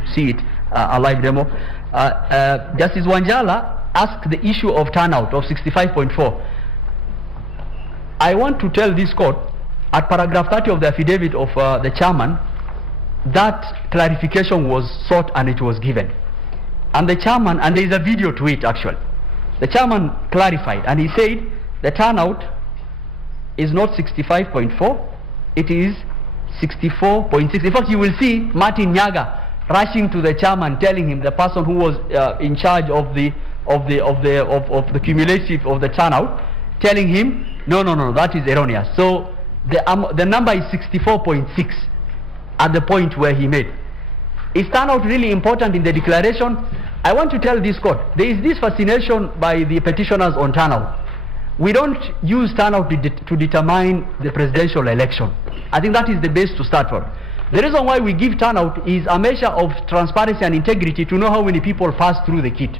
to see it, a live demo. Justice Wanjala asked the issue of turnout of 65.4. I want to tell this court, at paragraph 30 of the affidavit of the chairman, that clarification was sought and it was given. And the chairman, and there is a video to it actually, the chairman clarified and he said the turnout is not 65.4, it is 64.6. In fact, you will see Martin Nyaga rushing to the chairman, telling him, the person who was in charge of the cumulative of the turnout, telling him, no, that is erroneous. So the number is 64.6 at the point where he made. Is turnout really important in the declaration? I want to tell this court, there is this fascination by the petitioners on turnout. We don't use turnout to determine the presidential election. I think that is the base to start from. The reason why we give turnout is a measure of transparency and integrity to know how many people pass through the kit.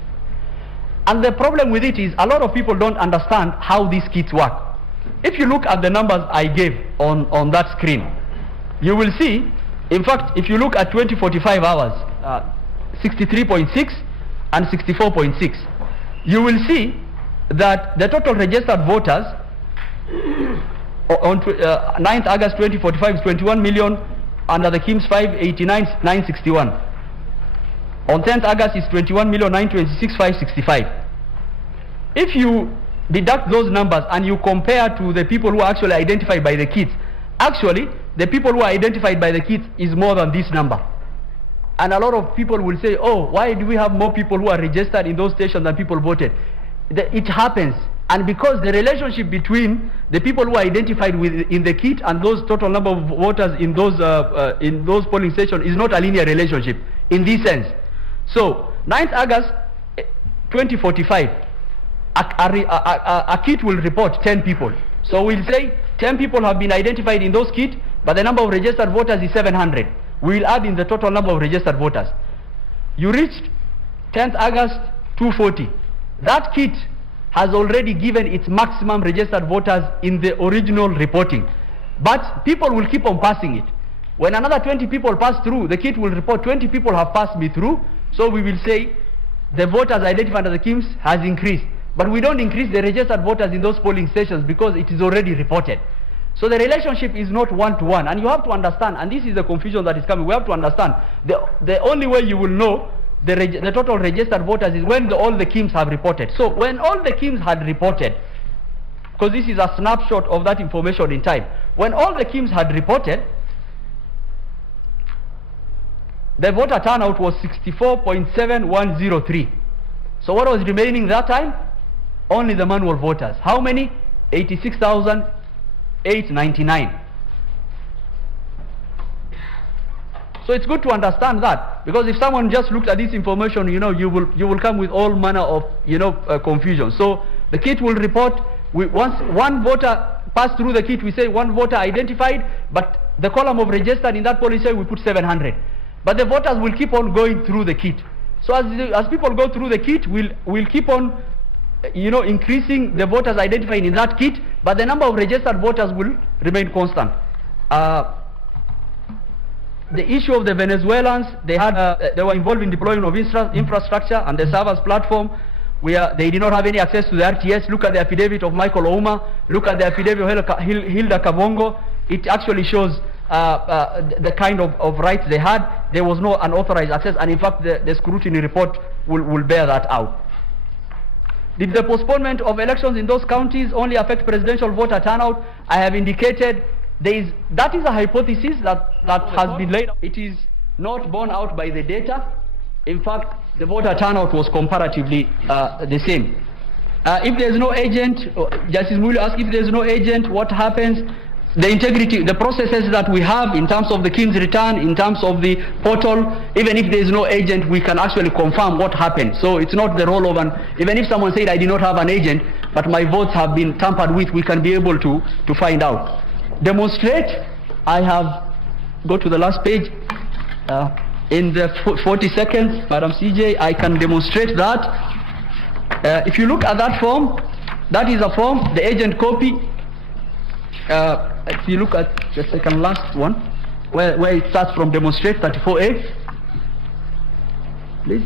And the problem with it is a lot of people don't understand how these kits work. If you look at the numbers I gave on that screen, you will see, in fact, if you look at 2045 hours, 63.6 and 64.6, you will see that the total registered voters on 9th August 2045 is 21 million, under the KIMS 589,961. On 10th August is 21,926,565. If you deduct those numbers and you compare to the people who are actually identified by the kits, actually the people who are identified by the kits is more than this number. And a lot of people will say, oh, why do we have more people who are registered in those stations than people voted? It happens, and because the relationship between the people who are identified in the kit and those total number of voters in those polling stations is not a linear relationship in this sense. So 9th August 2045, a kit will report 10 people. So we'll say 10 people have been identified in those kits, but the number of registered voters is 700. We will add in the total number of registered voters. You reached 10th August 240. That kit has already given its maximum registered voters in the original reporting. But people will keep on passing it. When another 20 people pass through, the kit will report 20 people have passed me through. So we will say the voters identified as the KIMS has increased. But we don't increase the registered voters in those polling stations because it is already reported. So the relationship is not one-to-one. And you have to understand, and this is the confusion that is coming, we have to understand, the only way you will know the total registered voters is when all the KIMS have reported. So when all the KIMS had reported, because this is a snapshot of that information in time, when all the KIMS had reported, the voter turnout was 64.7103. So what was remaining that time? Only the manual voters. How many? 86,899. So it's good to understand that, because if someone just looked at this information, you will come with all manner of confusion. So the kit will report, once one voter passed through the kit, we say one voter identified, but the column of registered in that policy we put 700. But the voters will keep on going through the kit. So as people go through the kit, we'll keep on increasing the voters identified in that kit, but the number of registered voters will remain constant. The issue of the Venezuelans, they were involved in deployment of infrastructure and the servers platform where they did not have any access to the RTS. Look at the affidavit of Michael Ouma. Look at the affidavit of Hilda Kabongo. It actually shows the kind of rights they had. There was no unauthorized access, and in fact the scrutiny report will bear that out. Did the postponement of elections in those counties only affect presidential voter turnout? I have indicated that is a hypothesis that has been laid out. It is not borne out by the data. In fact, the voter turnout was comparatively the same. If there is no agent, Justice Mulu asked, if there is no agent, what happens? The integrity, the processes that we have in terms of the KIMS return, in terms of the portal, even if there is no agent, we can actually confirm what happened. So it's not the role of even if someone said I did not have an agent, but my votes have been tampered with, we can be able to find out. Demonstrate, I have, go to the last page, in the 40 seconds, Madam CJ, I can demonstrate that. If you look at that form, that is a form, the agent copy. If you look at the second last one, where it starts from demonstrate 34A, Please.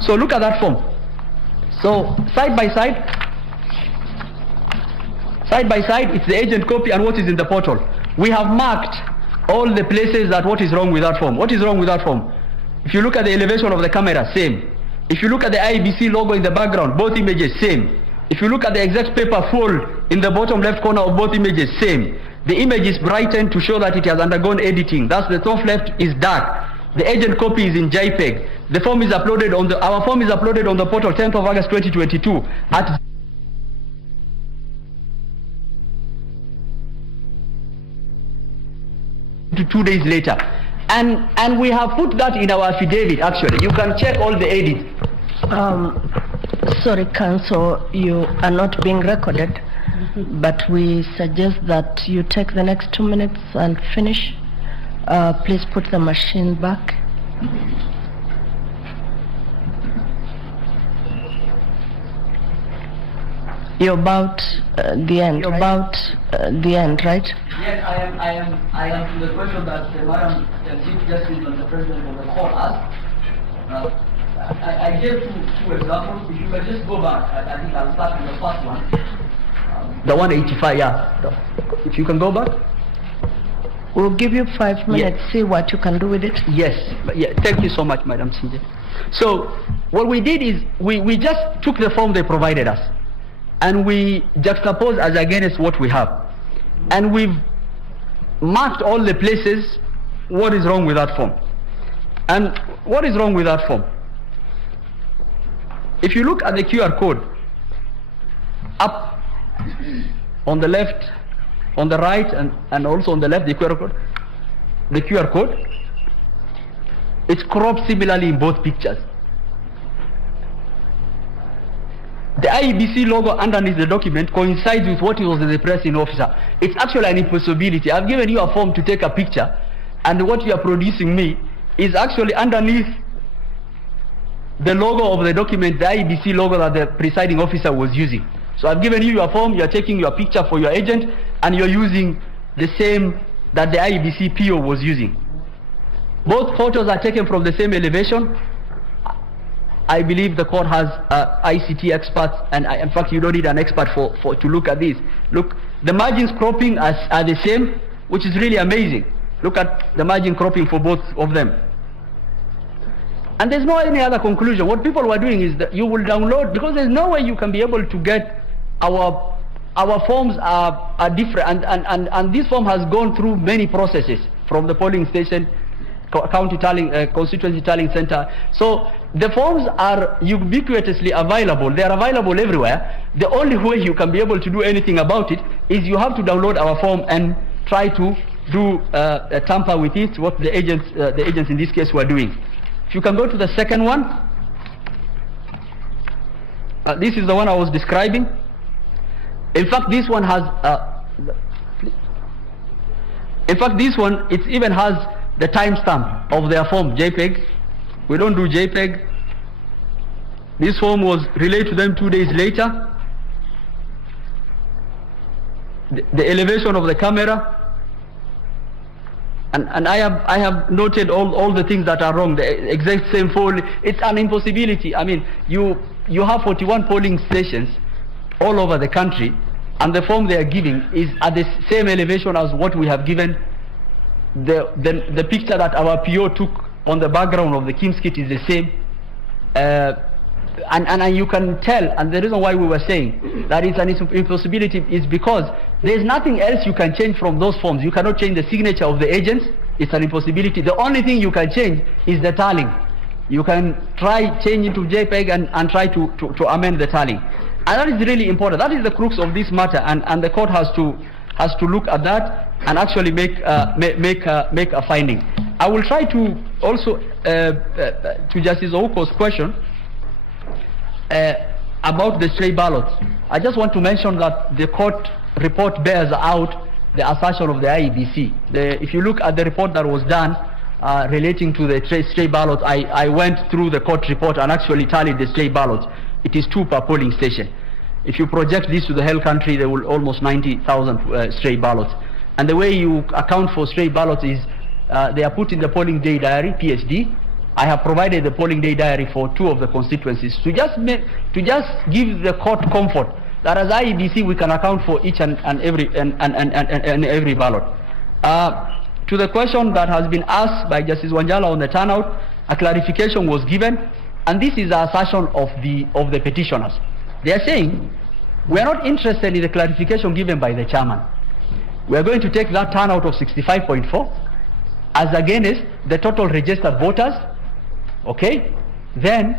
So look at that form. So side by side, it's the agent copy and what is in the portal. We have marked all the places that what is wrong with that form. What is wrong with that form? If you look at the elevation of the camera, same. If you look at the IEBC logo in the background, both images, same. If you look at the exact paper fold in the bottom left corner of both images, same. The image is brightened to show that it has undergone editing. Thus the top left is dark. The agent copy is in JPEG. The form is uploaded on our form is uploaded on the portal 10th of August 2022 at to 2 days later. And we have put that in our affidavit actually. You can check all the edits. Sorry, Counsel, you are not being recorded, but we suggest that you take the next 2 minutes and finish. Please put the machine back. You're about the end. You're about the end, right? Yes, I am to the question that Madam Chief Justice and the President of the Court asked. I gave two examples. If you can just go back, I think I'll start with the first one. The 185, yeah. If you can go back. We'll give you 5 minutes, yes. See what you can do with it. Yes, yeah, thank you so much, Madam Chief. So, what we did is, we just took the form they provided us, and we juxtaposed as against what we have. And we've marked all the places what is wrong with that form. And what is wrong with that form? If you look at the QR code, up on the left, on the right, and also on the left, the QR code, it's cropped similarly in both pictures. The IEBC logo underneath the document coincides with what was the pressing officer. It's actually an impossibility. I've given you a form to take a picture, and what you are producing me is actually underneath the logo of the document, the IEBC logo that the presiding officer was using. So I've given you your form, you're taking your picture for your agent, and you're using the same that the IEBC PO was using. Both photos are taken from the same elevation. I believe the court has ICT experts, and in fact you don't need an expert to look at this. Look, the margins cropping are the same, which is really amazing. Look at the margin cropping for both of them. And there's no any other conclusion. What people were doing is that you will download, because there's no way you can be able to get our forms are different, and this form has gone through many processes from the polling station, county tallying, constituency tallying center. So the forms are ubiquitously available. They are available everywhere. The only way you can be able to do anything about it is you have to download our form and try to do tamper with it, what the agents in this case were doing. If you can go to the second one, this is the one I was describing. In fact, this one has it even has the timestamp of their form, JPEG. We don't do JPEG. This form was relayed to them 2 days later. The elevation of the camera, and I have noted all the things that are wrong. The exact same fold. It's an impossibility. I mean, you have 41 polling stations all over the country, and the form they are giving is at the same elevation as what we have given. The picture that our PO took on the background of the Kim's kit is the same, and you can tell. And the reason why we were saying that it's an impossibility is because there's nothing else you can change from those forms. You cannot change the signature of the agents. It's an impossibility. The only thing you can change is the tallying. You can try change into JPEG and try to amend the tallying, and that is really important. That is the crux of this matter, and the court has to look at that and actually make a finding. I will try to also to Justice Ouko's question about the stray ballots. I just want to mention that the court report bears out the assertion of the IEBC. If you look at the report that was done relating to the stray ballots, I went through the court report and actually tallied the stray ballots. It is 2 per polling station. If you project this to the whole country, there will almost 90,000 stray ballots. And the way you account for stray ballots is they are put in the polling day diary, PSD. I have provided the polling day diary for 2 of the constituencies to just give the court comfort that as IEBC we can account for each and every ballot. To the question that has been asked by Justice Wanjala on the turnout, a clarification was given, and this is the assertion of the petitioners. They are saying we are not interested in the clarification given by the chairman. We are going to take that turnout of 65.4 as against the total registered voters. Okay, then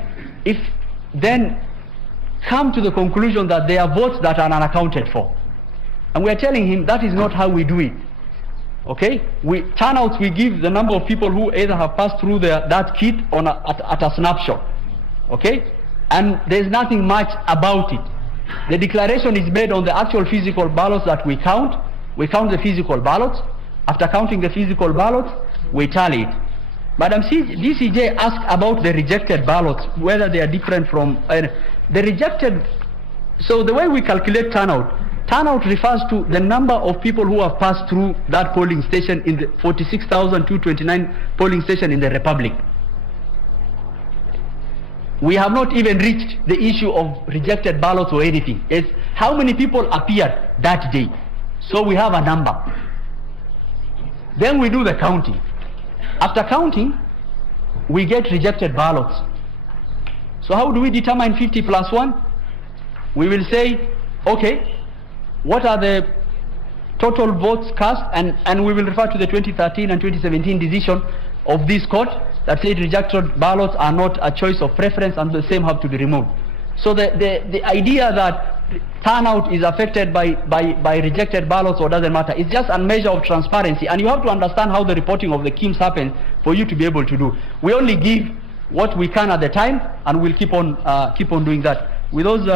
come to the conclusion that there are votes that are unaccounted for, and we are telling him that is not how we do it. Okay, turnouts we give the number of people who either have passed through that kit on at a snapshot. Okay, and there is nothing much about it. The declaration is made on the actual physical ballots that we count. We count the physical ballots. After counting the physical ballots, we tally it. Madam DCJ asked about the rejected ballots, whether they are different from the rejected. So the way we calculate turnout refers to the number of people who have passed through that polling station in the 46,229 polling station in the Republic. We have not even reached the issue of rejected ballots or anything. It's how many people appeared that day. So we have a number. Then we do the counting. After counting, we get rejected ballots. So how do we determine 50 plus 1? We will say, okay, what are the total votes cast? And we will refer to the 2013 and 2017 decision of this court that said rejected ballots are not a choice of preference and the same have to be removed. So the idea that turnout is affected by rejected ballots or doesn't matter, it's just a measure of transparency, and you have to understand how the reporting of the KIMS happens for you to be able to do. We only give what we can at the time, and we'll keep on doing that. With those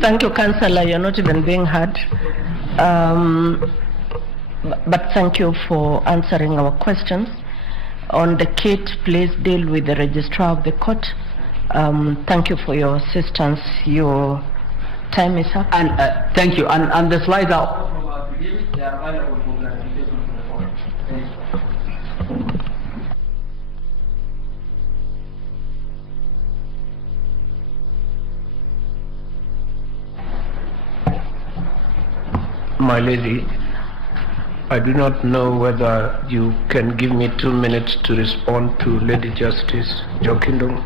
Thank you, Councillor. You're not even being heard. But thank you for answering our questions. On the kit, please deal with the registrar of the court. Thank you for your assistance. Your time is up. And thank you. And the slides are they are available for clarification to the court. Thank you. My lady, I do not know whether you can give me 2 minutes to respond to Lady Justice Jokindong.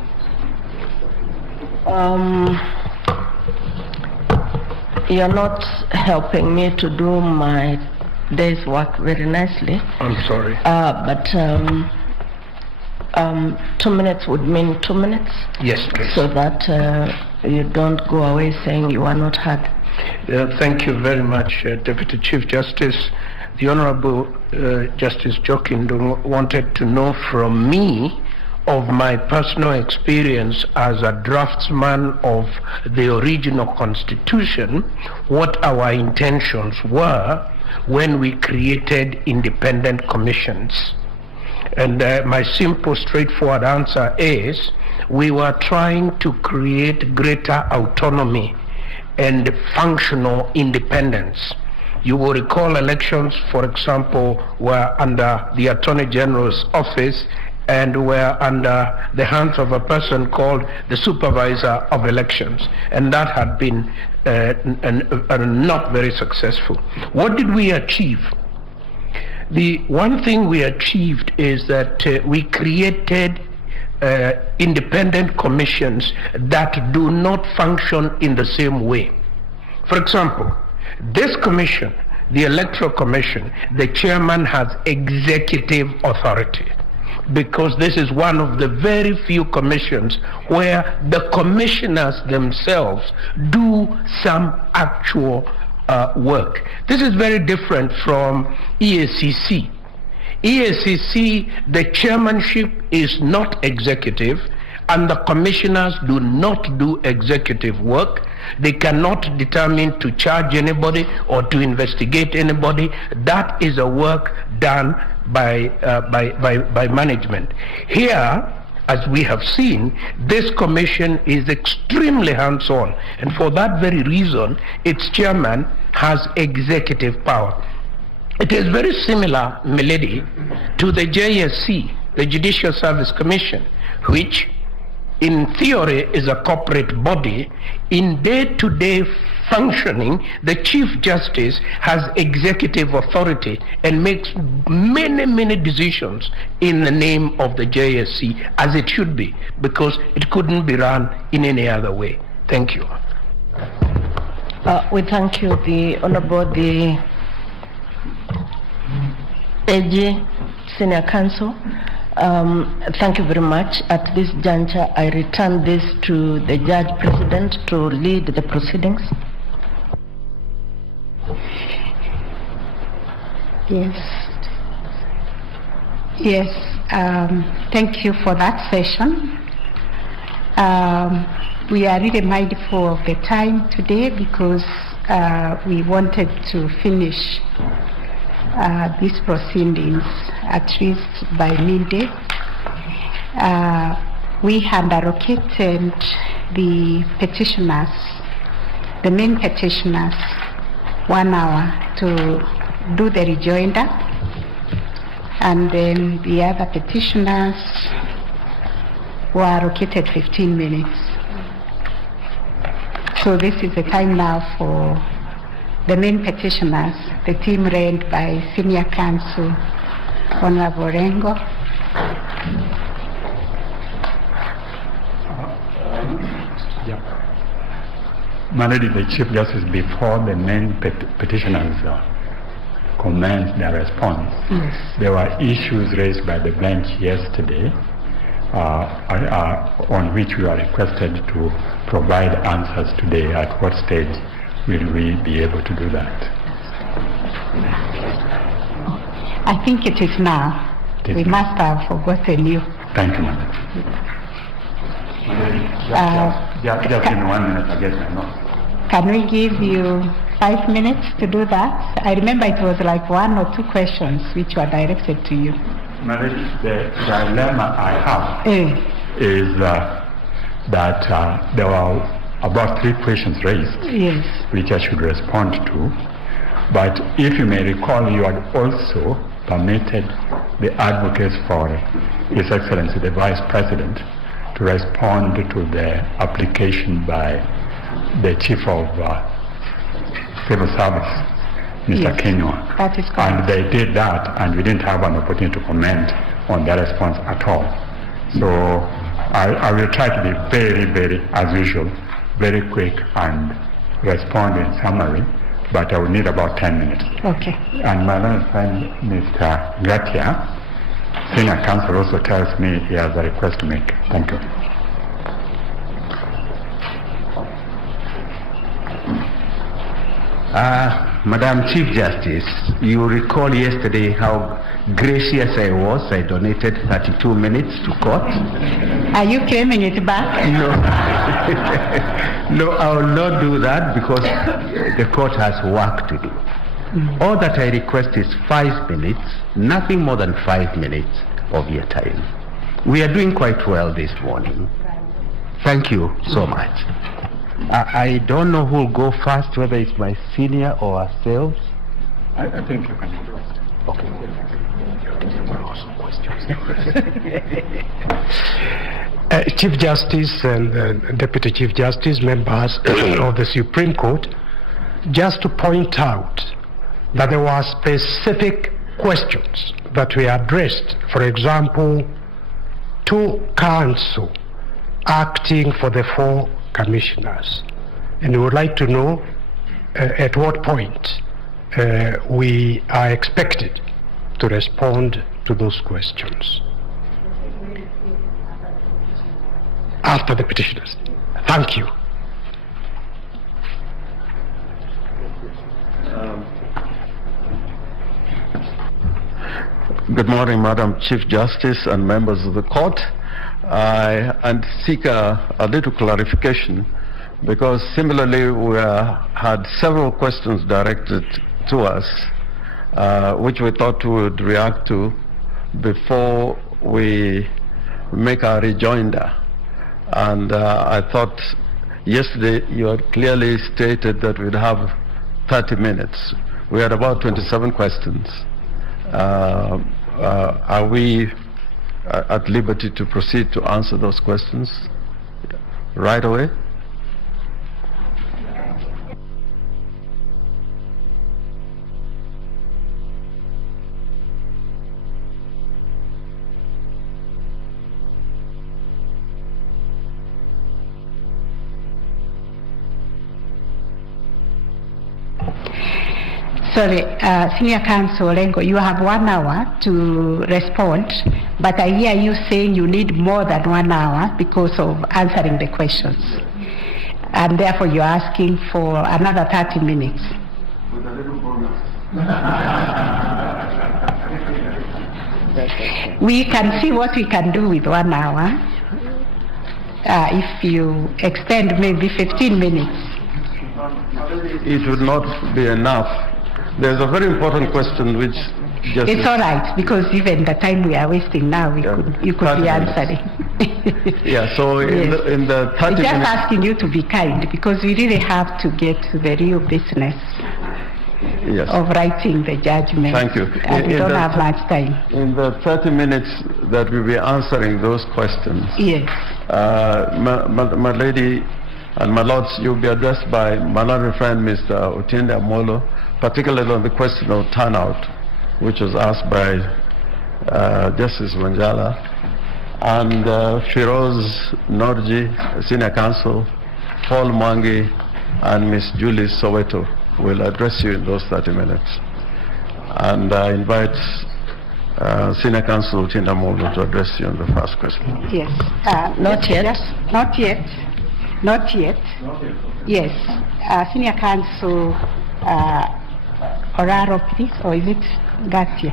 You're not helping me to do my day's work very nicely. I'm sorry. But 2 minutes would mean 2 minutes. Yes, please. So that you don't go away saying you are not heard. Thank you very much, Deputy Chief Justice. The Honorable Justice Jokindong wanted to know from me of my personal experience as a draftsman of the original Constitution, what our intentions were when we created independent commissions. And my simple, straightforward answer is, we were trying to create greater autonomy and functional independence. You will recall elections, for example, were under the Attorney General's office and were under the hands of a person called the Supervisor of Elections, and that had been not very successful. What did we achieve? The one thing we achieved is that we created independent commissions that do not function in the same way. For example, this commission, the Electoral Commission, the chairman has executive authority, because this is one of the very few commissions where the commissioners themselves do some actual work. This is very different from EACC. EACC, the chairmanship is not executive, and the commissioners do not do executive work. They cannot determine to charge anybody or to investigate anybody. That is a work done by management. Here, as we have seen, this commission is extremely hands-on, and for that very reason, its chairman has executive power. It is very similar, Milady, to the JSC, the Judicial Service Commission, which in theory is a corporate body. In day-to-day functioning, the Chief Justice has executive authority and makes many decisions in the name of the JSC, as it should be, because it couldn't be run in any other way. Thank you. We thank you, the Honorable, the AG Senior Counsel. Thank you very much. At this juncture, I return this to the Judge President to lead the proceedings. Yes, thank you for that session. We are really mindful of the time today because we wanted to finish these proceedings at least by midday. We had allocated the petitioners, the main petitioners, 1 hour to do the rejoinder, and then the other petitioners were allocated 15 minutes. So this is the time now for the main petitioners, the team led by Senior Counsel Honorable Rengo. My Lady, the Chief Justice, before the main petitioners commenced their response, there were issues raised by the bench yesterday on which we are requested to provide answers today. At what stage will we be able to do that? I think it is now. We must have forgotten you. Thank you, Madam. Just in 1 minute, I guess I know. Can we give you 5 minutes to do that? I remember it was like 1 or 2 questions which were directed to you. Madam, the dilemma I have is that there were about 3 questions raised, which I should respond to. But if you may recall, you had also permitted the advocates for His Excellency the Vice President to respond to the application by the Chief of Civil Service, Mr. Kenywa. That is correct. And they did that, and we didn't have an opportunity to comment on their response at all. So I will try to be very, as usual, very quick and respond in summary, but I will need about 10 minutes. Okay. And my learned friend, Mr. Gatia, Senior Counsel, also tells me he has a request to make. Thank you. Madam Chief Justice, you recall yesterday how gracious I was. I donated 32 minutes to court. Are you claiming it back? No. No, I will not do that because the court has work to do. All that I request is 5 minutes, nothing more than 5 minutes of your time. We are doing quite well this morning. Thank you so much. I don't know who will go first, whether it's my senior or ourselves. I think you can do it. Okay. Chief Justice and Deputy Chief Justice, members of the Supreme Court, just to point out that there were specific questions that were addressed. For example, to counsel acting for the 4 commissioners. And we would like to know at what point we are expected to respond to those questions. After the petitioners. Thank you. Good morning, Madam Chief Justice and members of the court. I seek a little clarification because similarly we had several questions directed to us which we thought we would react to before we make our rejoinder. And I thought yesterday you had clearly stated that we'd have 30 minutes. We had about 27 questions. Are we at liberty to proceed to answer those questions right away? Sorry, Senior Counsel Lengo, you have 1 hour to respond, but I hear you saying you need more than 1 hour because of answering the questions. And therefore you're asking for another 30 minutes. With a little bonus. We can see what we can do with 1 hour. If you extend maybe 15 minutes. It would not be enough. There's a very important question which just... It's all right, because even the time we are wasting now, you could be answering. Yeah, so in the 30 just minutes... asking you to be kind, because we really have to get to the real business of writing the judgment. Thank you. And we don't have much time. In the 30 minutes that we'll be answering those questions, yes. My lady and my lords, you'll be addressed by my lovely friend, Mr. Otiende Amolo, particularly on the question of turnout, which was asked by Justice Manjala, and Firoz Norji, Senior Counsel, Paul Mwangi, and Ms. Julie Soweto will address you in those 30 minutes. And I invite Senior Counsel Otiende Amolo to address you on the first question. Yes. Not yet. Not yet. Not yet. Yes. Senior Counsel Oraro, please, or is it Garcia?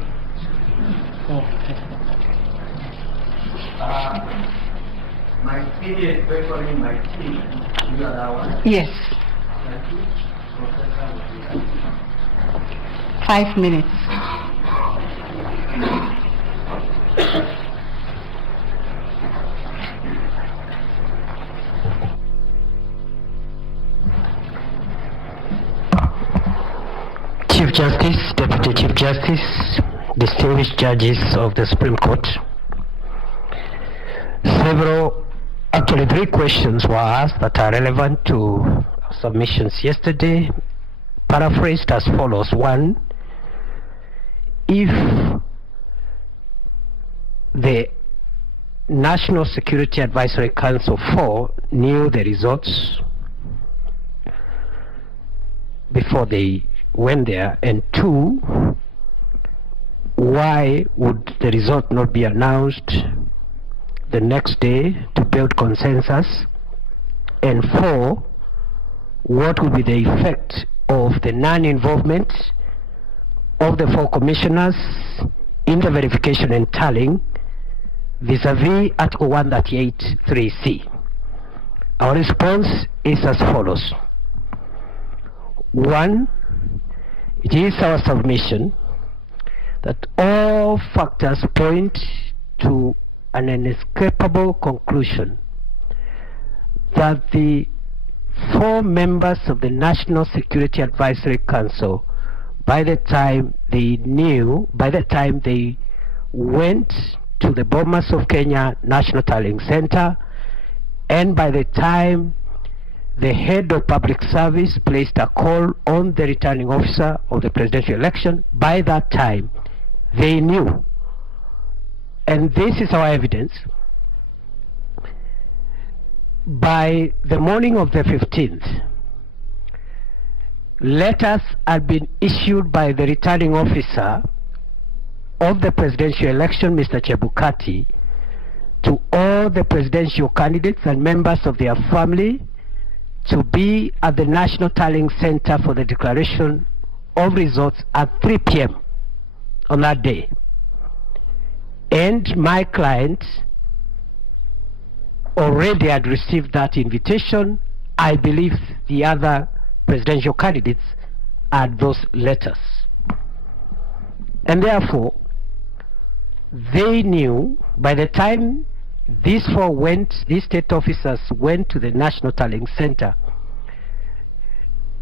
My team is recording my team. You allow us? Yes. 5 minutes. Chief Justice, Deputy Chief Justice, distinguished judges of the Supreme Court. Actually 3 questions were asked that are relevant to submissions yesterday, paraphrased as follows. 1, if the National Security Advisory Council 4 knew the results before they went there, and 2, why would the result not be announced the next day to build consensus, and 4, what would be the effect of the non-involvement of the 4 commissioners in the verification and tallying vis-a-vis Article 138(3)(c. Our response is as follows. 1, it is our submission that all factors point to an inescapable conclusion that the 4 members of the National Security Advisory Council, by the time they went to the Bomas of Kenya National Tallying Center, and by the time the head of public service placed a call on the returning officer of the presidential election, by that time they knew. And this is our evidence. By the morning of the 15th, letters had been issued by the returning officer of the presidential election, Mr. Chebukati, to all the presidential candidates and members of their family to be at the National Tallying Center for the declaration of results at 3 p.m. on that day. And my client already had received that invitation I believe the other presidential candidates had those letters. And therefore, they knew by the time these state officers went to the National Tallying Center,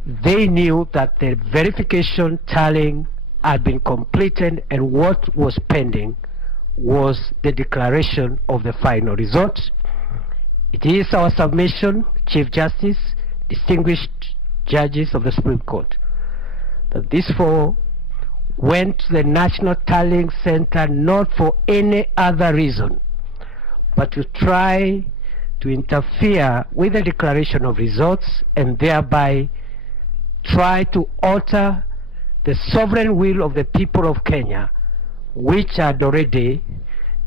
they knew that the verification tallying had been completed, and what was pending was the declaration of the final results. It is our submission, Chief Justice, distinguished judges of the Supreme Court, that these four went to the National Tallying Center not for any other reason but to try to interfere with the declaration of results and thereby try to alter the sovereign will of the people of Kenya, which had already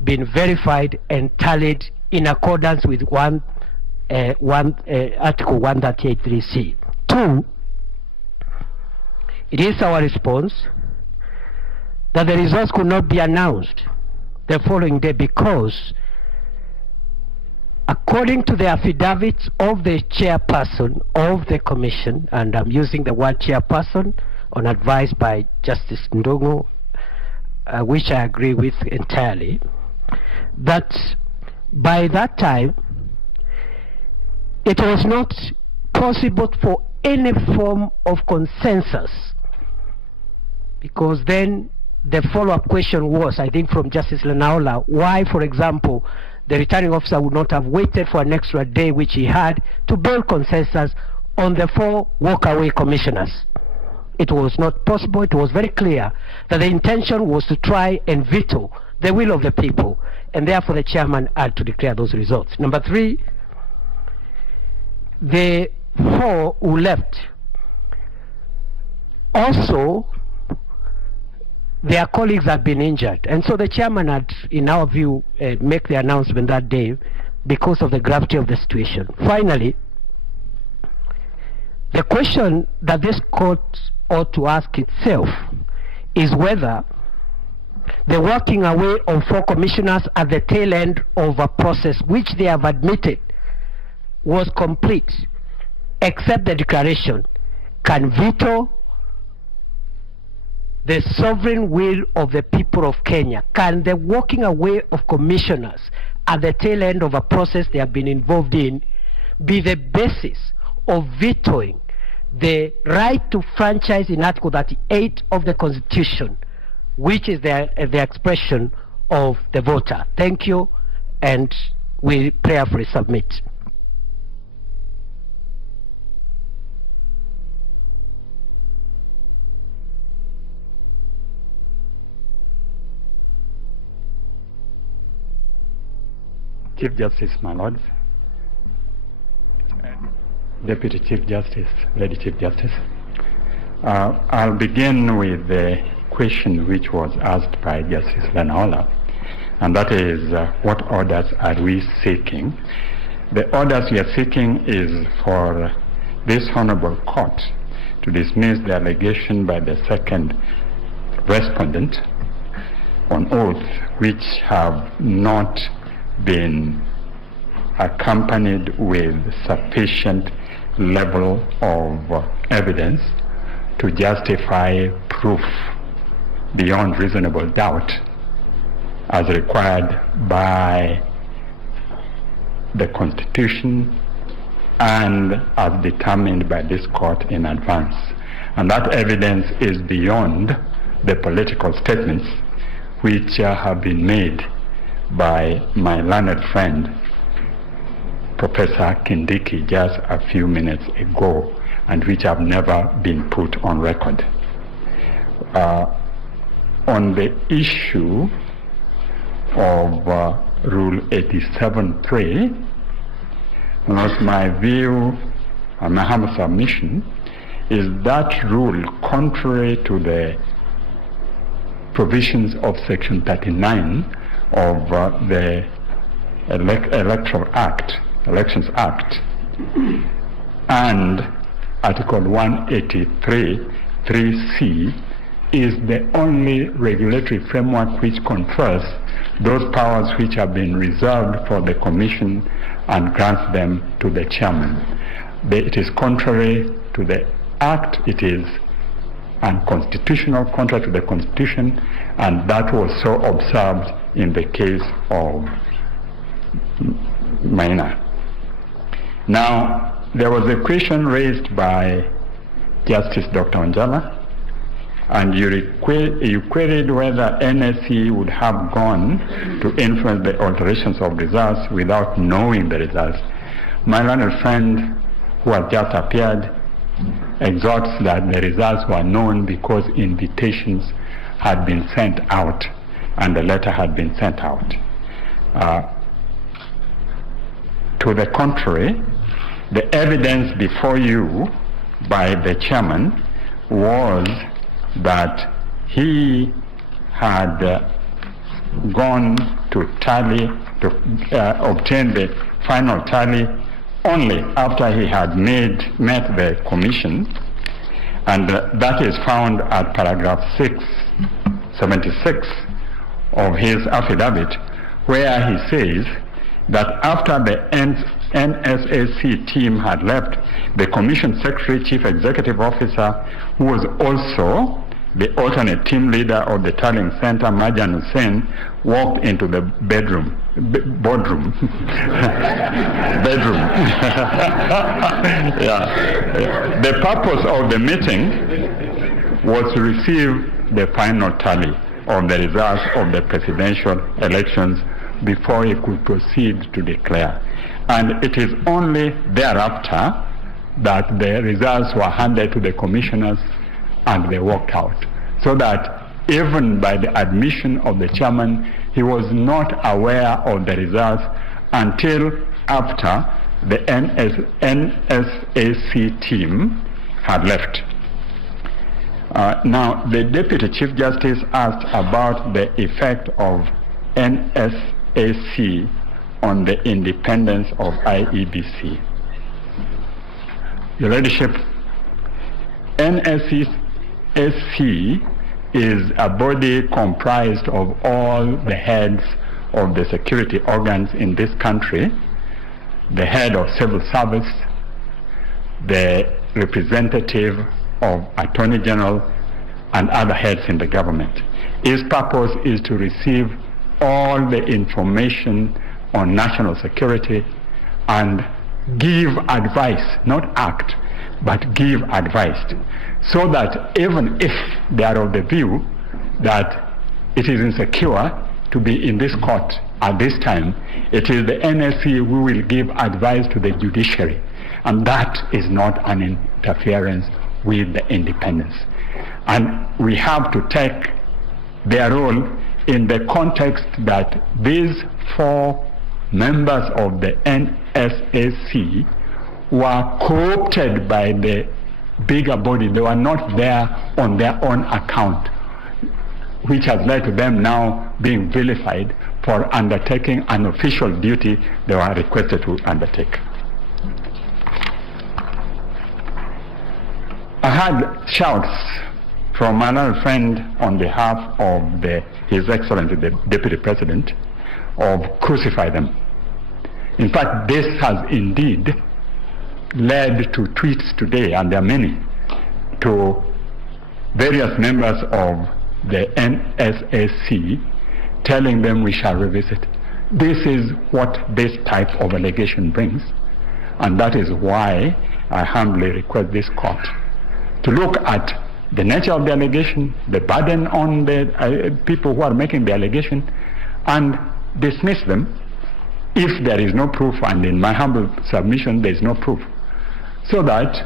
been verified and tallied in accordance with Article 138(3)(c). 2, it is our response that the results could not be announced the following day because, according to the affidavits of the chairperson of the commission, and I'm using the word chairperson on advice by Justice Ndungu, which I agree with entirely, that by that time it was not possible for any form of consensus, because then the follow-up question was, I think from Justice Lenaola, why, for example, the returning officer would not have waited for an extra day, which he had, to build consensus on the 4 walk-away commissioners. It was not possible. It was very clear that the intention was to try and veto the will of the people, and therefore the chairman had to declare those results. Number 3, the 4 who left also, their colleagues had been injured, and so the chairman had, in our view, make the announcement that day because of the gravity of the situation. Finally, the question that this court ought to ask itself is whether the walking away of 4 commissioners at the tail end of a process which they have admitted was complete, except the declaration, can veto the sovereign will of the people of Kenya. Can the walking away of commissioners at the tail end of a process they have been involved in be the basis of vetoing the right to franchise in Article 38 of the Constitution, which is the expression of the voter? Thank you, and we prayerfully submit. Chief Justice, my lords, Deputy Chief Justice, Lady Chief Justice, I'll begin with the question which was asked by Justice Lenaola, and that is, what orders are we seeking? The orders we are seeking is for this honorable court to dismiss the allegation by the second respondent on oath, which have not been accompanied with sufficient level of evidence to justify proof beyond reasonable doubt as required by the Constitution and as determined by this court in advance. And that evidence is beyond the political statements which have been made by my learned friend, Professor Kindiki, just a few minutes ago, and which have never been put on record. On the issue of Rule 87(3), my view and my humble submission is that rule, contrary to the provisions of Section 39 of the Elections Act and Article 183(3)(c, is the only regulatory framework which confers those powers which have been reserved for the Commission and grants them to the chairman. it is contrary to the Act, it is unconstitutional, contrary to the Constitution, and that was so observed in the case of Maina. Now, there was a question raised by Justice Dr. Onjala, and you queried whether NSC would have gone to influence the alterations of results without knowing the results. My learned friend who has just appeared exhorts that the results were known because invitations had been sent out and the letter had been sent out. To the contrary, the evidence before you by the chairman was that he had gone to tally, to obtain the final tally only after he had met the commission, and that is found at paragraph 676 of his affidavit, where he says that after the NSAC team had left, the commission secretary, chief executive officer, who was also the alternate team leader of the tallying center, Majan Hussein, walked into the boardroom. Yeah. The purpose of the meeting was to receive the final tally of the results of the presidential elections before he could proceed to declare. And it is only thereafter that the results were handed to the commissioners and they walked out. So that even by the admission of the chairman, he was not aware of the results until after the NSAC team had left. Now, the Deputy Chief Justice asked about the effect of NSAC on the independence of IEBC. Your Ladyship, NSAC is a body comprised of all the heads of the security organs in this country, the head of civil service, the representative of Attorney General, and other heads in the government. Its purpose is to receive all the information on national security and give advice, not act, but give advice, so that even if they are of the view that it is insecure to be in this court at this time, it is the NSC who will give advice to the judiciary, and that is not an interference with the independence. And we have to take their role in the context that these 4 members of the NSAC were co-opted by the bigger body. They were not there on their own account, which has led to them now being vilified for undertaking an official duty they were requested to undertake. I had shouts from another friend on behalf of His Excellency the Deputy President of crucify them. In fact, this has indeed led to tweets today, and there are many, to various members of the NSAC telling them we shall revisit. This is what this type of allegation brings, and that is why I humbly request this court to look at the nature of the allegation, the burden on the people who are making the allegation, and dismiss them if there is no proof, and in my humble submission there is no proof, so that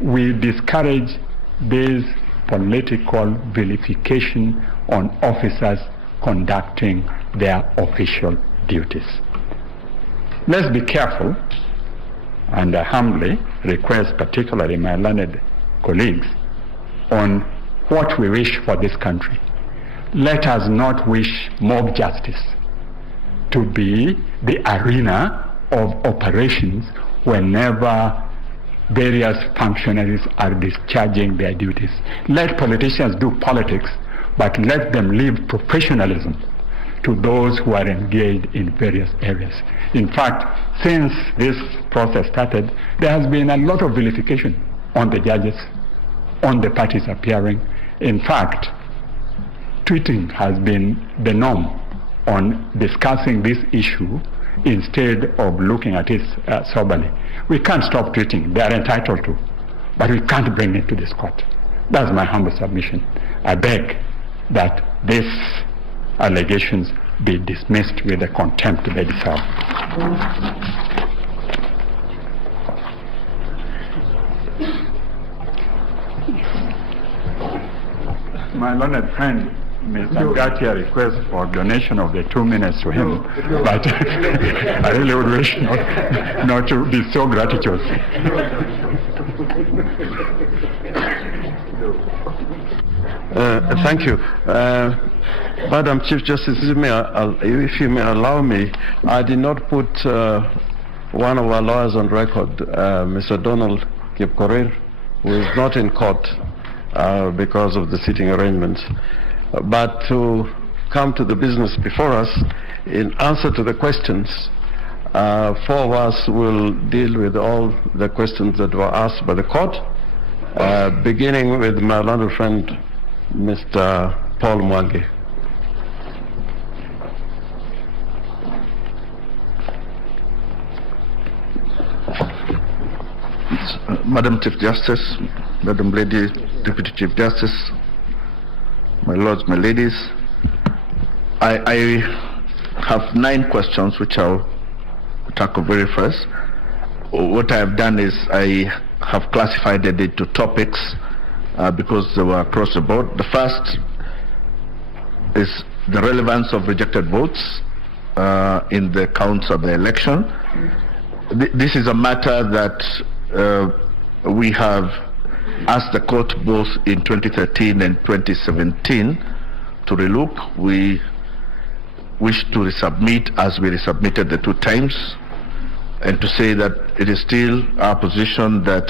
we discourage this political vilification on officers conducting their official duties. Let's be careful, and I humbly request particularly my learned colleagues on what we wish for this country. Let us not wish mob justice to be the arena of operations whenever various functionaries are discharging their duties. Let politicians do politics, but let them live professionalism, to those who are engaged in various areas. In fact, since this process started, there has been a lot of vilification on the judges, on the parties appearing. In fact, tweeting has been the norm on discussing this issue instead of looking at it soberly. We can't stop tweeting, they are entitled to, but we can't bring it to this court. That's my humble submission. I beg that these allegations be dismissed with the contempt they deserve. My learned friend, Mr. Gatia, requests for donation of the 2 minutes to him, but I really would wish not to be so gratuitous. Thank you. Madam Chief Justice, if you may allow me, I did not put one of our lawyers on record, Mr. Donald Kipkorir, who is not in court because of the sitting arrangements. But to come to the business before us, in answer to the questions, 4 of us will deal with all the questions that were asked by the court, beginning with my learned friend, Mr. Paul Mwangi. Madam Chief Justice, Madam Lady Deputy Chief Justice, my lords, my ladies, I have 9 questions which I'll tackle very first. What I have done is I have classified it into topics because they were across the board. The first is the relevance of rejected votes in the counts of the election. This is a matter that we have asked the court both in 2013 and 2017 to relook. We wish to resubmit as we resubmitted the 2 times, and to say that it is still our position that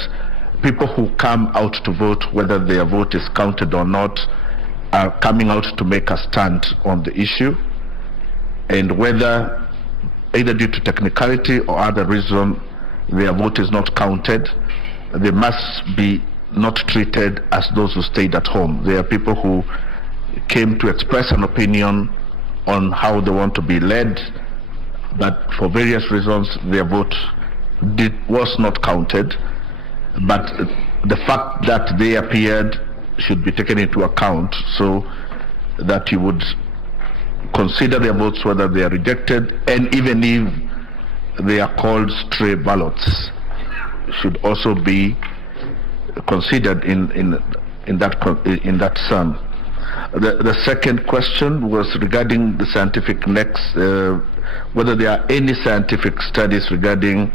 people who come out to vote, whether their vote is counted or not, are coming out to make a stand on the issue, and whether either due to technicality or other reason their vote is not counted, they must be not treated as those who stayed at home. They are people who came to express an opinion on how they want to be led, but for various reasons their vote was not counted. But the fact that they appeared should be taken into account, so that you would consider their votes whether they are rejected, and even if they are called stray ballots, should also be considered in that sum. The second question was regarding the scientific whether there are any scientific studies regarding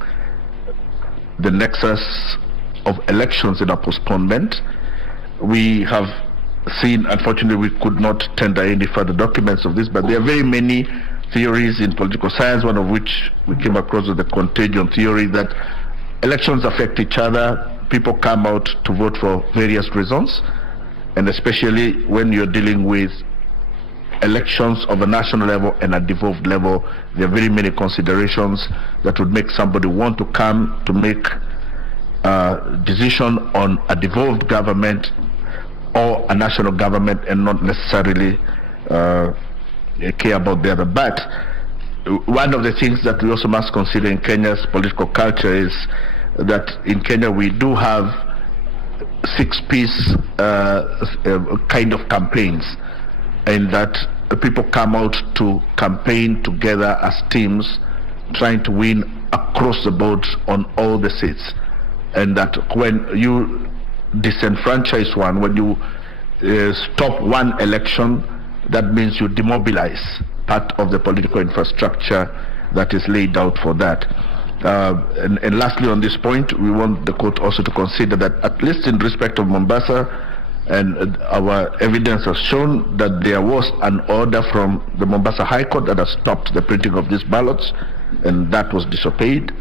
the nexus of elections in a postponement. We have seen, unfortunately we could not tender any further documents of this, but there are very many theories in political science, one of which we came across with the contagion theory, that elections affect each other. People come out to vote for various reasons, and especially when you're dealing with elections of a national level and a devolved level, there are very many considerations that would make somebody want to come to make a decision on a devolved government or a national government and not necessarily care about the other. But one of the things that we also must consider in Kenya's political culture is that in Kenya we do have 6-piece kind of campaigns, and that people come out to campaign together as teams, trying to win across the board on all the seats, and that when you disenfranchise one, when you stop one election, that means you demobilize part of the political infrastructure that is laid out for that. And lastly, on this point, we want the court also to consider that, at least in respect of Mombasa, and our evidence has shown that there was an order from the Mombasa High Court that has stopped the printing of these ballots, and that was disobeyed.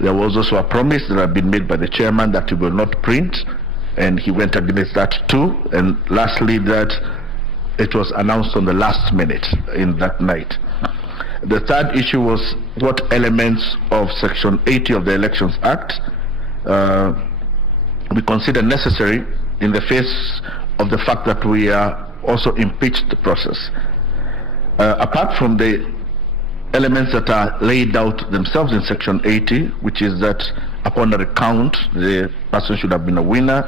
There was also a promise that had been made by the chairman that he will not print, and he went against that too. And lastly, that it was announced on the last minute in that night. The third issue was what elements of Section 80 of the Elections Act we consider necessary in the face of the fact that we are also impeached the process. Apart from the elements that are laid out themselves in Section 80, which is that upon a recount, the person should have been a winner,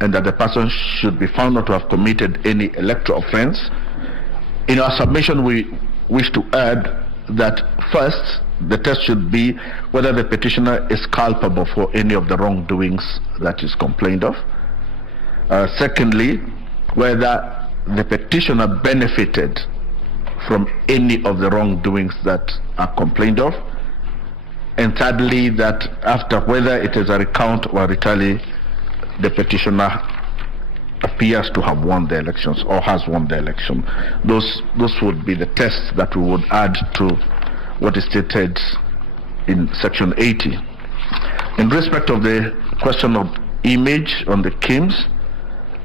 and that the person should be found not to have committed any electoral offense. In our submission, we wish to add that first, the test should be whether the petitioner is culpable for any of the wrongdoings that is complained of. Secondly, whether the petitioner benefited from any of the wrongdoings that are complained of. And thirdly, that after, whether it is a recount or a retally, the petitioner appears to have won the elections or has won the election. Those would be the tests that we would add to what is stated in Section 80. In respect of the question of image on the KIMS,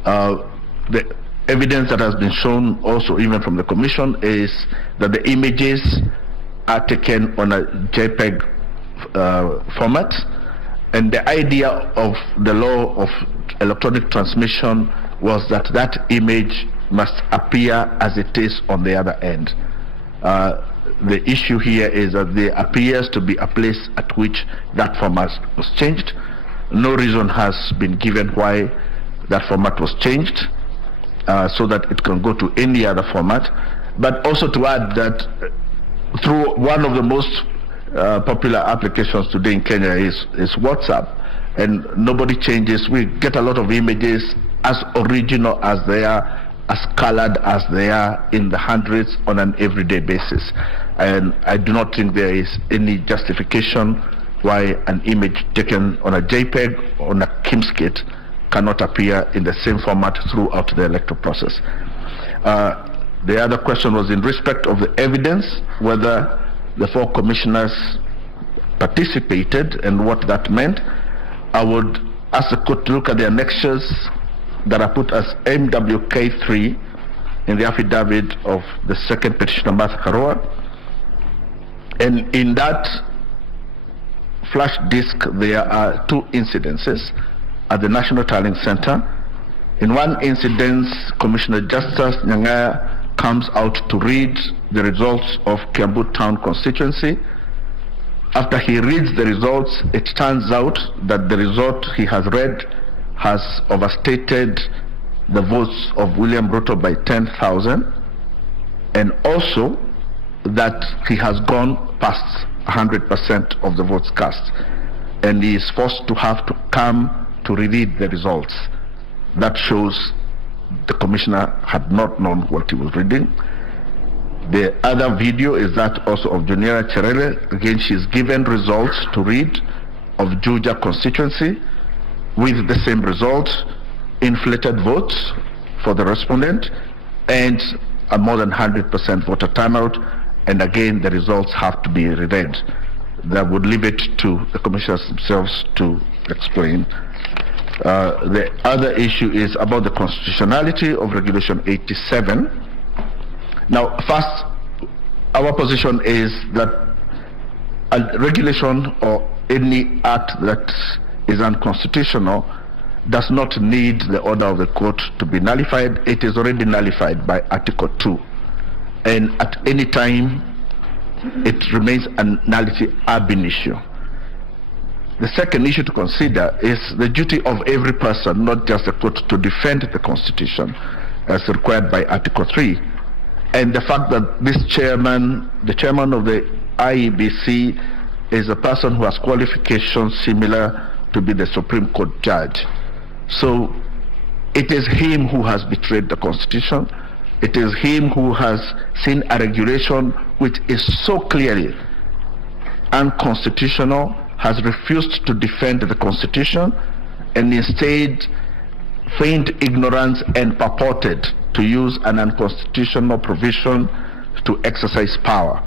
the evidence that has been shown also even from the Commission is that the images are taken on a JPEG format, and the idea of the law of electronic transmission was that that image must appear as it is on the other end. The issue here is that there appears to be a place at which that format was changed. No reason has been given why that format was changed, so that it can go to any other format. But also to add that through one of the most popular applications today in Kenya is WhatsApp, and nobody changes. We get a lot of images as original as they are, as colored as they are, in the hundreds on an everyday basis. And I do not think there is any justification why an image taken on a JPEG or on a KIMS kit cannot appear in the same format throughout the electoral process. The other question was in respect of the evidence, whether the 4 commissioners participated and what that meant. I would ask the court to look at the annexures that are put as MWK3 in the affidavit of the second petitioner, Martha Karua. And in that flash disk, there are 2 incidences at the National Tallying Center. In one incident, Commissioner Justice Nyang'aya comes out to read the results of Kiambu Town constituency. After he reads the results, it turns out that the result he has read has overstated the votes of William Ruto by 10,000, and also that he has gone past 100% of the votes cast, and he is forced to have to come to reread the results. That shows the commissioner had not known what he was reading. The other video is that also of Juniora Cherele. Again, she's given results to read of Juja constituency with the same results, inflated votes for the respondent, and a more than 100% voter turnout. And again, the results have to be reread. That would leave it to the commissioners themselves to explain. The other issue is about the constitutionality of Regulation 87. Now, first, our position is that a regulation or any act that is unconstitutional does not need the order of the court to be nullified. It is already nullified by Article 2. And at any time, it remains a nullity ab initio. The second issue to consider is the duty of every person, not just the court, to defend the Constitution as required by Article 3. And the fact that this chairman, the chairman of the IEBC, is a person who has qualifications similar to be the Supreme Court judge. So it is him who has betrayed the Constitution. It is him who has seen a regulation which is so clearly unconstitutional, has refused to defend the Constitution, and instead feigned ignorance and purported to use an unconstitutional provision to exercise power.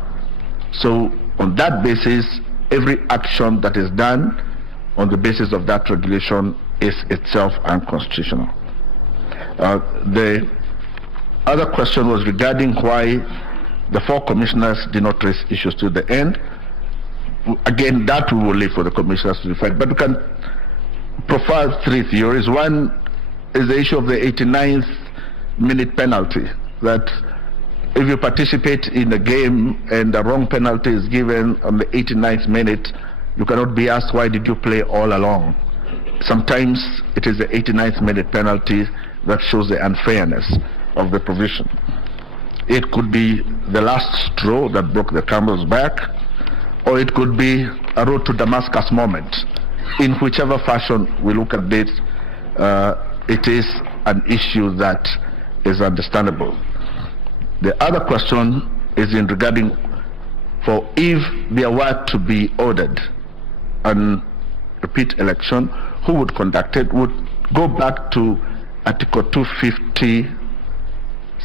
So on that basis, every action that is done on the basis of that regulation is itself unconstitutional. The other question was regarding why the 4 commissioners did not raise issues to the end. Again, that we will leave for the commissioners to decide. But we can profile 3 theories. One is the issue of the 89th minute penalty, that if you participate in a game and the wrong penalty is given on the 89th minute, you cannot be asked, why did you play all along? Sometimes it is the 89th minute penalty that shows the unfairness of the provision. It could be the last straw that broke the camel's back, or it could be a road to Damascus moment. In whichever fashion we look at this, it is an issue that is understandable. The other question is in regarding for if there were to be ordered a repeat election, who would conduct it? Would go back to Article 250,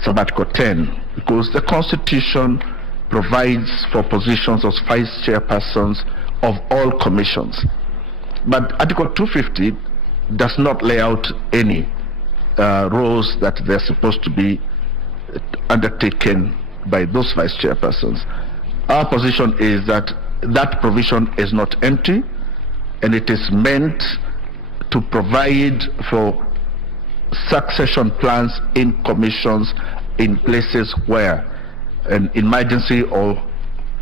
Sub-Article 10, because the Constitution provides for positions as vice chairpersons of all commissions. But Article 250 does not lay out any roles that they're supposed to be undertaken by those vice chairpersons. Our position is that that provision is not empty, and it is meant to provide for succession plans in commissions in places where an emergency or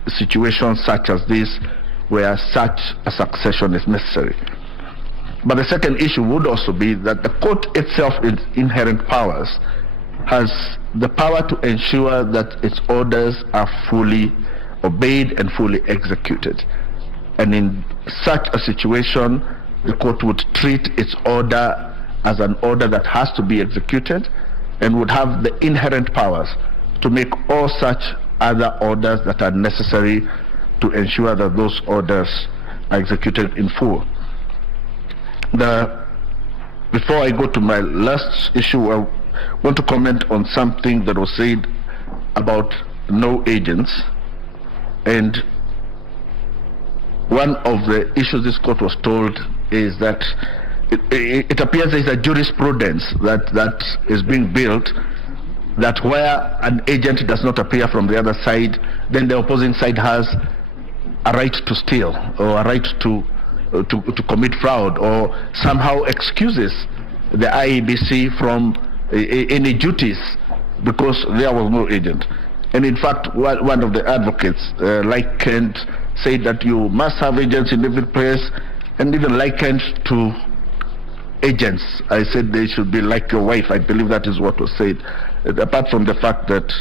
situations such as this, where such a succession is necessary. But the second issue would also be that the court itself, its inherent powers, has the power to ensure that its orders are fully obeyed and fully executed. And in such a situation, the court would treat its order as an order that has to be executed, and would have the inherent powers to make all such other orders that are necessary to ensure that those orders are executed in full. Before I go to my last issue, I want to comment on something that was said about no agents. And one of the issues this court was told is that it appears there is a jurisprudence that is being built, that where an agent does not appear from the other side, then the opposing side has a right to steal, or a right to commit fraud, or somehow excuses the IEBC from any duties because there was no agent. And in fact, one of the advocates likened, said that you must have agents in every place, and even likened to agents. I said they should be like your wife. I believe that is what was said. Apart from the fact that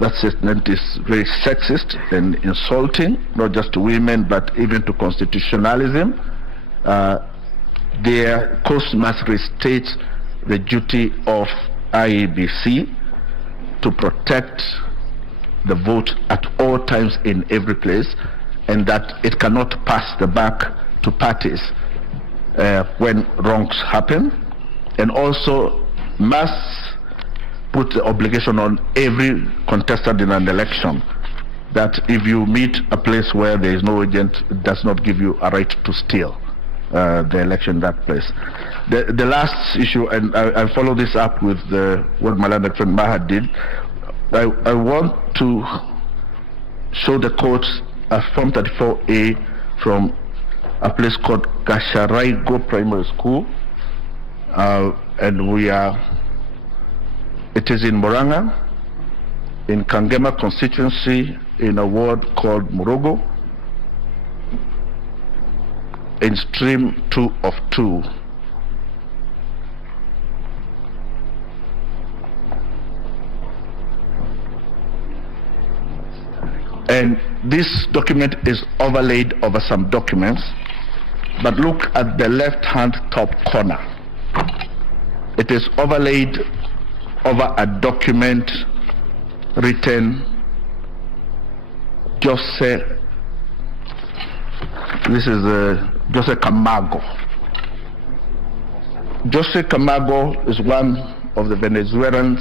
that statement is very sexist and insulting, not just to women, but even to constitutionalism, their course must restate the duty of IEBC to protect the vote at all times in every place, and that it cannot pass the buck to parties when wrongs happen, and also must put the obligation on every contestant in an election that if you meet a place where there is no agent, it does not give you a right to steal the election in that place. The last issue, and I follow this up with what my learned friend Maha did, I want to show the court a Form 34A from a place called Gasharaigo Primary School, and it is in Moranga, in Kangema constituency, in a ward called Murogo, in stream 2 of 2. And this document is overlaid over some documents, but look at the left-hand top corner. It is overlaid over a document written Jose Camargo. Jose Camargo is one of the Venezuelans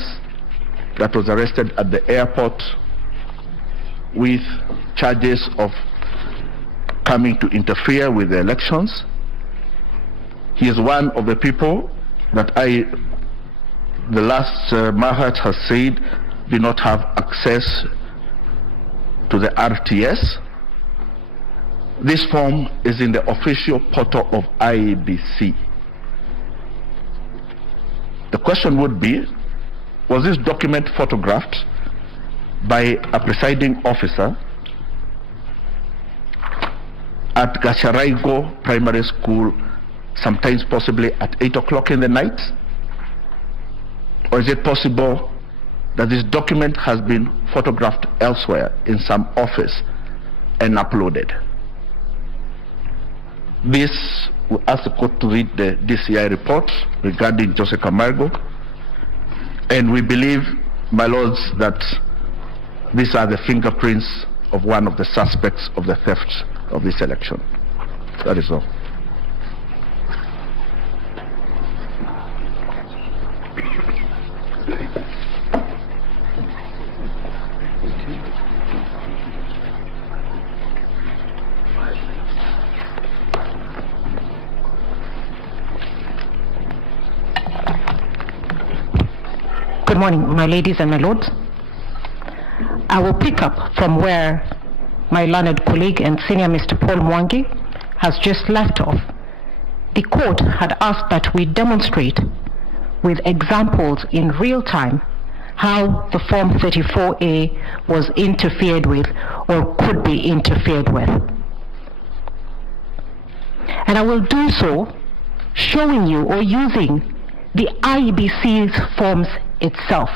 that was arrested at the airport with charges of coming to interfere with the elections. He is one of the people that I the last Mahat has said, do not have access to the RTS. This form is in the official portal of IEBC. The question would be, was this document photographed by a presiding officer at Gasharaigo Primary School, sometimes possibly at 8 o'clock in the night? Or is it possible that this document has been photographed elsewhere in some office and uploaded? This, we ask the court to read the DCI report regarding Jose Camargo, and we believe, my lords, that these are the fingerprints of one of the suspects of the theft of this election. That is all. Good morning, my ladies and my lords. I will pick up from where my learned colleague and senior Mr. Paul Mwangi has just left off. The court had asked that we demonstrate with examples in real time how the Form 34A was interfered with or could be interfered with. And I will do so showing you or using the IEBC's forms itself,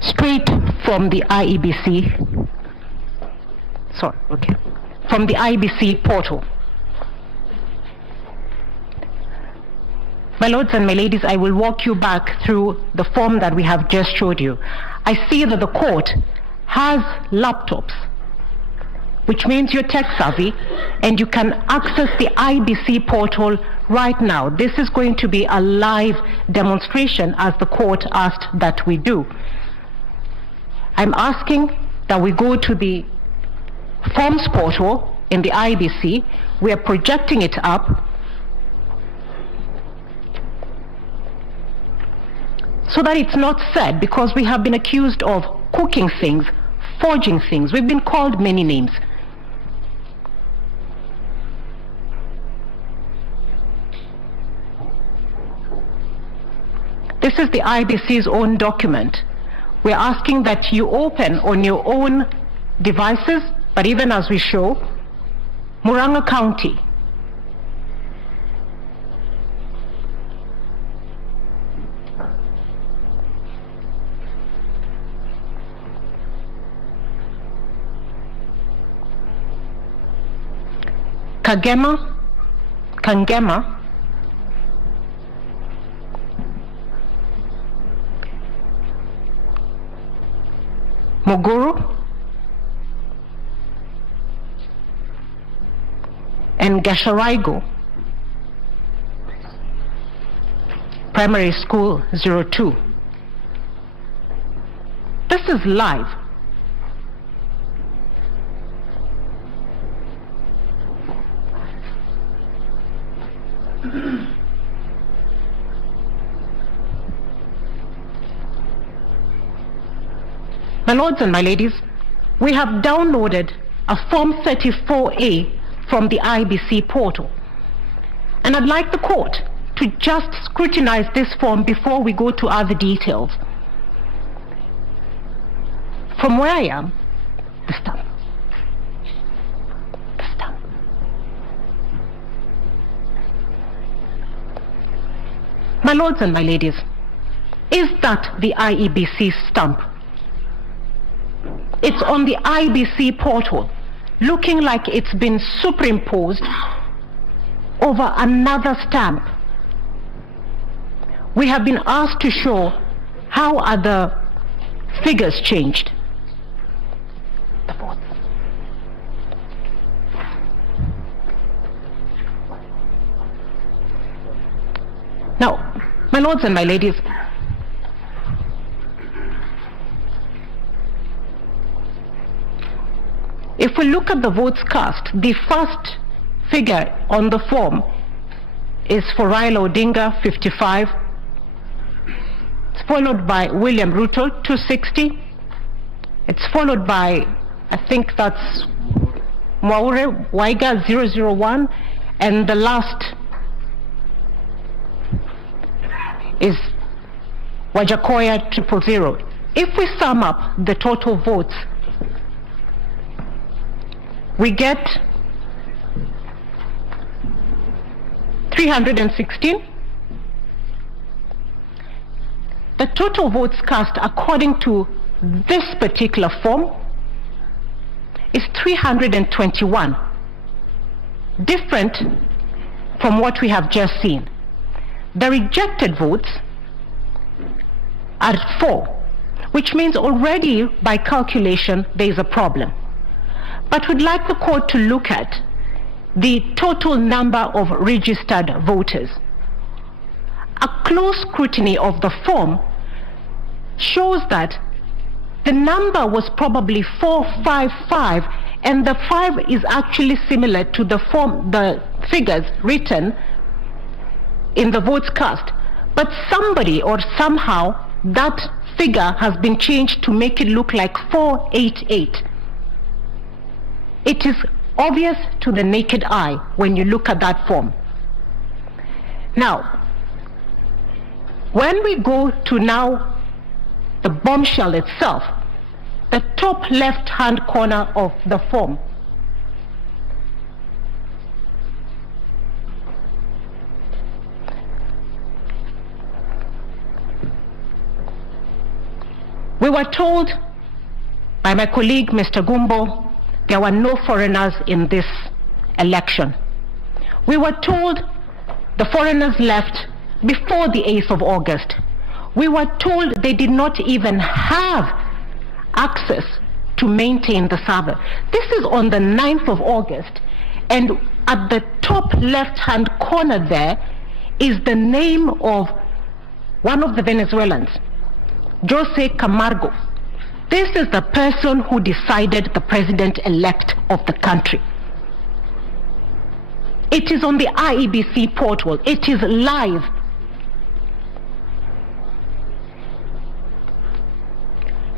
straight from the IEBC, from the IEBC portal. My lords and my ladies, I will walk you back through the form that we have just showed you. I see that the court has laptops, which means you're tech savvy and you can access the IEBC portal right now. This is going to be a live demonstration as the court asked that we do. I'm asking that we go to the forms portal in the IEBC. We are projecting it up so that it's not said, because we have been accused of cooking things, forging things. We've been called many names. This is the IEBC's own document. We're asking that you open on your own devices, but even as we show, Murang'a County. Kangema, Moguru, and Gasharaigo Primary School 02. This is live. My lords and my ladies, we have downloaded a Form 34A from the IEBC portal. And I'd like the court to just scrutinize this form before we go to other details. From where I am, the stamp. The stamp. My lords and my ladies, is that the IEBC stamp? It's on the IEBC portal, looking like it's been superimposed over another stamp. We have been asked to show how are the figures changed. The votes. Now, my lords and my ladies, if we look at the votes cast, the first figure on the form is for Raila Odinga, 55, It's followed by William Ruto, 260. It's followed by, I think that's Mwaure Waiga, 001. And the last is Wajakoya, 000. If we sum up the total votes, we get 316. The total votes cast according to this particular form is 321, different from what we have just seen. The rejected votes are 4, which means already by calculation there is a problem. But we'd like the court to look at the total number of registered voters. A close scrutiny of the form shows that the number was probably 455, and the 5 is actually similar to the figures written in the votes cast. But somebody or somehow that figure has been changed to make it look like 488. It is obvious to the naked eye when you look at that form. Now, when we go to now the bombshell itself, the top left-hand corner of the form, we were told by my colleague, Mr. Gumbo, there were no foreigners in this election. We were told the foreigners left before the 8th of August. We were told they did not even have access to maintain the server. This is on the 9th of August, and at the top left-hand corner there is the name of one of the Venezuelans, Jose Camargo. This is the person who decided the president-elect of the country. It is on the IEBC portal. It is live.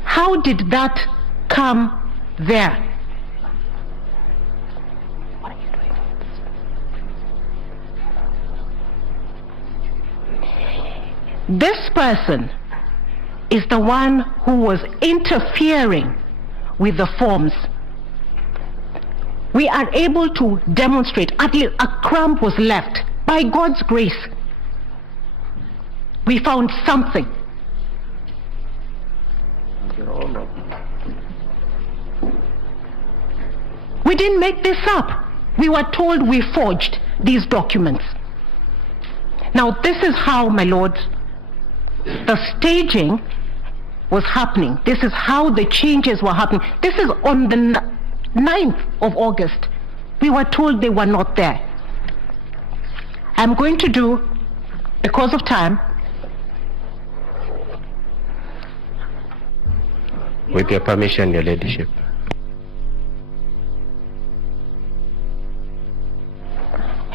How did that come there? What are you doing? This person is the one who was interfering with the forms. We are able to demonstrate, at least a crumb was left. By God's grace, we found something. We didn't make this up. We were told we forged these documents. Now, this is how, my lords, the staging was happening. This is how the changes were happening. This is on the 9th of August. We were told they were not there. I'm going to do, because of time, with your permission, Your Ladyship.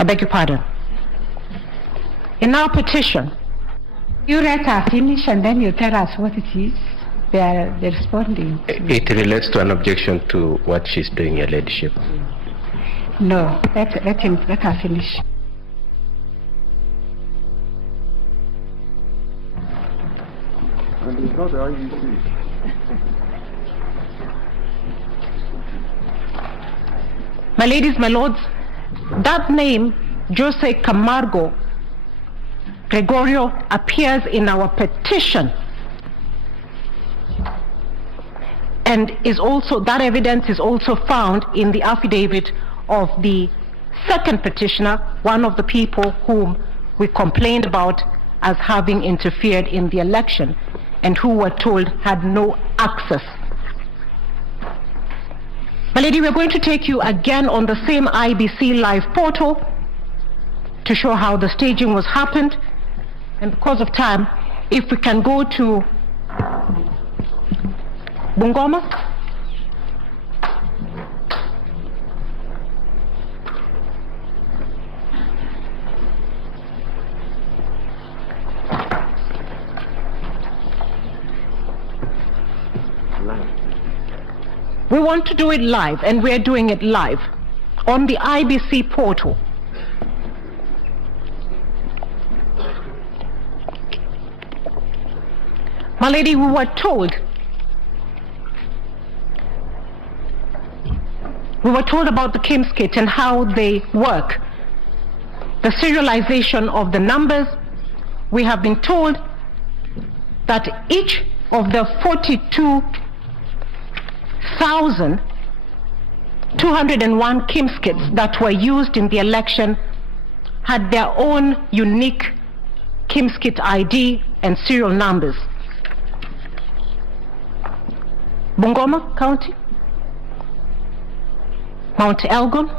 I beg your pardon. In our petition, you let her finish and then you tell us what it is they're responding to. It relates to an objection to what she's doing, Your Ladyship. No, let her finish. And it's not the IEC. my ladies, my lords, that name, Jose Camargo Gregorio, appears in our petition, and is also, that evidence is also found in the affidavit of the second petitioner, one of the people whom we complained about as having interfered in the election and who were told had no access. My lady, we're going to take you again on the same IBC live portal to show how the staging was happened. And because of time, if we can go to Bungoma. We want to do it live, and we're doing it live on the IBC portal. My lady, we were told about the KIMS kit and how they work. The serialization of the numbers. We have been told that each of the 42,201 KIMS kits that were used in the election had their own unique KIMS kit ID and serial numbers. Bungoma County, Mount Elgon,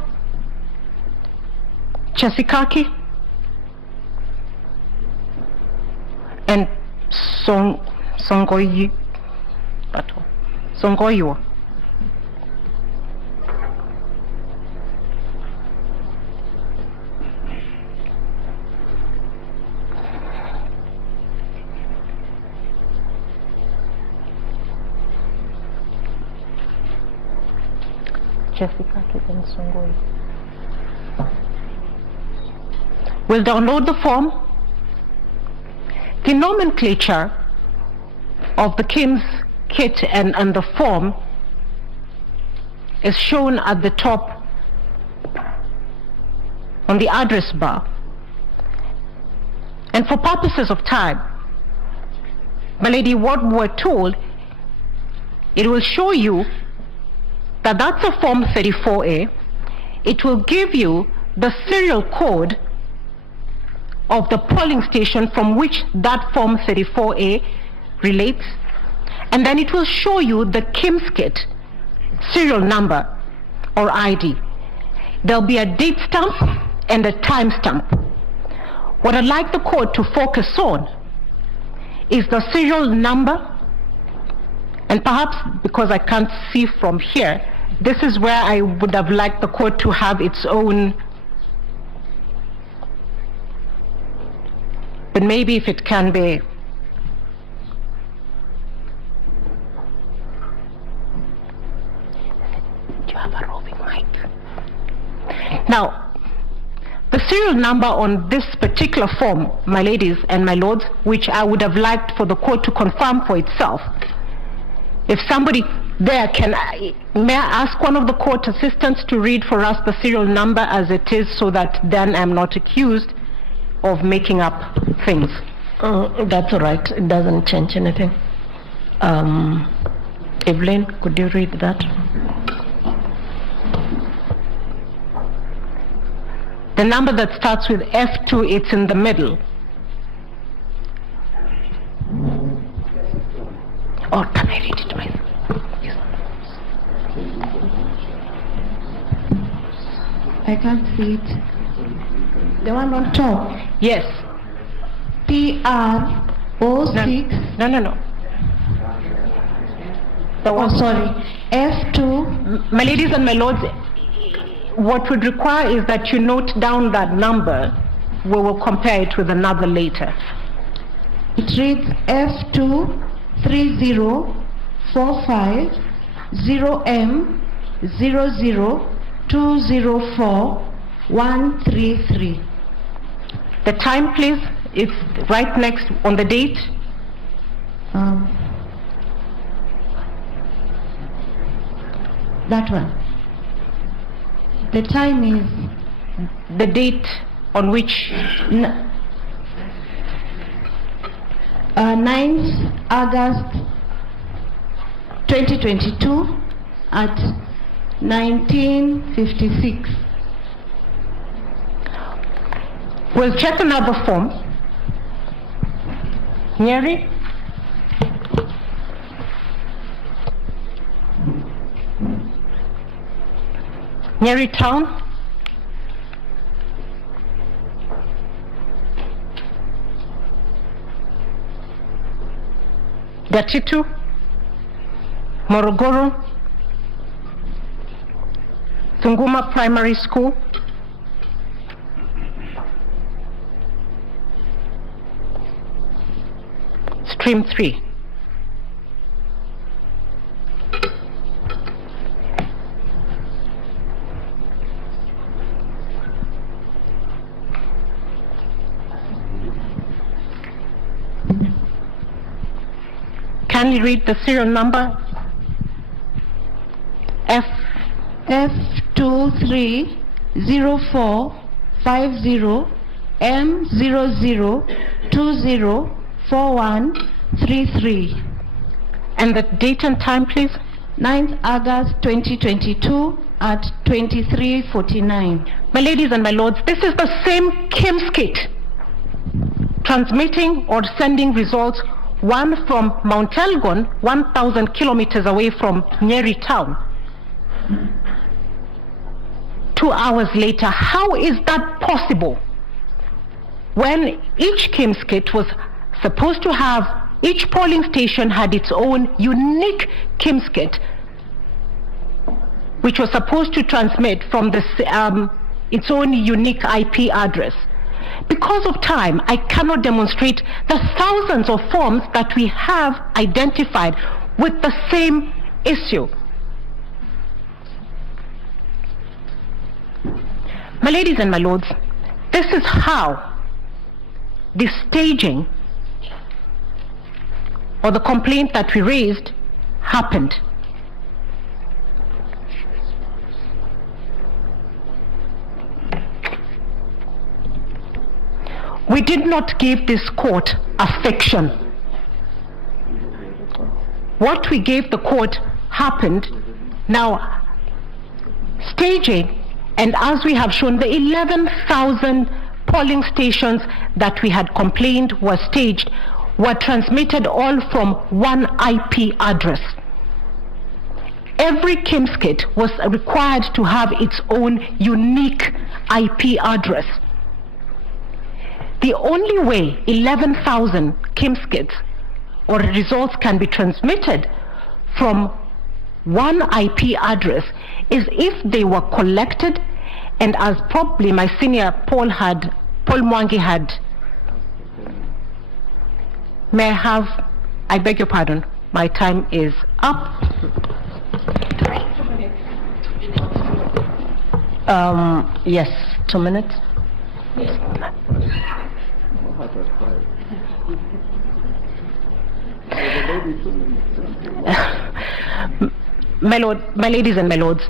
Chesikaki, and Songoyiwa. We'll download the form. The nomenclature of the KIMS kit and the form is shown at the top on the address bar. And for purposes of time, my lady, what we're told, it will show you that that's a Form 34A. It will give you the serial code of the polling station from which that Form 34A relates, and then it will show you the KIMS kit serial number or ID. There'll be a date stamp and a time stamp. What I'd like the court to focus on is the serial number, and perhaps because I can't see from here, this is where I would have liked the court to have its own, but maybe if it can be. Do you have a roving mic? Now, the serial number on this particular form, my ladies and my lords, which I would have liked for the court to confirm for itself. If somebody there can, may I ask one of the court assistants to read for us the serial number as it is, so that then I'm not accused of making up things. That's all right. It doesn't change anything. Evelyn, could you read that? The number that starts with F2, it's in the middle. Or can I read it myself? Yes. I can't see it. The one on top? Yes. PR06. No. Oh, sorry. F2. My ladies and my lords, what would require is that you note down that number. We will compare it with another later. It reads F2 3045 0M 00204 133. The time, please. It's right next on the date. That one. The time is the date on which 9th August 2022 at 1956. We'll check another form. Nyeri? Nyeri Town? Gatitu? Morogoro? Tunguma Primary School? Stream 3. Can you read the serial number? F230450M00204133. And the date and time, please? 9th August 2022 at 23:49. My ladies and my lords, this is the same KIMS kit transmitting or sending results, one from Mount Elgon, 1,000 kilometers away from Nyeri town. 2 hours later, how is that possible? When each KIMS kit was supposed to have, each polling station had its own unique KIMS kit, which was supposed to transmit from the, its own unique IP address. Because of time, I cannot demonstrate the thousands of forms that we have identified with the same issue. My ladies and my lords, this is how the staging or the complaint that we raised happened. We did not give this court a fiction. What we gave the court happened. Now, staging, and as we have shown, the 11,000 polling stations that we had complained were staged were transmitted all from one IP address. Every KIMS kit was required to have its own unique IP address. The only way 11,000 KIMS kits or results can be transmitted from one IP address is if they were collected, and as probably my senior Paul Mwangi had. May I have, I beg your pardon, my time is up. Yes, 2 minutes. My ladies and my lords,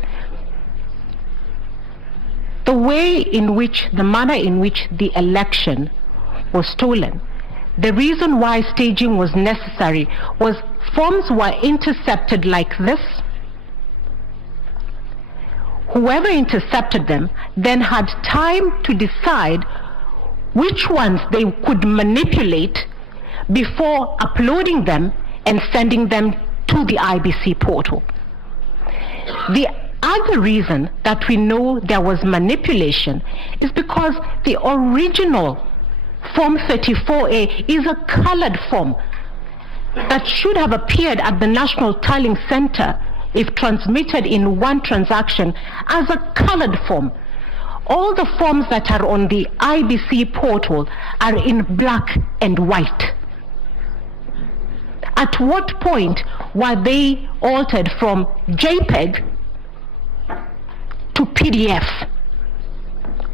the manner in which the election was stolen, the reason why staging was necessary was forms were intercepted like this. Whoever intercepted them then had time to decide which ones they could manipulate before uploading them and sending them to the IBC portal. The other reason that we know there was manipulation is because the original Form 34A is a colored form that should have appeared at the National Tallying Center if transmitted in one transaction as a colored form. All the forms that are on the IBC portal are in black and white. At what point were they altered from JPEG to PDF?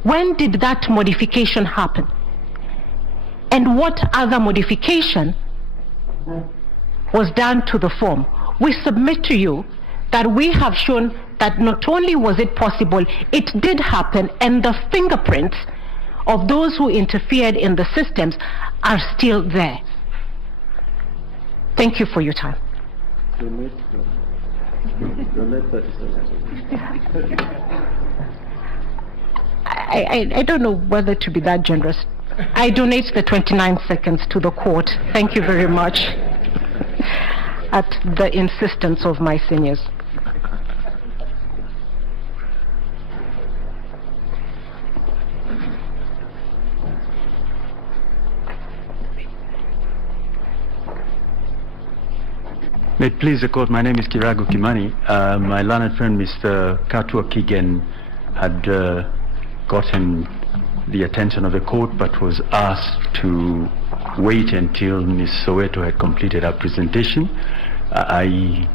When did that modification happen? And what other modification was done to the form? We submit to you that we have shown that not only was it possible, it did happen, and the fingerprints of those who interfered in the systems are still there. Thank you for your time. I don't know whether to be that generous. I donate the 29 seconds to the court. Thank you very much. At the insistence of my seniors. May it please the court, my name is Kirago Kimani. My learned friend, Mr. Katua Kigen, had gotten the attention of the court, but was asked to wait until Ms. Soweto had completed her presentation. I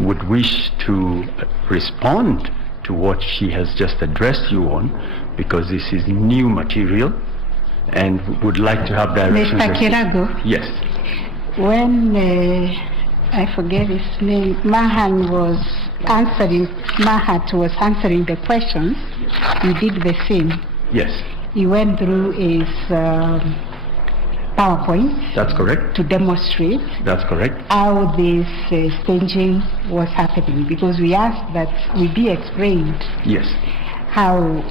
would wish to respond to what she has just addressed you on, because this is new material, and would like to have directions. Mr. Kirago? Yes. When, I forget his name, Mahat was answering the questions, he did the same. Yes. He went through his PowerPoint. That's correct. To demonstrate. That's correct. How this staging was happening, because we asked that we be explained. Yes. How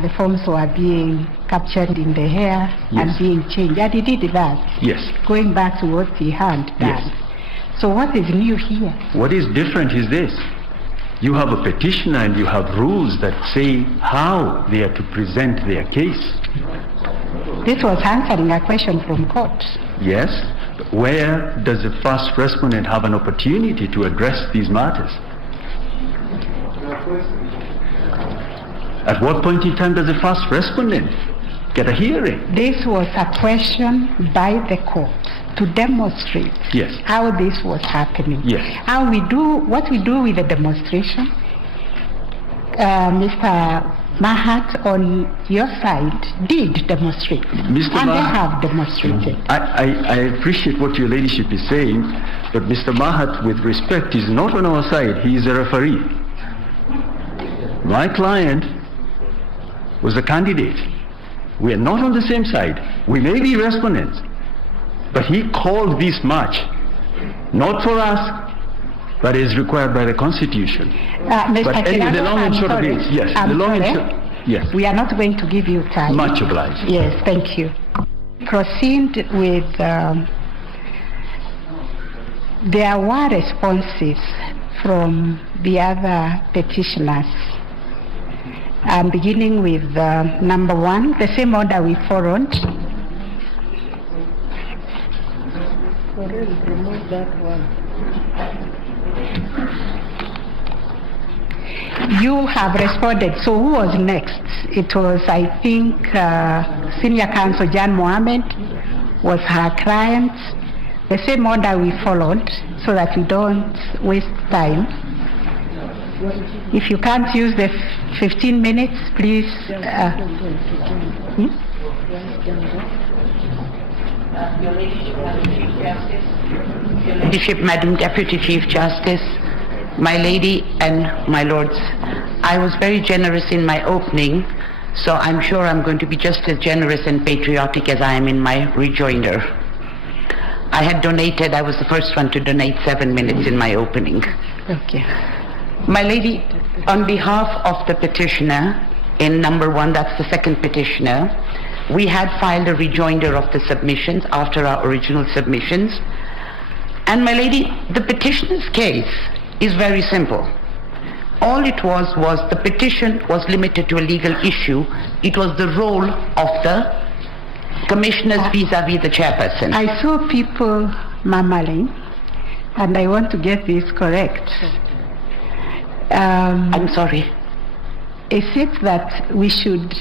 the forms were being captured in the hair and being changed. And he did that. Yes. Going back to what he had done. Yes. So what is new here? What is different is this. You have a petitioner and you have rules that say how they are to present their case. This was answering a question from court. Yes. Where does the first respondent have an opportunity to address these matters? At what point in time does the first respondent get a hearing? This was a question by the court to demonstrate how this was happening. Yes. How we do, what we do with the demonstration. Mr. Mahat on your side did demonstrate. Mr. And they have demonstrated. I appreciate what your ladyship is saying, but Mr. Mahat, with respect, is not on our side. He is a referee. My client was a candidate. We are not on the same side. We may be respondents, but he called this match, not for us, but is required by the Constitution. Mr. But anyway, the long and short of it, yes. The long and short, yes. We are not going to give you time. Much obliged. Yes, thank you. Proceed with, there were responses from the other petitioners. I'm beginning with number one, the same order we followed. Remove that one. You have responded. So who was next? It was, I think, Senior Counsel Jan Mohammed was her client. The same order we followed so that we don't waste time. If you can't use the 15 minutes, please. Your Ladyship, Madam Deputy Chief Justice, my lady and my lords, I was very generous in my opening, so I'm sure I'm going to be just as generous and patriotic as I am in my rejoinder. I was the first one to donate 7 minutes in my opening. Okay. My lady, on behalf of the petitioner, in number one, that's the second petitioner, we had filed a rejoinder of the submissions after our original submissions. And my lady, the petitioner's case is very simple. All it was the petition was limited to a legal issue. It was the role of the commissioners vis-a-vis the chairperson. I saw people murmuring, and I want to get this correct. I'm sorry. Is it that we should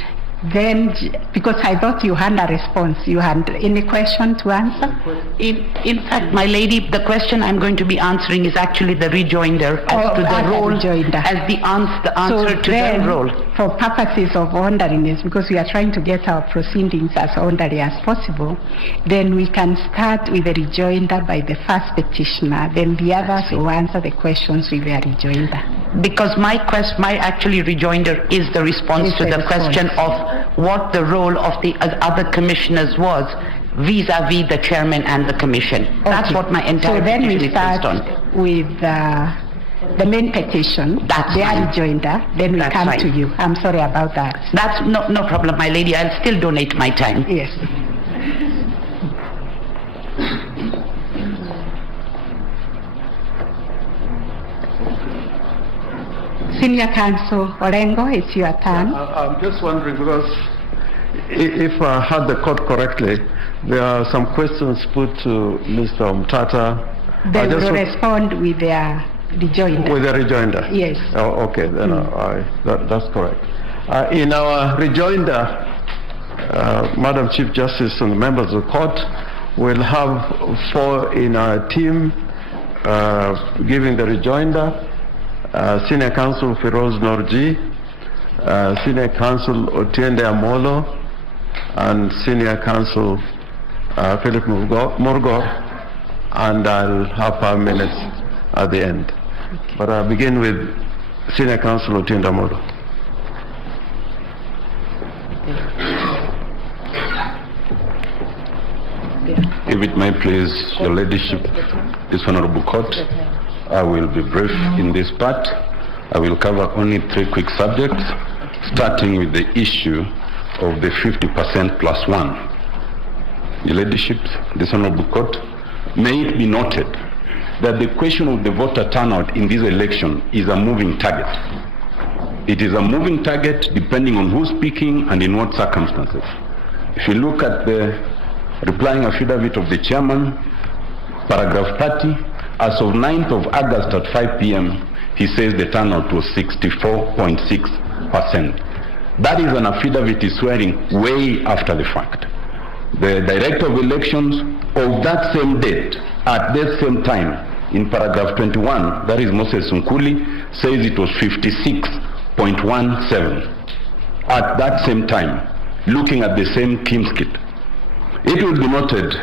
then, because I thought you had a response, you had any question to answer? In fact, my lady, the question I'm going to be answering is actually the rejoinder as to the role, as the answer to the role. For purposes of orderliness, because we are trying to get our proceedings as orderly as possible, then we can start with the rejoinder by the first petitioner, then the others will answer the questions with their rejoinder. Because my actually rejoinder is the response to the question of what the role of the other commissioners was vis-a-vis the chairman and the commission. Okay. That's what my entire petition is based on. So then we start with the main petition, the rejoinder, then we come to you. I'm sorry about that. That's no problem, my lady. I'll still donate my time. Yes. Senior Counsel Orengo, it's your turn. I'm just wondering, because if I heard the court correctly, there are some questions put to Mr. Mtata. They will respond with their rejoinder. With the rejoinder? Yes. Oh, okay, then that's correct. In our rejoinder, Madam Chief Justice and the members of the court will have 4 in our team giving the rejoinder, Senior Counsel Firoz Norji, Senior Counsel Otiende Amolo, and Senior Counsel Philip Morgor, and I'll have 5 minutes at the end. But I'll begin with Senior Counsel Otiende Amolo. If it may please your ladyship, this honorable court, I will be brief in this part. I will cover only 3 quick subjects, starting with the issue of the 50% plus 1. Your ladyship, this honorable court, may it be noted that the question of the voter turnout in this election is a moving target. It is a moving target depending on who's speaking and in what circumstances. If you look at the replying affidavit of the chairman, paragraph 30, as of 9th of August at 5 p.m., he says the turnout was 64.6%. That is an affidavit he's swearing way after the fact. The director of elections of that same date, at that same time, in paragraph 21, that is Moses Nkuli, says it was 56.17 at that same time, looking at the same Kimskit. It will be noted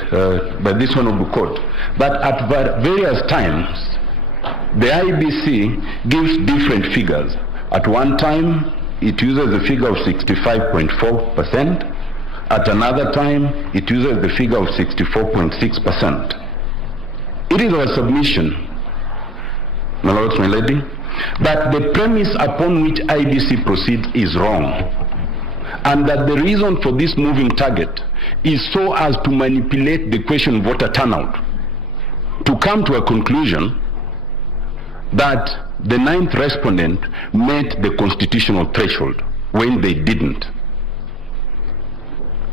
by this honorable court that at various times the IBC gives different figures. At one time it uses the figure of 65.4%, at another time it uses the figure of 64.6%. It is our submission, my lords, my lady, that the premise upon which IBC proceeds is wrong, and that the reason for this moving target is so as to manipulate the question of voter turnout, to come to a conclusion that the 9th respondent met the constitutional threshold when they didn't.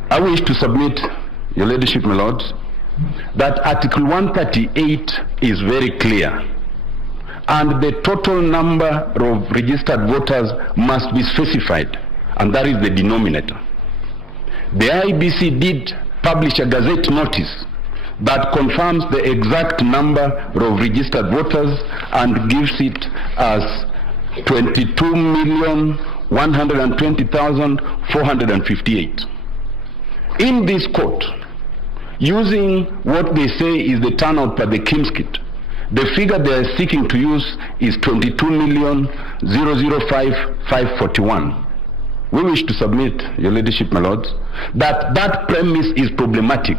I wish to submit, your ladyship, my lords, that Article 138 is very clear, and the total number of registered voters must be specified, and that is the denominator. The IBC did publish a gazette notice that confirms the exact number of registered voters and gives it as 22,120,458. In this court, using what they say is the turnout per the Kimskit, the figure they are seeking to use is 22,005,541. We wish to submit, your ladyship, my lords, that that premise is problematic.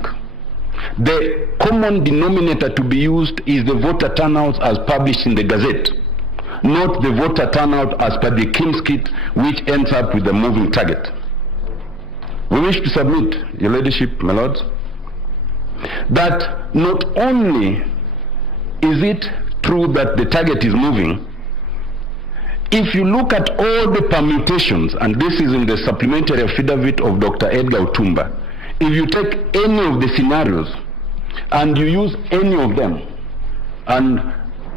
The common denominator to be used is the voter turnout as published in the Gazette, not the voter turnout as per the Kimskit, which ends up with a moving target. We wish to submit, your ladyship, my lords, that not only is it true that the target is moving, if you look at all the permutations, and this is in the supplementary affidavit of Dr. Edgar Otumba, if you take any of the scenarios and you use any of them, and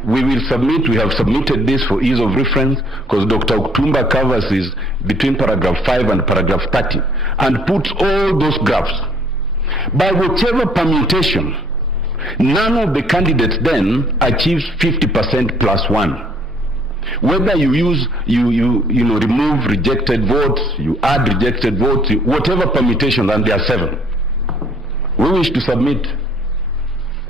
we will submit, we have submitted this for ease of reference, because Dr. Otumba covers is between paragraph 5 and paragraph 30, and puts all those graphs. By whichever permutation, none of the candidates then achieves 50% plus 1. Whether you use, remove rejected votes, you add rejected votes, whatever permutation, and there are 7. We wish to submit,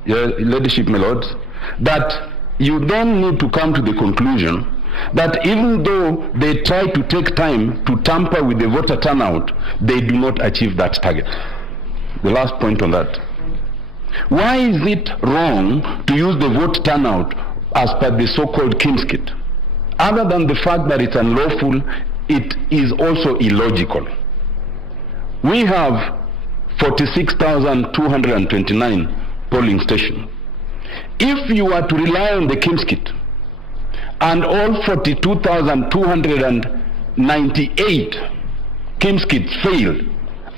your ladyship, my lords, that you then need to come to the conclusion that even though they try to take time to tamper with the voter turnout, they do not achieve that target. The last point on that. Why is it wrong to use the vote turnout as per the so-called Kimskit? Other than the fact that it's unlawful, it is also illogical. We have 46,229 polling stations. If you were to rely on the Kimskit, and all 42,298 Kimskits failed,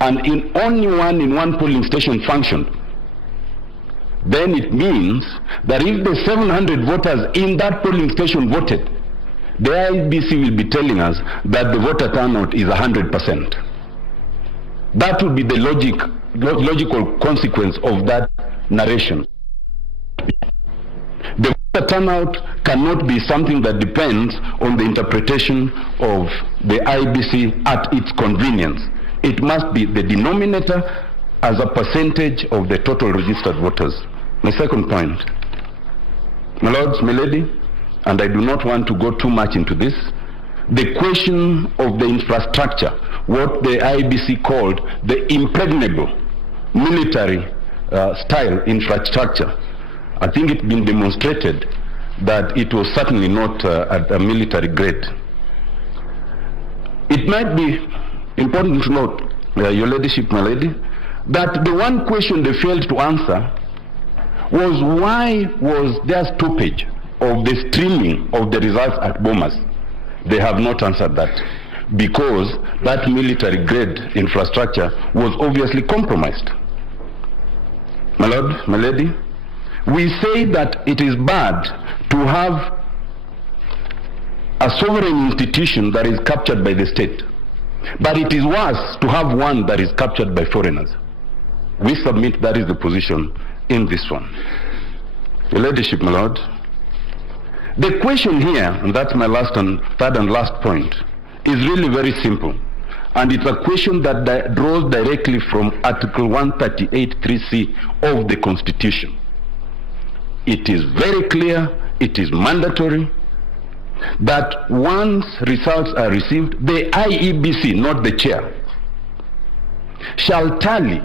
and only one polling station functioned, then it means that if the 700 voters in that polling station voted, the IBC will be telling us that the voter turnout is 100%. That would be the logical consequence of that narration. The voter turnout cannot be something that depends on the interpretation of the IEBC at its convenience. It must be the denominator as a percentage of the total registered voters. My second point, my lords, my lady, and I do not want to go too much into this, the question of the infrastructure, what the IEBC called the impregnable military style infrastructure. I think it's been demonstrated that it was certainly not at a military grade. It might be important to note, your ladyship, my lady, that the one question they failed to answer was why was there stoppage of the streaming of the results at Bomas. They have not answered that, because that military grade infrastructure was obviously compromised. My lord, my lady, we say that it is bad to have a sovereign institution that is captured by the state, but it is worse to have one that is captured by foreigners. We submit that is the position in this one. Your ladyship, my lord, the question here, and that's my third and last point, is really very simple. And it's a question that draws directly from Article 138(3)(c) of the Constitution. It is very clear, it is mandatory, that once results are received, the IEBC, not the chair, shall tally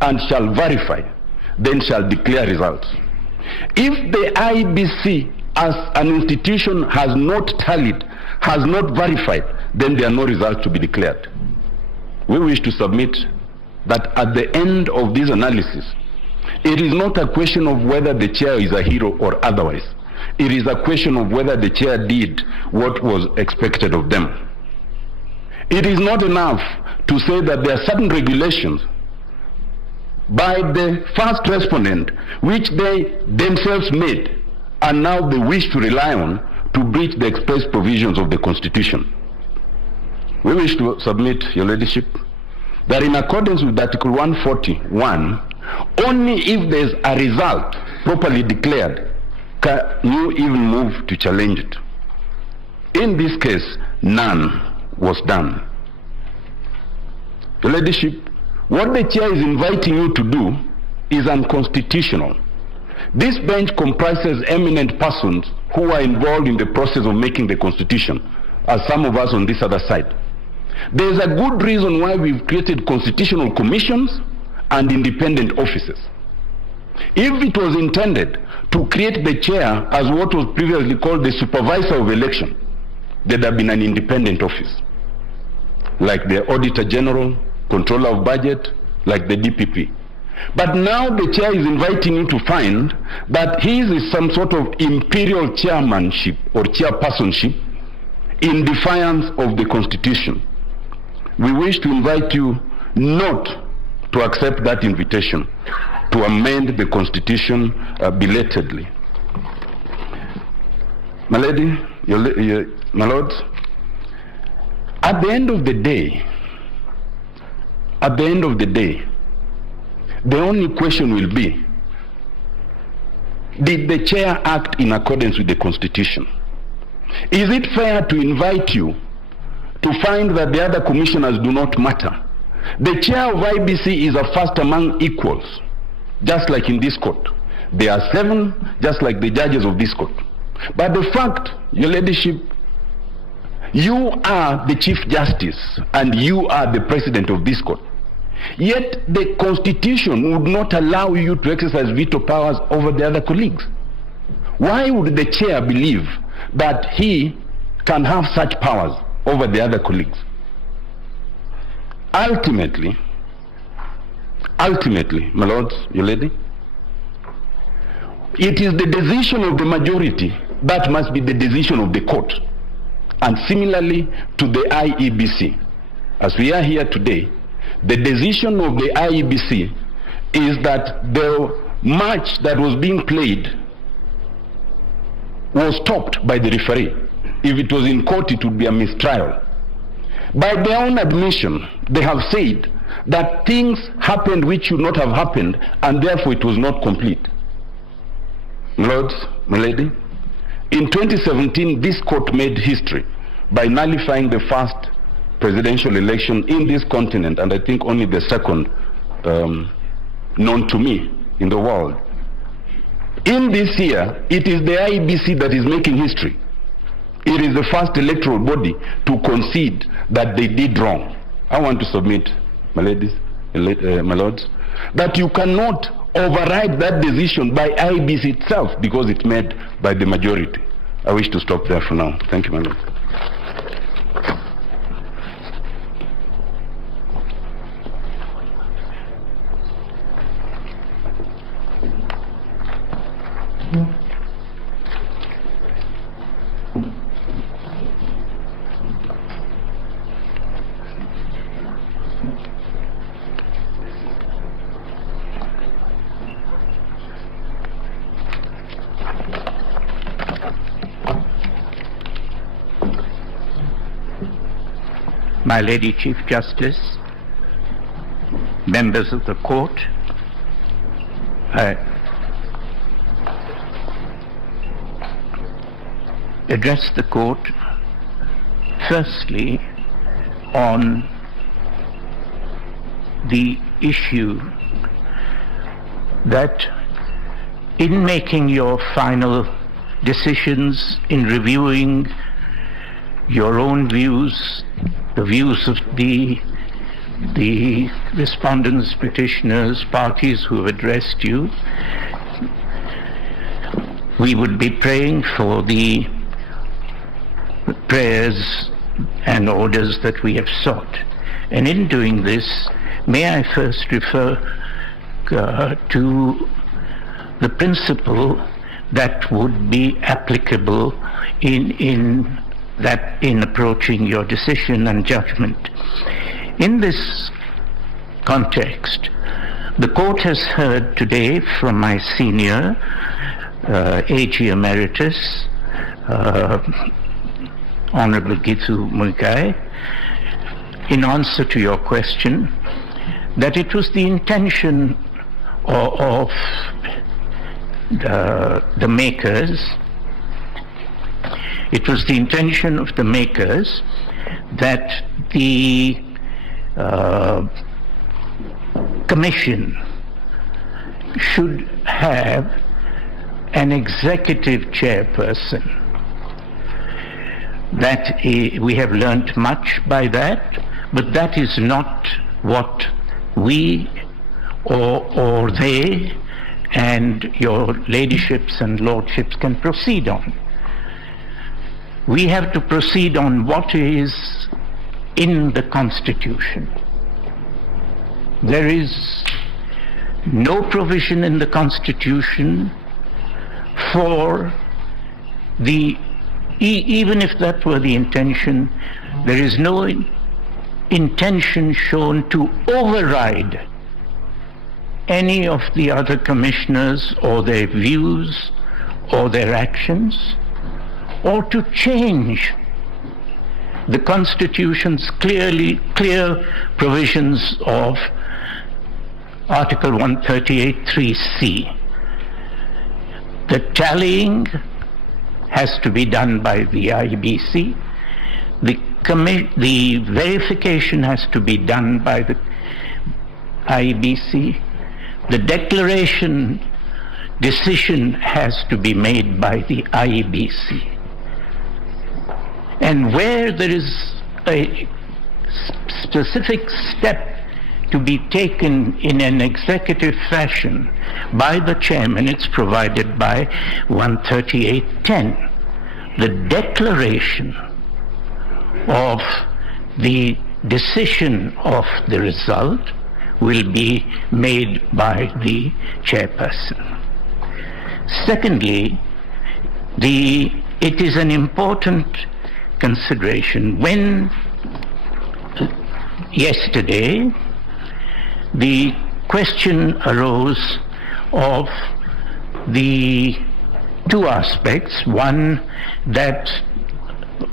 and shall verify, then shall declare results. If the IEBC as an institution has not tallied, has not verified, then there are no results to be declared. We wish to submit that at the end of this analysis, it is not a question of whether the chair is a hero or otherwise. It is a question of whether the chair did what was expected of them. It is not enough to say that there are certain regulations by the first respondent which they themselves made and now they wish to rely on to breach the express provisions of the Constitution. We wish to submit, your ladyship, that in accordance with Article 141, only if there is a result properly declared can you even move to challenge it. In this case, none was done. Your ladyship, what the chair is inviting you to do is unconstitutional. This bench comprises eminent persons who are involved in the process of making the Constitution, as some of us on this other side. There is a good reason why we've created constitutional commissions and independent offices. If it was intended to create the chair as what was previously called the supervisor of election, there'd have been an independent office, like the Auditor General, Controller of Budget, like the DPP. But now the chair is inviting you to find that his is some sort of imperial chairmanship or chairpersonship in defiance of the Constitution. We wish to invite you not to accept that invitation to amend the Constitution belatedly. My lady, my lords, at the end of the day, the only question will be, did the chair act in accordance with the Constitution? Is it fair to invite you to find that the other commissioners do not matter? The chair of IBC is a first among equals, just like in this court. There are 7, just like the judges of this court. But the fact, your ladyship, you are the Chief Justice and you are the President of this court. Yet the Constitution would not allow you to exercise veto powers over the other colleagues. Why would the chair believe that he can have such powers over the other colleagues? Ultimately, my lords, your lady, it is the decision of the majority that must be the decision of the court. And similarly to the IEBC, as we are here today, the decision of the IEBC is that the match that was being played was stopped by the referee. If it was in court, it would be a mistrial. By their own admission, they have said that things happened which should not have happened, and therefore it was not complete. my lords, my lady, in 2017, this court made history by nullifying the first presidential election in this continent, and I think only the second known to me in the world. In this year, it is the IEBC that is making history. It is the first electoral body to concede that they did wrong. I want to submit, my ladies, my lords, that you cannot override that decision by IEBC itself because it's made by the majority. I wish to stop there for now. Thank you, my lord. My Lady Chief Justice, members of the court, I address the court firstly on the issue that in making your final decisions, in reviewing your own views, the views of the respondents, petitioners, parties who have addressed you, we would be praying for the prayers and orders that we have sought. And in doing this, may I first refer to the principle that would be applicable in approaching your decision and judgment. In this context, the court has heard today from my senior, AG Emeritus, Honorable Gitu Muigai, in answer to your question, that it was the intention of the makers, it was the intention of the makers that the commission should have an executive chairperson. That we have learnt much by that, but that is not what we or they and your ladyships and lordships can proceed on. We have to proceed on what is in the Constitution. There is no provision in the Constitution for the, even if that were the intention, there is no intention shown to override any of the other commissioners or their views or their actions, or to change the Constitution's clear provisions of Article 138(3)(c). The tallying has to be done by the IEBC. The verification has to be done by the IEBC. The declaration decision has to be made by the IEBC. And where there is a specific step to be taken in an executive fashion by the chairman, it's provided by 138(10). The declaration of the decision of the result will be made by the chairperson. Secondly, it is an important consideration. When yesterday the question arose of the two aspects. One, that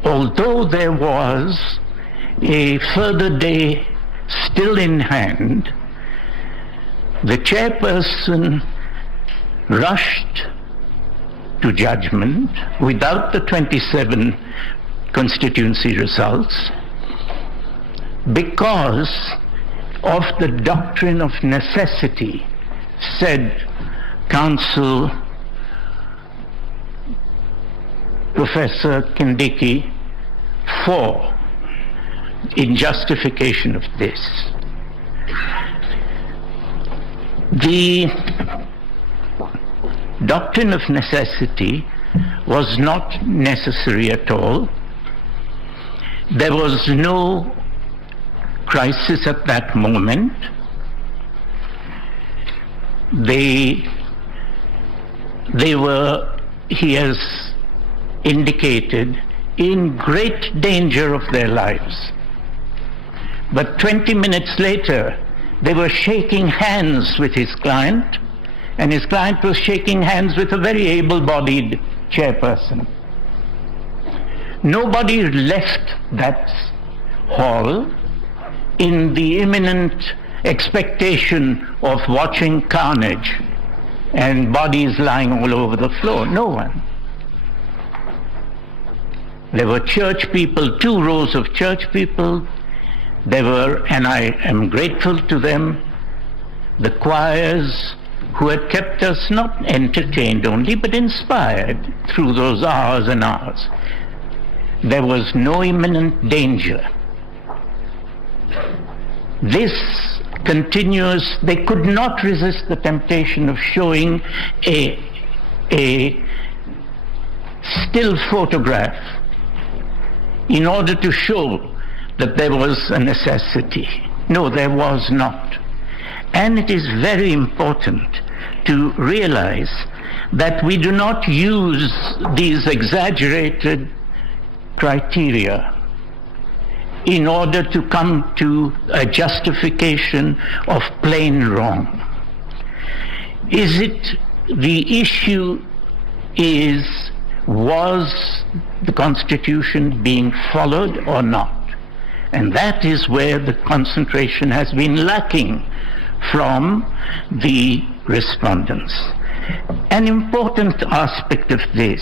although there was a further day still in hand, the chairperson rushed to judgment without the 27 constituency results because of the doctrine of necessity, said Counsel Professor Kindiki in justification of this. The doctrine of necessity was not necessary at all. There was no crisis at that moment. They were, he has indicated, in great danger of their lives. But 20 minutes later, they were shaking hands with his client, and his client was shaking hands with a very able-bodied chairperson. Nobody left that hall in the imminent expectation of watching carnage and bodies lying all over the floor. No one. There were church people, 2 rows of church people. There were, and I am grateful to them, the choirs who had kept us not entertained only, but inspired through those hours and hours. There was no imminent danger. This continuous, they could not resist the temptation of showing a still photograph in order to show that there was a necessity. No, there was not. And it is very important to realize that we do not use these exaggerated criteria in order to come to a justification of plain wrong. Is it, the issue is, was the Constitution being followed or not? And that is where the concentration has been lacking from the respondents. An important aspect of this,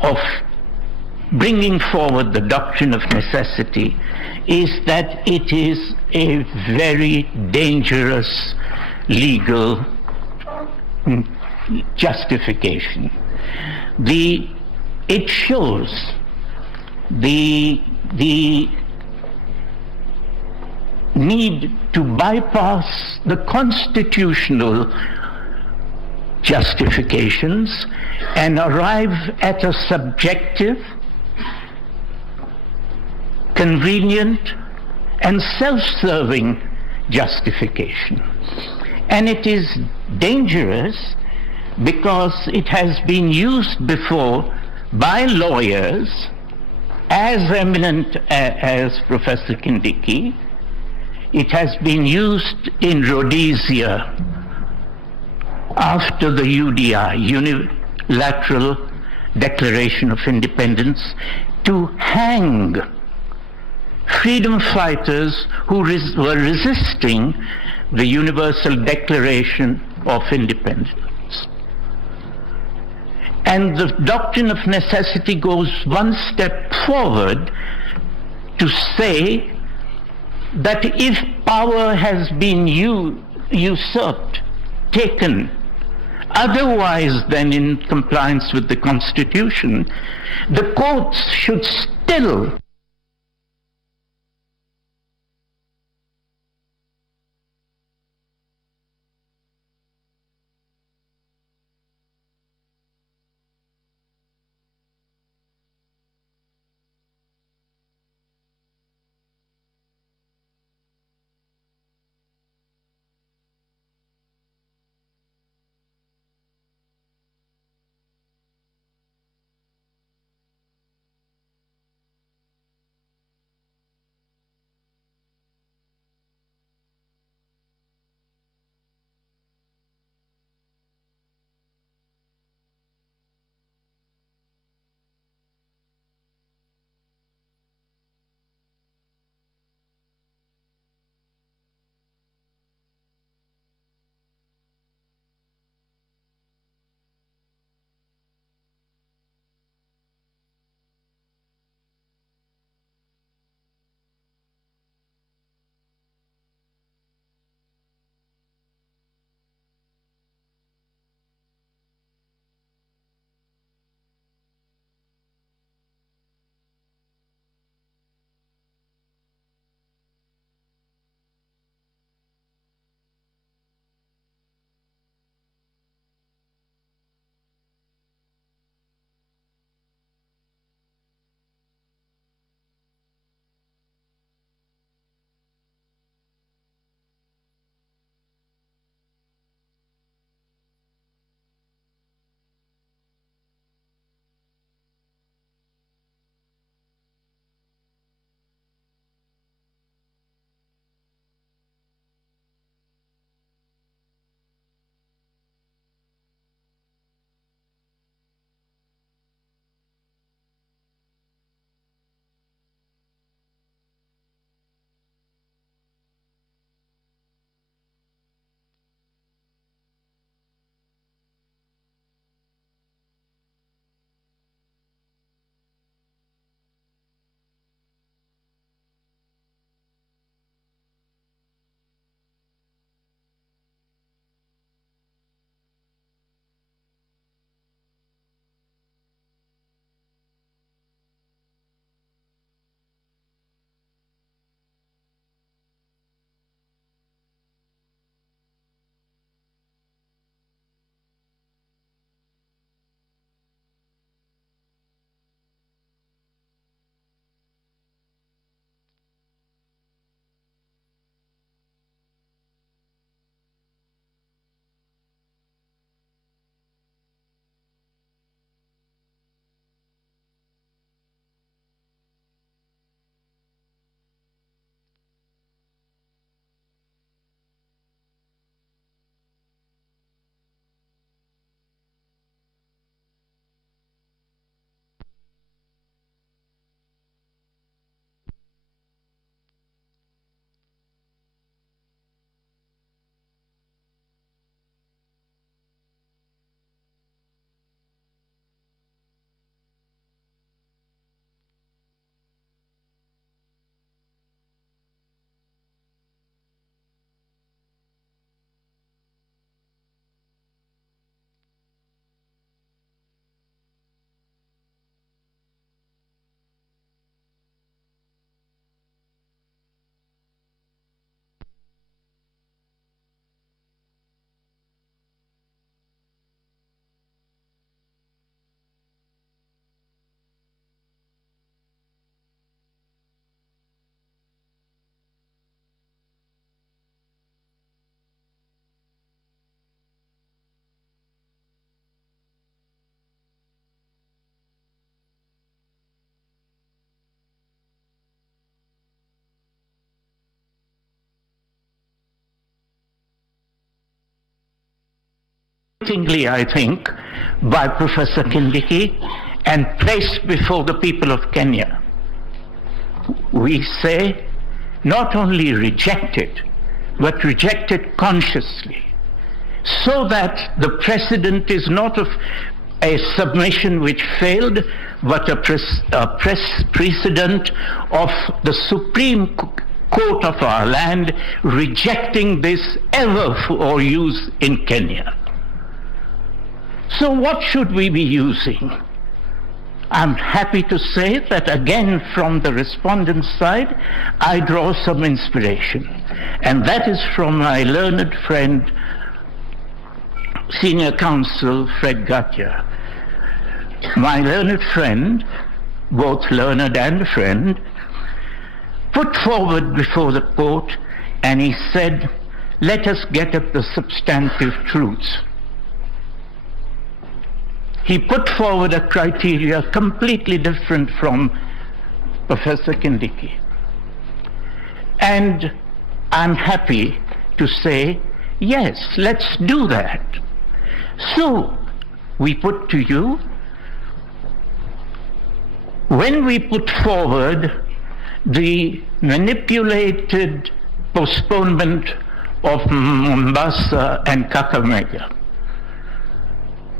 of bringing forward the doctrine of necessity, is that it is a very dangerous legal justification. It shows the need to bypass the constitutional justifications and arrive at a subjective, convenient, and self-serving justification. And it is dangerous because it has been used before by lawyers as eminent as Professor Kindiki. It has been used in Rhodesia after the UDI, Unilateral Declaration of Independence, to hang freedom fighters who were resisting the Universal Declaration of Independence. And the doctrine of necessity goes one step forward to say that if power has been usurped, taken, otherwise than in compliance with the Constitution, the courts should still I think, by Professor Kindiki and placed before the people of Kenya. We say not only rejected, but rejected consciously, so that the precedent is not of a submission which failed, but a precedent of the Supreme Court of our land rejecting this ever for use in Kenya. So what should we be using? I'm happy to say that again from the respondent's side, I draw some inspiration. And that is from my learned friend, Senior Counsel Fred Gatia. My learned friend, both learned and friend, put forward before the court and he said, let us get at the substantive truths. He put forward a criteria completely different from Professor Kindiki. And I'm happy to say, yes, let's do that. So we put to you, when we put forward the manipulated postponement of Mombasa and Kakamega,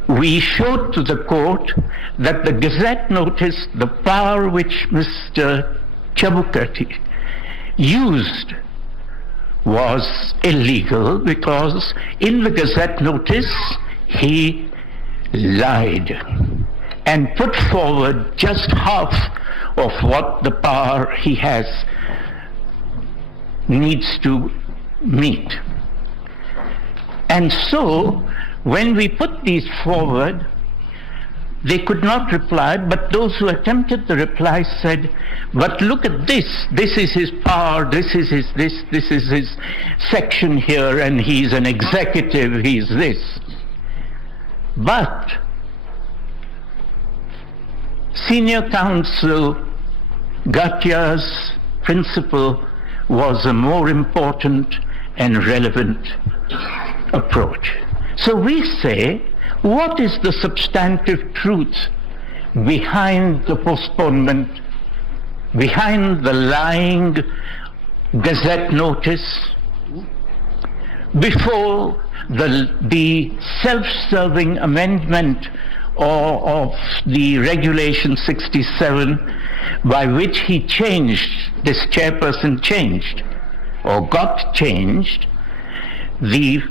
we showed to the court that the Gazette notice, the power which Mr. Chebukati used, was illegal because in the Gazette notice he lied and put forward just half of what the power he has needs to meet. And so when we put these forward, they could not reply, but those who attempted the reply said, but look at this is his power, this is his section here, and he's an executive, he's this. But Senior Counsel Gatia's principle was a more important and relevant approach. So we say, what is the substantive truth behind the postponement, behind the lying Gazette notice, before the self-serving amendment of the Regulation 67 by which he changed, this chairperson changed, or got changed, the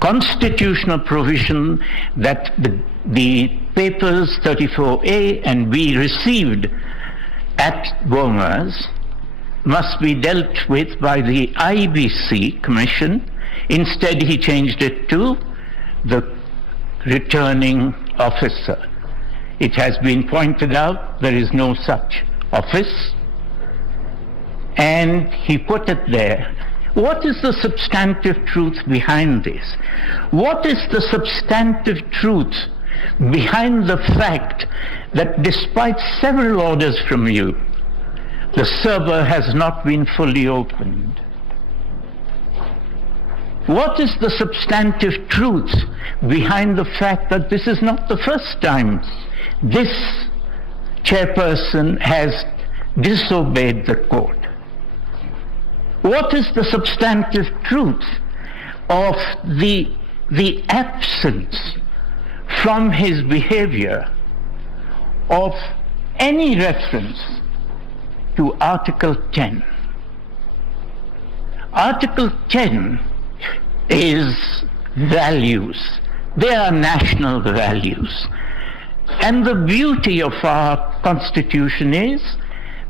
constitutional provision that the papers 34A and B received at Bomas must be dealt with by the IBC Commission. Instead, he changed it to the returning officer. It has been pointed out there is no such office, and he put it there. What is the substantive truth behind this? What is the substantive truth behind the fact that despite several orders from you, the server has not been fully opened? What is the substantive truth behind the fact that this is not the first time this chairperson has disobeyed the court? What is the substantive truth of the absence from his behavior of any reference to Article 10? Article 10 is values. They are national values. And the beauty of our Constitution is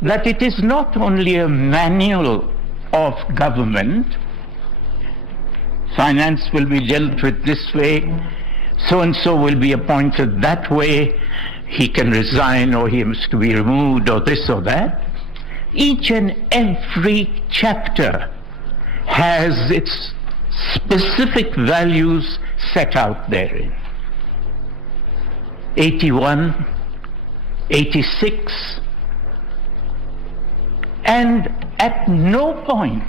that it is not only a manual of government. Finance will be dealt with this way, so-and-so will be appointed that way, he can resign or he is to be removed or this or that. Each and every chapter has its specific values set out therein. 81, 86, and at no point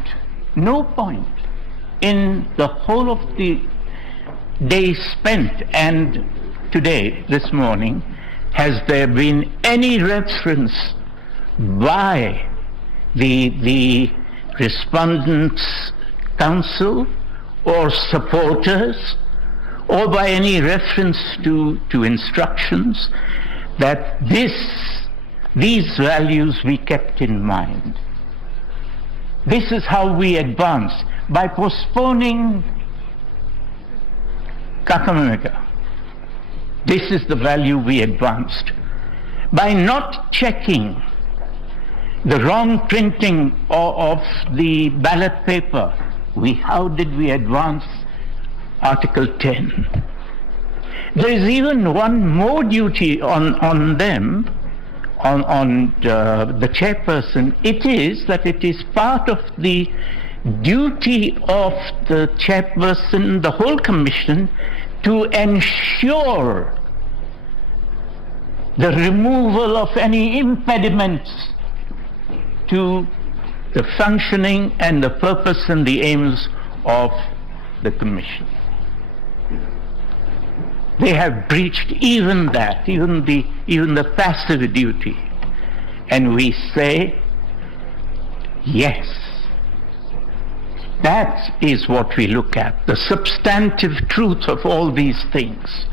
in the whole of the days spent, and today, this morning, has there been any reference by the respondents' counsel or supporters, or by any reference to instructions, that these values we kept in mind? This is how we advance. By postponing Kakamega, this is the value we advanced. By not checking the wrong printing of the ballot paper, how did we advance Article 10? There is even one more duty on them, on the chairperson. It is that it is part of the duty of the chairperson, the whole commission, to ensure the removal of any impediments to the functioning and the purpose and the aims of the commission. They have breached even that, even the passive duty. And we say, yes, that is what we look at, the substantive truth of all these things.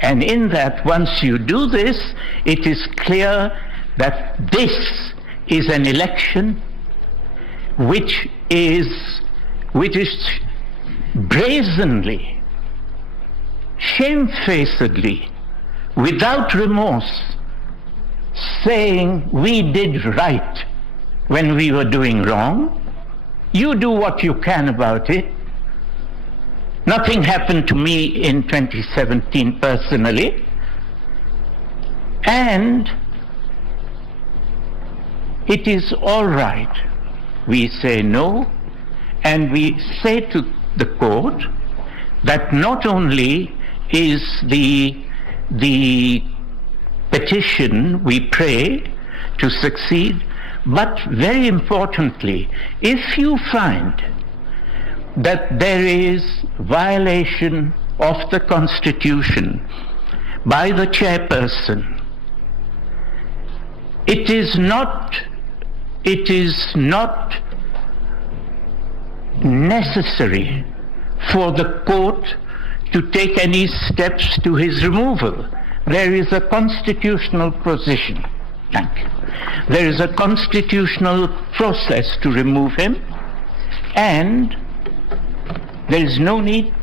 And in that, once you do this, it is clear that this is an election which is brazenly, shamefacedly, without remorse, saying we did right when we were doing wrong. You do what you can about it. Nothing happened to me in 2017 personally. And it is all right. We say no, and we say to the court that not only is the petition, we pray, to succeed, but very importantly, if you find that there is violation of the Constitution by the chairperson, it is not necessary for the court to take any steps to his removal. There is a constitutional position. Thank you. There is a constitutional process to remove him, and there is no need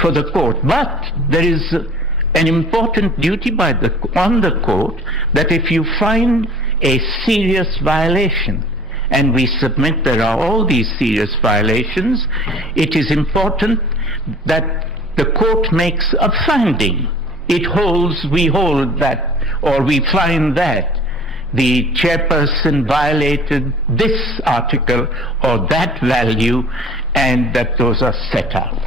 for the court. But there is an important duty on the court that if you find a serious violation, and we submit there are all these serious violations, it is important that the court makes a finding. We hold that, or we find that the chairperson violated this article or that value, and that those are set out.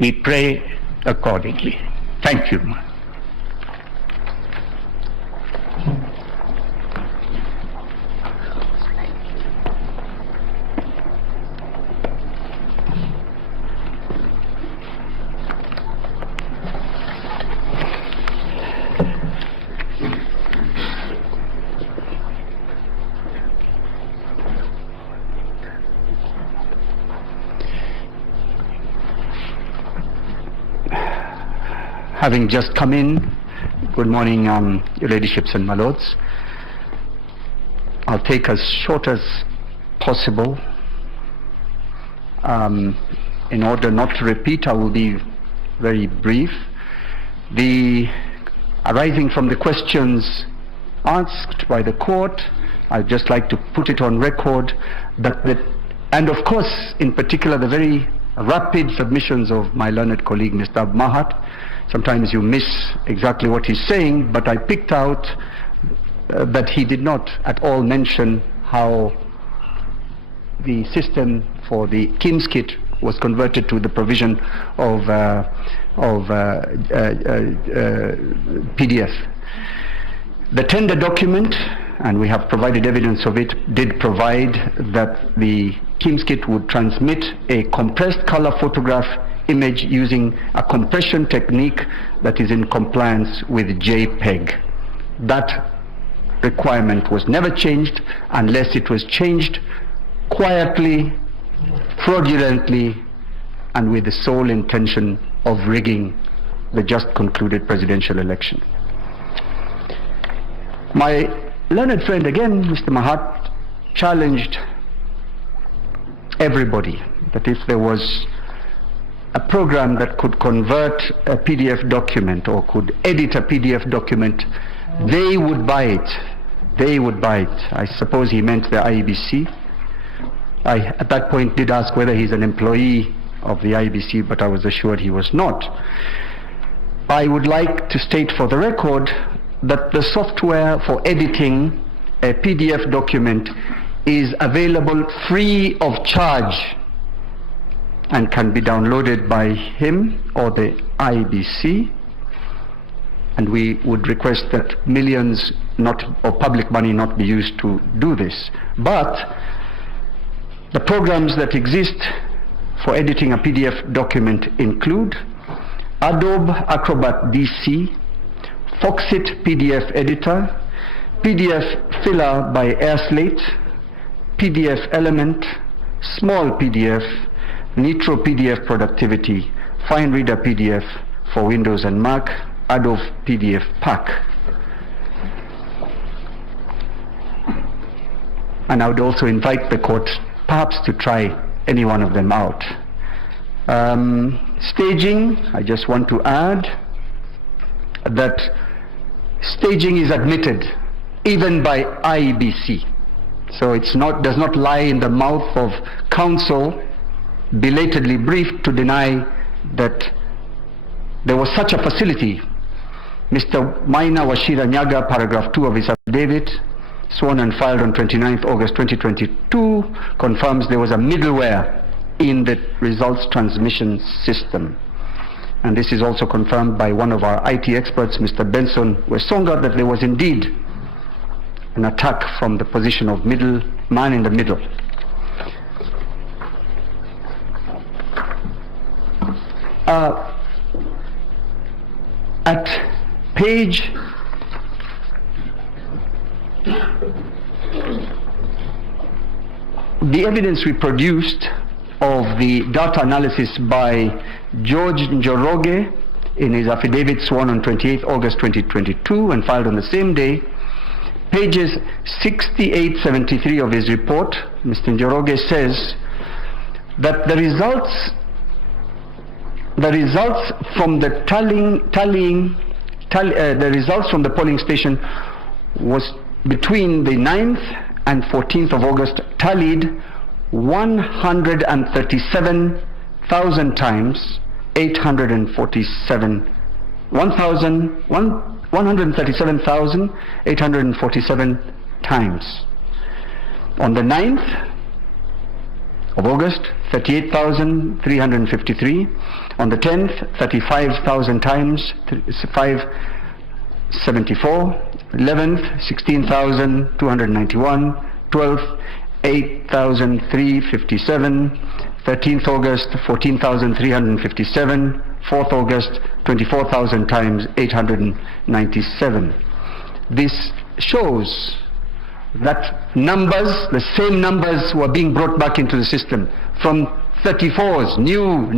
We pray accordingly. Thank you. Having just come in, good morning, your ladyships and my lords. I'll take as short as possible. In order not to repeat, I will be very brief. Arising from the questions asked by the court, I'd just like to put it on record and of course, in particular, the very rapid submissions of my learned colleague, Mr. Mahat. Sometimes you miss exactly what he's saying, but I picked out that he did not at all mention how the system for the KIMS kit was converted to the provision of PDF. The tender document and we have provided evidence of it, did provide that the KIMS kit would transmit a compressed color photograph image using a compression technique that is in compliance with JPEG. That requirement was never changed unless it was changed quietly, fraudulently, and with the sole intention of rigging the just concluded presidential election. My learned friend again, Mr. Mahat, challenged everybody that if there was a program that could convert a PDF document or could edit a PDF document, they would buy it. They would buy it. I suppose he meant the IEBC. I, at that point, did ask whether he's an employee of the IEBC, but I was assured he was not. I would like to state for the record that the software for editing a PDF document is available free of charge and can be downloaded by him or the IEBC. And we would request that millions of public money not be used to do this. But the programs that exist for editing a PDF document include Adobe Acrobat DC, Foxit PDF Editor, PDF Filler by AirSlate, PDF Element, Small PDF, Nitro PDF Productivity, Fine Reader PDF for Windows and Mac, Adobe PDF Pack. And I would also invite the court perhaps to try any one of them out. Staging, I just want to add that staging is admitted even by IEBC. So it's not, does not lie in the mouth of counsel belatedly briefed to deny that there was such a facility. Mr. Maina Washira Nyaga, paragraph 2 of his affidavit, sworn and filed on 29th August 2022, confirms there was a middleware in the results transmission system. And this is also confirmed by one of our IT experts, Mr. Benson Wesonga, that there was indeed an attack from the position of man in the middle. At page the evidence we produced of the data analysis by George Njoroge in his affidavit sworn on 28th August 2022 and filed on the same day, pages 68-73 of his report, Mr. Njoroge says that the results from the the results from the polling station was between the 9th and 14th of August tallied 137,000 times 137,847 times. On the 9th of August, 38,353. On the 10th, 35,000 times 574. 11th, 16,291. 12th, 8,357. 13th August, 14,357. 4th August, 24,000 times 897. This shows that numbers, the same numbers, were being brought back into the system from 34s, new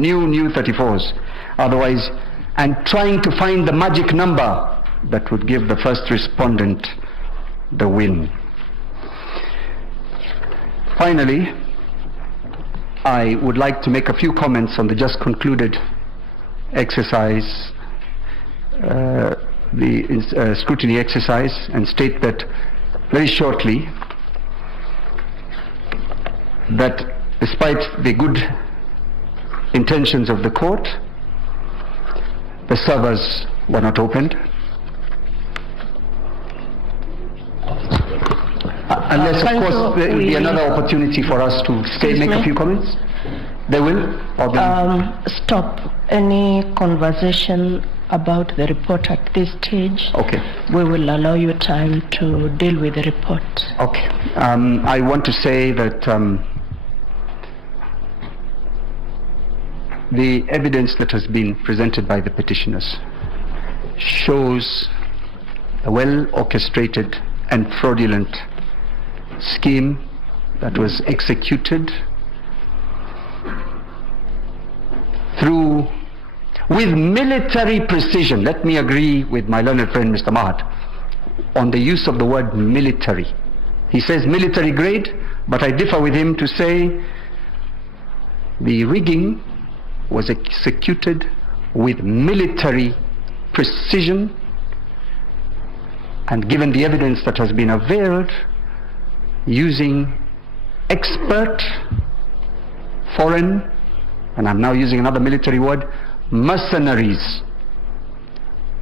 34s, otherwise, and trying to find the magic number that would give the first respondent the win. Finally, I would like to make a few comments on the just concluded exercise, the scrutiny exercise, and state that very shortly that despite the good intentions of the court, the servers were not opened. Unless, of course, there will be another opportunity for us to make a few comments. They will? Or stop any conversation about the report at this stage. Okay. We will allow you time to deal with the report. Okay. I want to say that the evidence that has been presented by the petitioners shows a well-orchestrated and fraudulent scheme that was executed with military precision. Let me agree with my learned friend Mr. Mahat on the use of the word military. He says military grade, but I differ with him to say the rigging was executed with military precision, and given the evidence that has been availed, using expert foreign, and I'm now using another military word, mercenaries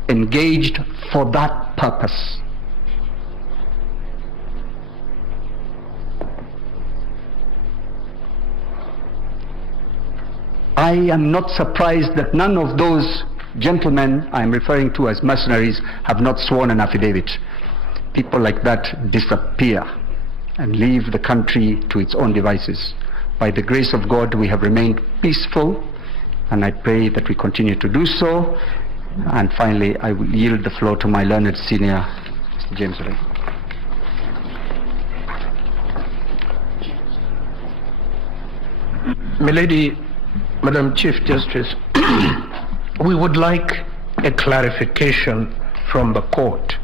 engaged for that purpose. I am not surprised that none of those gentlemen I'm referring to as mercenaries have not sworn an affidavit. People like that disappear and leave the country to its own devices. By the grace of God, we have remained peaceful, and I pray that we continue to do so. And finally, I will yield the floor to my learned senior, Mr. James Ray. Madam Chief Justice, we would like a clarification from the court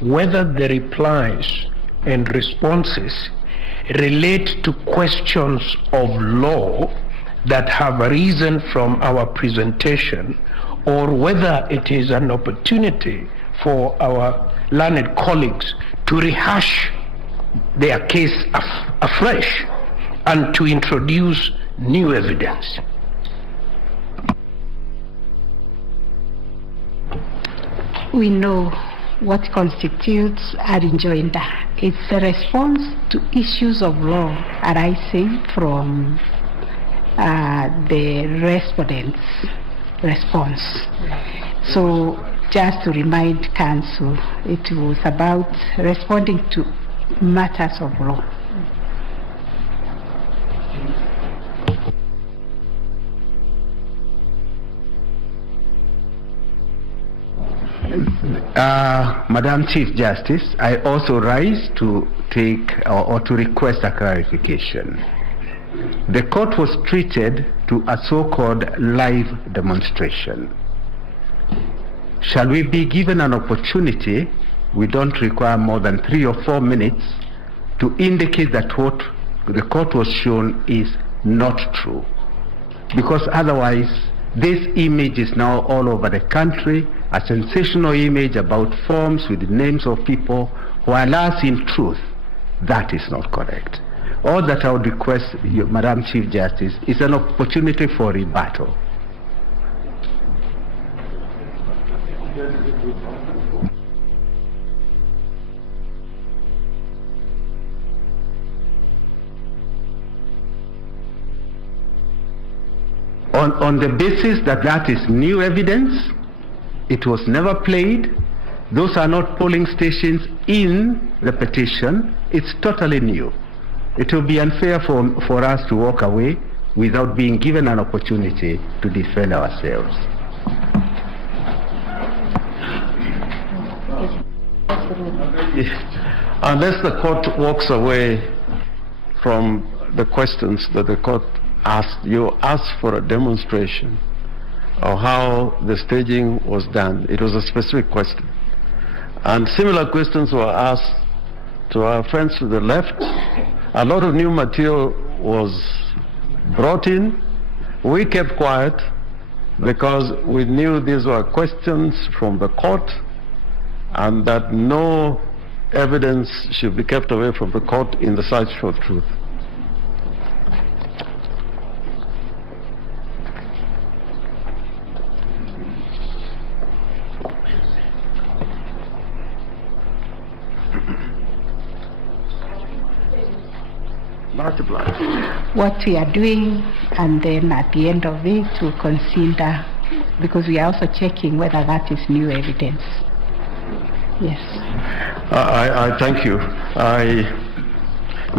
whether the replies and responses relate to questions of law that have arisen from our presentation, or whether it is an opportunity for our learned colleagues to rehash their case afresh and to introduce new evidence. We know what constitutes a rejoinder. It's a response to issues of law arising from the respondent's response. So just to remind Council, it was about responding to matters of law. Madam Chief Justice, I also rise to take or to request a clarification. The court was treated to a so-called live demonstration. Shall we be given an opportunity? We don't require more than 3 or 4 minutes to indicate that what the court was shown is not true, because otherwise this image is now all over the country, a sensational image about forms with the names of people, whereas in truth that is not correct. All that I would request you, Madam Chief Justice, is an opportunity for rebuttal. On the basis that that is new evidence, it was never played, those are not polling stations in the petition, it's totally new. It will be unfair for us to walk away without being given an opportunity to defend ourselves. Unless the court walks away from the questions that the court asked, you asked for a demonstration of how the staging was done. It was a specific question. And similar questions were asked to our friends to the left. A lot of new material was brought in. We kept quiet because we knew these were questions from the court and that no evidence should be kept away from the court in the search for truth. What we are doing, and then at the end of it we'll consider because we are also checking whether that is new evidence. Yes. I thank you. I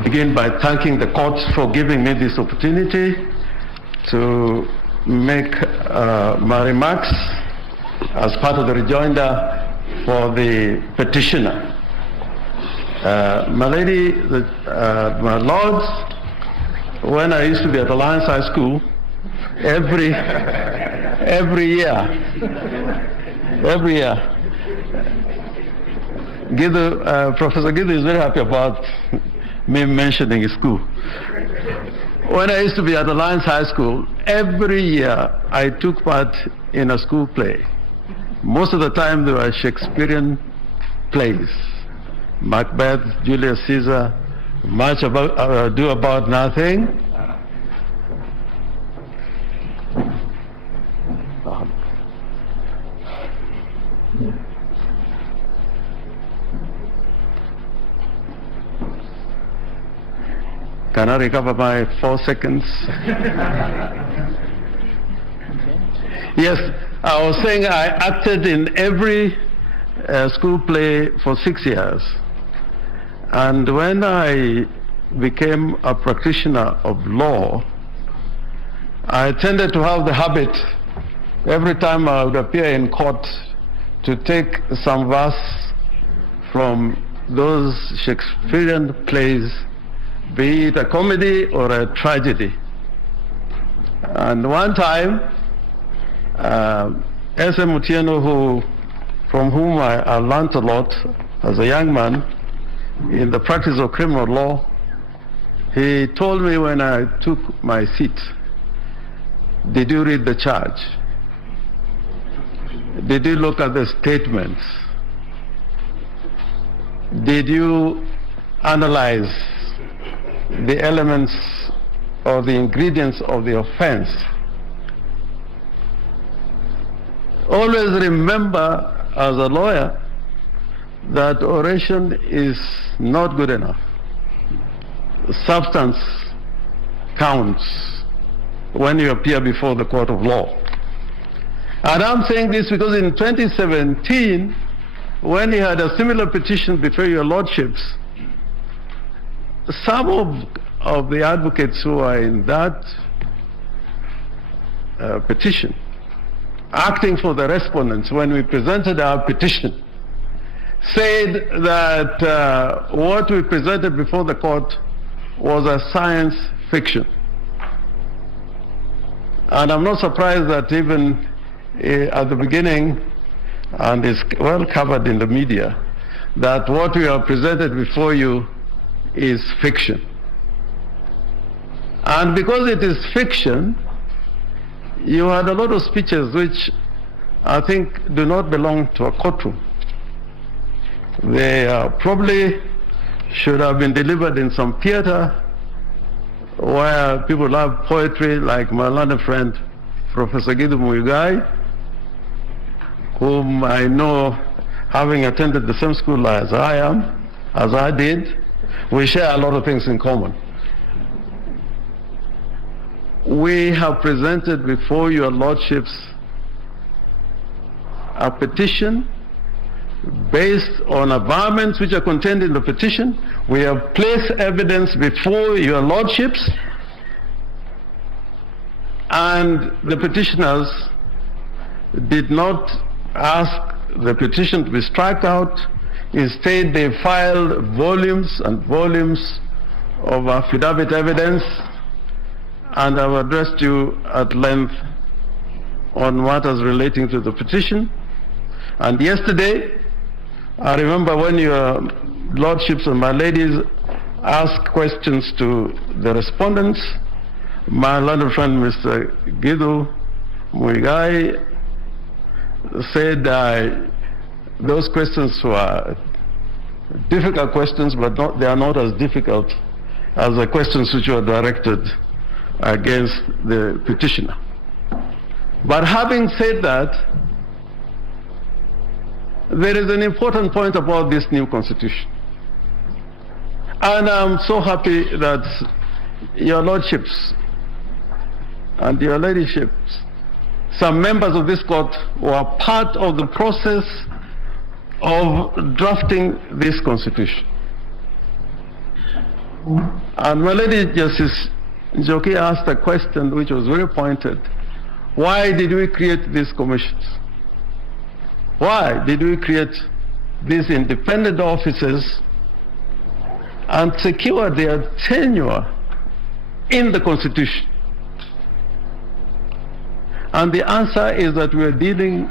begin by thanking the courts for giving me this opportunity to make my remarks as part of the rejoinder for the petitioner. My lords, when I used to be at Alliance High School, every year, Professor Gidu is very happy about me mentioning his school. When I used to be at Alliance High School, every year I took part in a school play. Most of the time they were Shakespearean plays. Macbeth, Julius Caesar, Much Ado About Nothing. Can I recover my 4 seconds? Yes, I was saying I acted in every school play for 6 years. And when I became a practitioner of law, I tended to have the habit, every time I would appear in court, to take some verse from those Shakespearean plays, be it a comedy or a tragedy. And one time, S.M. Otieno, from whom I learned a lot as a young man in the practice of criminal law, he told me when I took my seat, did you read the charge? Did you look at the statements? Did you analyze the elements or the ingredients of the offense? Always remember, as a lawyer, that oration is not good enough. Substance counts when you appear before the court of law. And I'm saying this because in 2017, when you had a similar petition before your lordships, some of the advocates who are in that petition, acting for the respondents, when we presented our petition, said that what we presented before the court was a science fiction. And I'm not surprised that even at the beginning, and it's well covered in the media, that what we have presented before you is fiction. And because it is fiction, you had a lot of speeches which I think do not belong to a courtroom. They probably should have been delivered in some theater where people love poetry, like my learned friend, Professor Gidu Muigai, whom I know, having attended the same school as I did. We share a lot of things in common. We have presented before your lordships a petition based on averments which are contained in the petition. We have placed evidence before your lordships, and the petitioners did not ask the petition to be struck out. Instead, they filed volumes and volumes of affidavit evidence, and I've addressed you at length on matters relating to the petition. And yesterday, I remember when your lordships and my ladies asked questions to the respondents, my learned friend Mr. Gidu Muigai said those questions were difficult questions, but they are not as difficult as the questions which were directed against the petitioner. But having said that, there is an important point about this new constitution. And I'm so happy that your lordships and your ladyships some members of this court were part of the process of drafting this constitution. And my lady Justice Njoki asked a question which was very pointed. Why did we create these commissions? Why did we create these independent offices and secure their tenure in the Constitution? And the answer is that we are dealing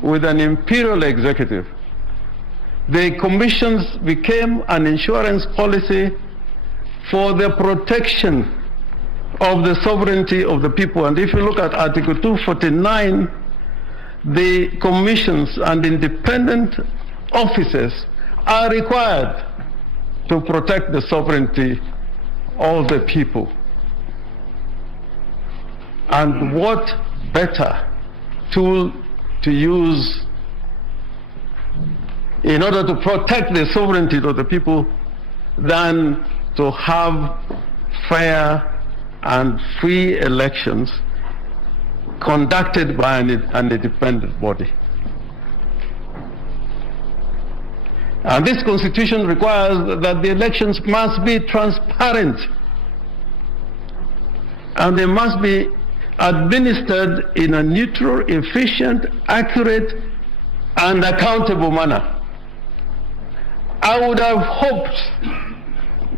with an imperial executive. The commissions became an insurance policy for the protection of the sovereignty of the people. And if you look at Article 249, the commissions and independent offices are required to protect the sovereignty of the people. And what better tool to use in order to protect the sovereignty of the people than to have fair and free elections conducted by an independent body. And this constitution requires that the elections must be transparent and they must be administered in a neutral, efficient, accurate, and accountable manner. I would have hoped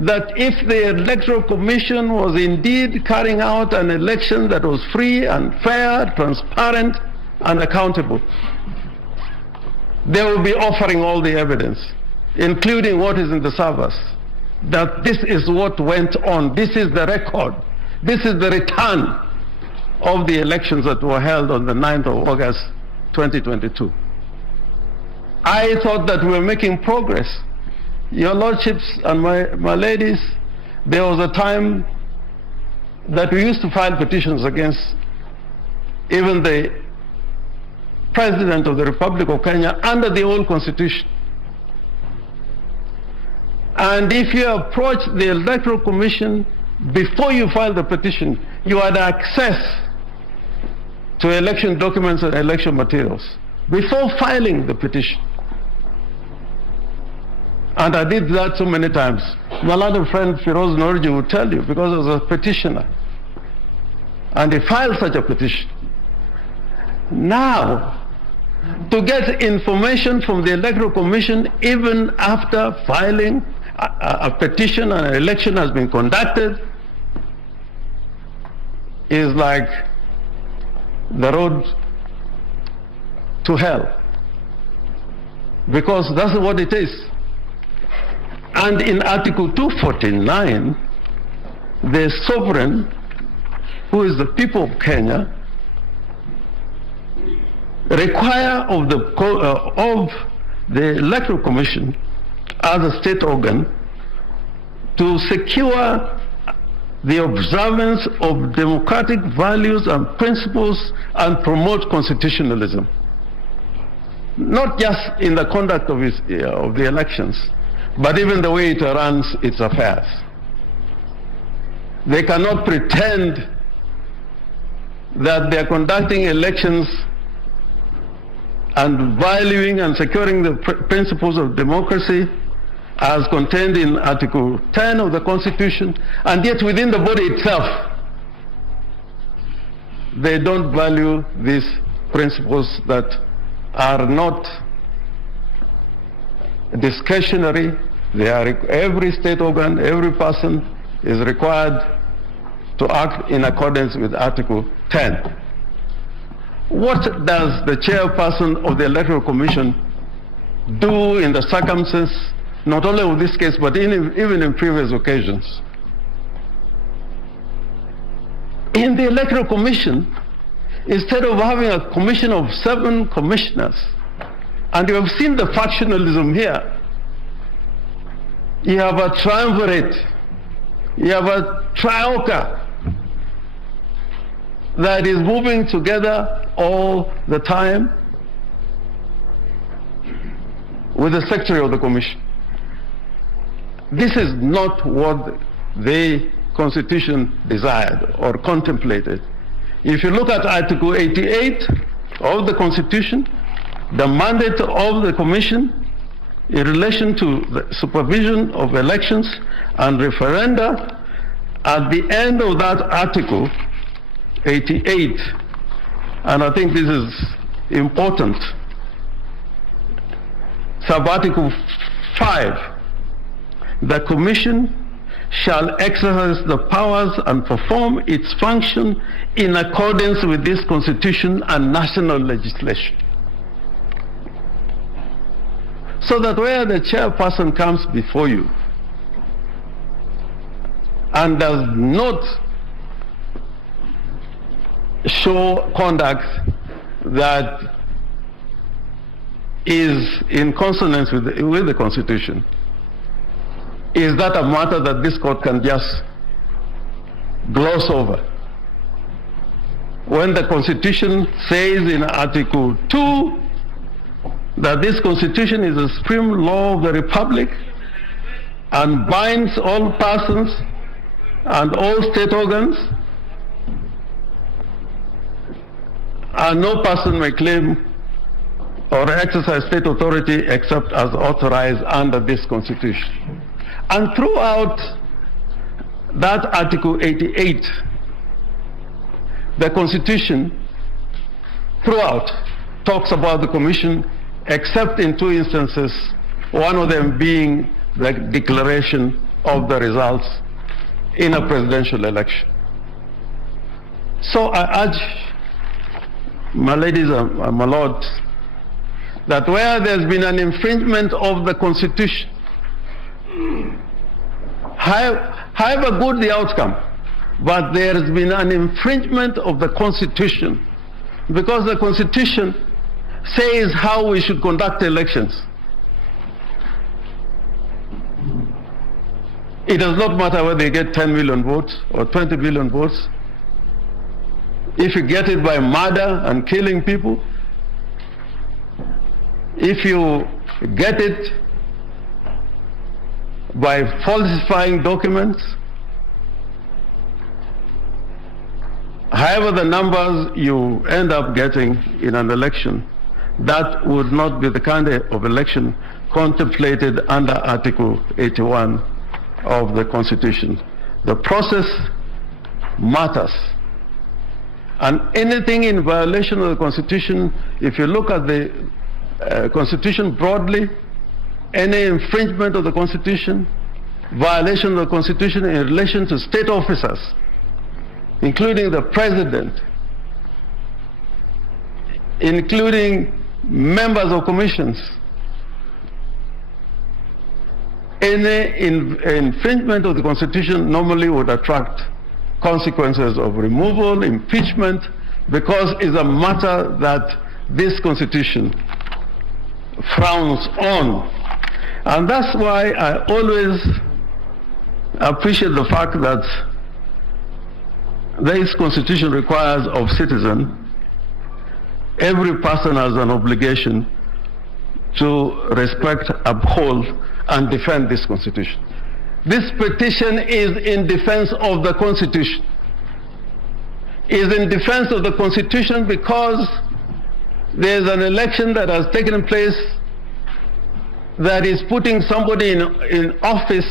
that if the Electoral Commission was indeed carrying out an election that was free and fair, transparent, and accountable, they will be offering all the evidence, including what is in the servers, that this is what went on, this is the record, this is the return of the elections that were held on the 9th of August 2022. I thought that we were making progress. Your Lordships and my ladies, there was a time that we used to file petitions against even the President of the Republic of Kenya under the old constitution. And if you approach the Electoral Commission before you file the petition, you had access to election documents and election materials before filing the petition. And I did that so many times. My other friend Firoz Norji would tell you, because I was a petitioner. And he filed such a petition. Now, to get information from the Electoral Commission even after filing a petition and an election has been conducted is like the road to hell. Because that's what it is. And in Article 249, the sovereign, who is the people of Kenya, require of the Electoral Commission as a state organ to secure the observance of democratic values and principles and promote constitutionalism. Not just in the conduct of the elections, but even the way it runs its affairs. They cannot pretend that they are conducting elections and valuing and securing the principles of democracy as contained in Article 10 of the Constitution, and yet within the body itself, they don't value these principles that are not discretionary. They are, every state organ, every person is required to act in accordance with Article 10. What does the chairperson of the Electoral Commission do in the circumstances, not only with this case, but even in previous occasions? In the Electoral Commission, instead of having a commission of 7 commissioners, and you have seen the factionalism here, you have a triumvirate, you have a trioca that is moving together all the time with the secretary of the commission. This is not what the Constitution desired or contemplated. If you look at Article 88 of the Constitution, the mandate of the Commission in relation to the supervision of elections and referenda, at the end of that Article 88, and I think this is important, sub-article 5, the Commission shall exercise the powers and perform its function in accordance with this Constitution and national legislation. So that where the chairperson comes before you and does not show conduct that is in consonance with the Constitution, is that a matter that this court can just gloss over? When the Constitution says in Article 2 that this Constitution is the supreme law of the Republic and binds all persons and all state organs, and no person may claim or exercise state authority except as authorized under this Constitution. And throughout that Article 88, the Constitution throughout talks about the Commission, except in two instances, one of them being the declaration of the results in a presidential election. So I urge my ladies and my lords that where there's been an infringement of the Constitution, however good the outcome, but there has been an infringement of the Constitution, because the Constitution says how we should conduct elections. It does not matter whether you get 10 million votes or 20 billion votes. If you get it by murder and killing people, if you get it by falsifying documents, however the numbers you end up getting in an election, that would not be the kind of election contemplated under Article 81 of the Constitution. The process matters. And anything in violation of the Constitution, if you look at the Constitution broadly, any infringement of the Constitution, violation of the Constitution in relation to state officers, including the President, including members of commissions, any infringement of the Constitution normally would attract consequences of removal, impeachment, because it's a matter that this Constitution frowns on. And that's why I always appreciate the fact that this Constitution requires of citizens, every person has an obligation to respect, uphold, and defend this Constitution. This petition is in defense of the Constitution. Is in defense of the Constitution because there's an election that has taken place that is putting somebody in office,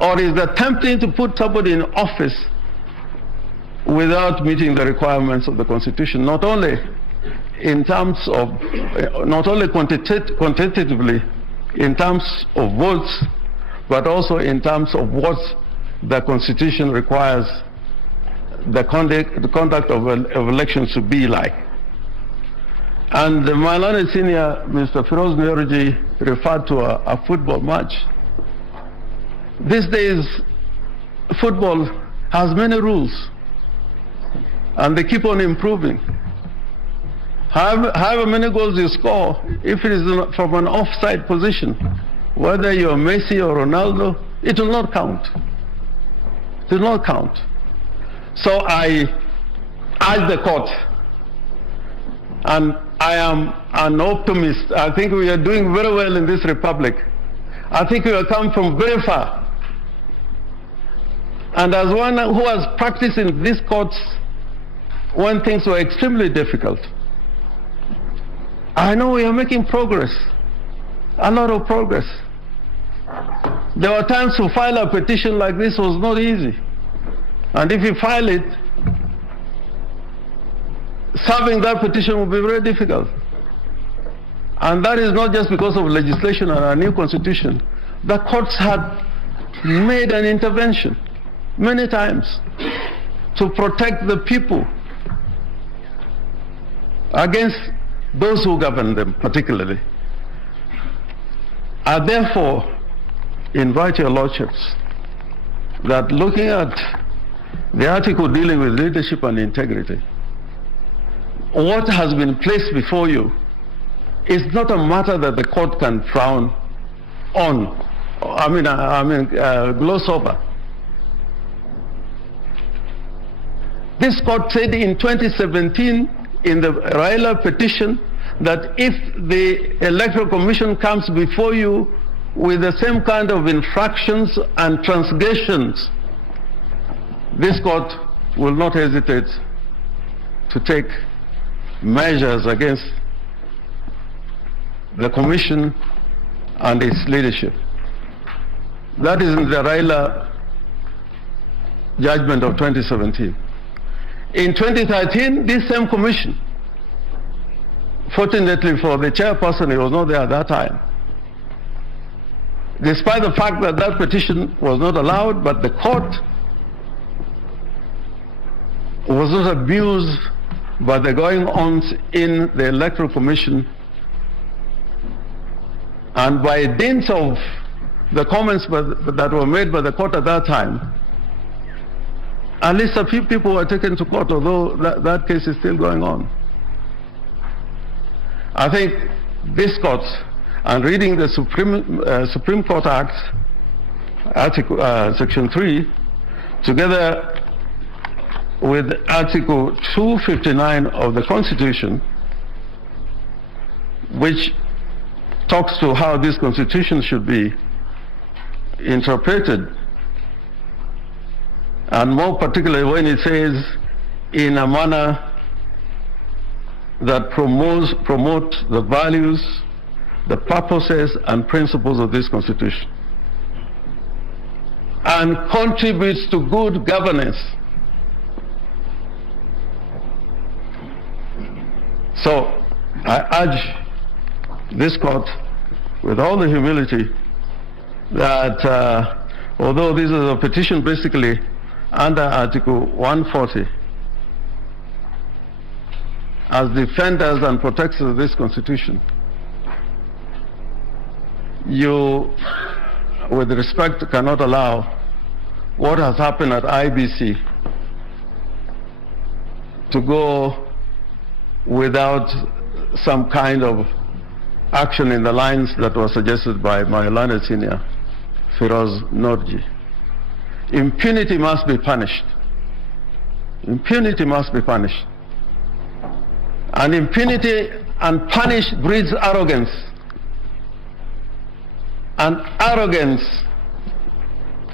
or is attempting to put somebody in office without meeting the requirements of the Constitution, not only in terms of, not only quantitatively in terms of votes, but also in terms of what the Constitution requires the conduct of elections to be like. And my learned senior, Mr. Firoz Neoroji, referred to a football match. These days, football has many rules, and they keep on improving. However many goals you score, if it is from an offside position, whether you're Messi or Ronaldo, it will not count. It will not count. So I urge the court, and I am an optimist. I think we are doing very well in this republic. I think we have come from very far. And as one who has practiced in these courts when things were extremely difficult, I know we are making progress, a lot of progress. There were times to file a petition like this was not easy. And if you file it, serving that petition will be very difficult. And that is not just because of legislation and our new constitution. The courts had made an intervention many times to protect the people against those who govern them particularly. I therefore invite your lordships that looking at the article dealing with leadership and integrity, what has been placed before you is not a matter that the court can frown on, gloss over. This court said in 2017 in the Raila petition that if the Electoral Commission comes before you with the same kind of infractions and transgressions, this court will not hesitate to take measures against the Commission and its leadership. That is in the Raila judgment of 2017. In 2013, this same Commission, fortunately for the chairperson, he was not there at that time, despite the fact that that petition was not allowed, but the court was not abused by the going-ons in the Electoral Commission, and by dint of the comments that were made by the court at that time, at least a few people were taken to court, although that case is still going on. I think this court, and reading the Supreme Court Act, Article Section 3, together with Article 259 of the Constitution, which talks to how this Constitution should be interpreted, and more particularly when it says in a manner that promote the values, the purposes and principles of this Constitution, and contributes to good governance. So I urge this court with all the humility that although this is a petition basically under Article 140, as defenders and protectors of this Constitution, you, with respect, cannot allow what has happened at IBC to go without some kind of action in the lines that was suggested by my learned senior, Firoz Norji. Impunity must be punished. Impunity must be punished. And impunity and punish breeds arrogance. And arrogance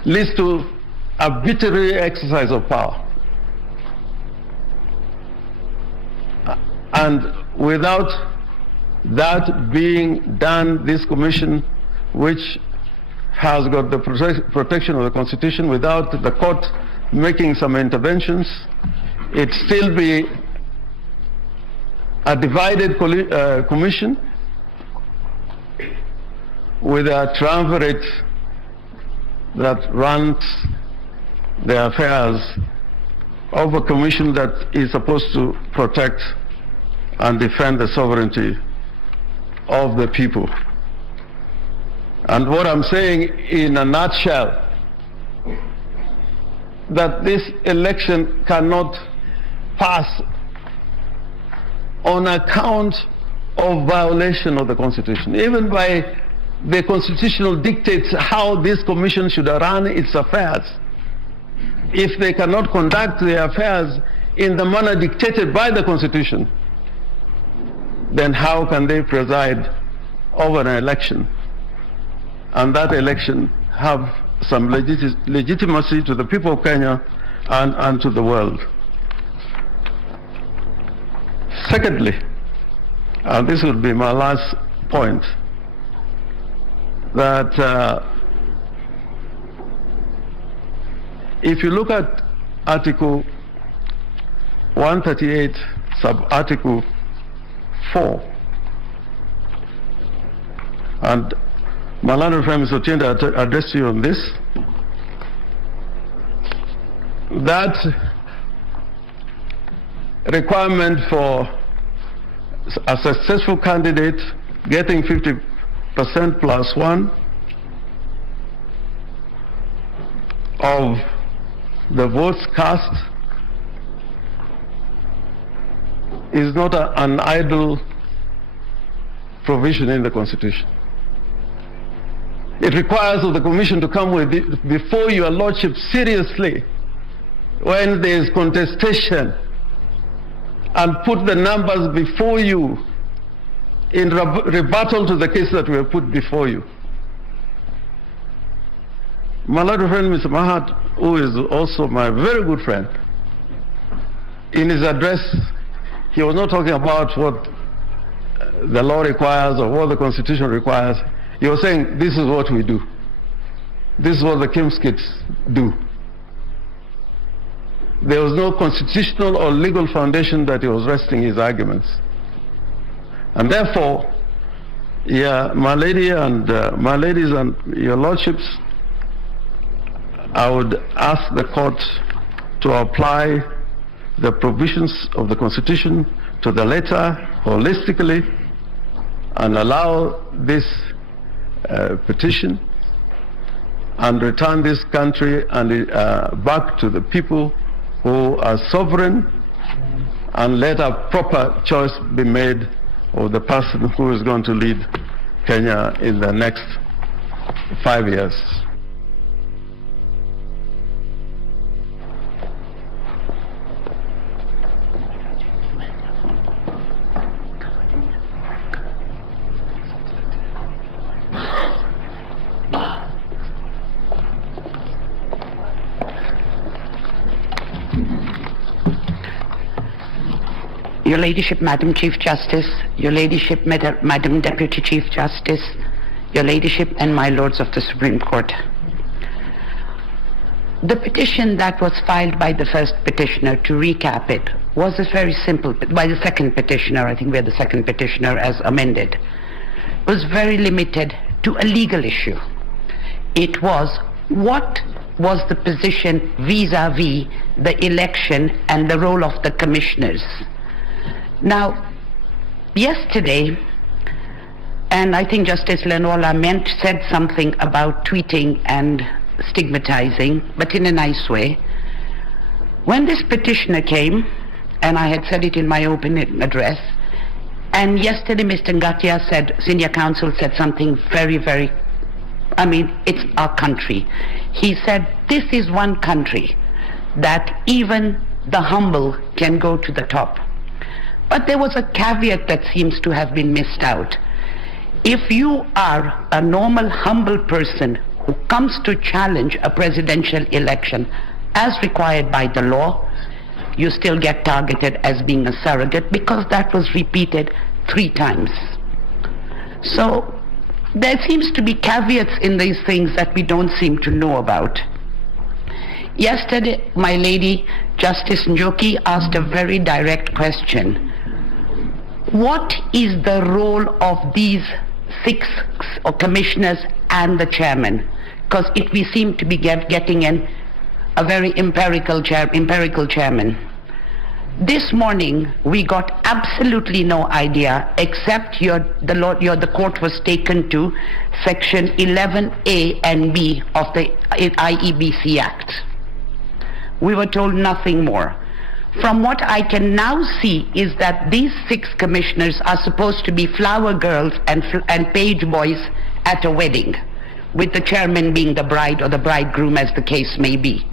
leads to arbitrary exercise of power. And without that being done, this commission, which has got the protection of the Constitution, without the court making some interventions, it still be a divided commission with a triumvirate that runs the affairs of a commission that is supposed to protect and defend the sovereignty of the people. And what I'm saying in a nutshell, that this election cannot pass on account of violation of the Constitution, even by the constitutional dictates how this commission should run its affairs. If they cannot conduct their affairs in the manner dictated by the Constitution, then how can they preside over an election, and that election have some legitimacy to the people of Kenya and to the world. Secondly, and this would be my last point, that if you look at Article 138, sub-article 4, and my learned friend Mr. Otiende addressed you on this, that requirement for a successful candidate getting 50% plus one of the votes cast is not an idle provision in the Constitution. It requires of the Commission to come with it before your Lordship seriously when there is contestation, and put the numbers before you in rebuttal to the case that we have put before you. My little friend Mr. Mahat, who is also my very good friend, in his address, he was not talking about what the law requires or what the Constitution requires. He was saying, this is what we do. This is what the Kimskits do. There was no constitutional or legal foundation that he was resting his arguments. And therefore, yeah, my ladies and your lordships, I would ask the court to apply the provisions of the Constitution to the letter holistically and allow this petition and return this country and back to the people who are sovereign, and let a proper choice be made of the person who is going to lead Kenya in the next 5 years. Your Ladyship, Madam Chief Justice, Your Ladyship, Madam Deputy Chief Justice, Your Ladyship, and my Lords of the Supreme Court. The petition that was filed by the first petitioner, to recap it, was a very simple, by the second petitioner, I think we are the second petitioner as amended, was very limited to a legal issue. It was, what was the position vis-a-vis the election and the role of the commissioners? Now, yesterday, and I think Justice Lenola said something about tweeting and stigmatizing, but in a nice way. When this petitioner came, and I had said it in my opening address, and yesterday Mr. Ngatia said, senior counsel said something very, very, I mean, it's our country. He said, this is one country that even the humble can go to the top. But there was a caveat that seems to have been missed out. If you are a normal, humble person who comes to challenge a presidential election as required by the law, you still get targeted as being a surrogate, because that was repeated 3 times. So there seems to be caveats in these things that we don't seem to know about. Yesterday, my lady, Justice Njoki, asked a very direct question. What is the role of these 6 commissioners and the chairman? Because we seem to be getting in a very empirical chairman. This morning, we got absolutely no idea, except the court was taken to Section 11A and B of the IEBC Act. We were told nothing more. From what I can now see is that these 6 commissioners are supposed to be flower girls and page boys at a wedding, with the chairman being the bride or the bridegroom, as the case may be.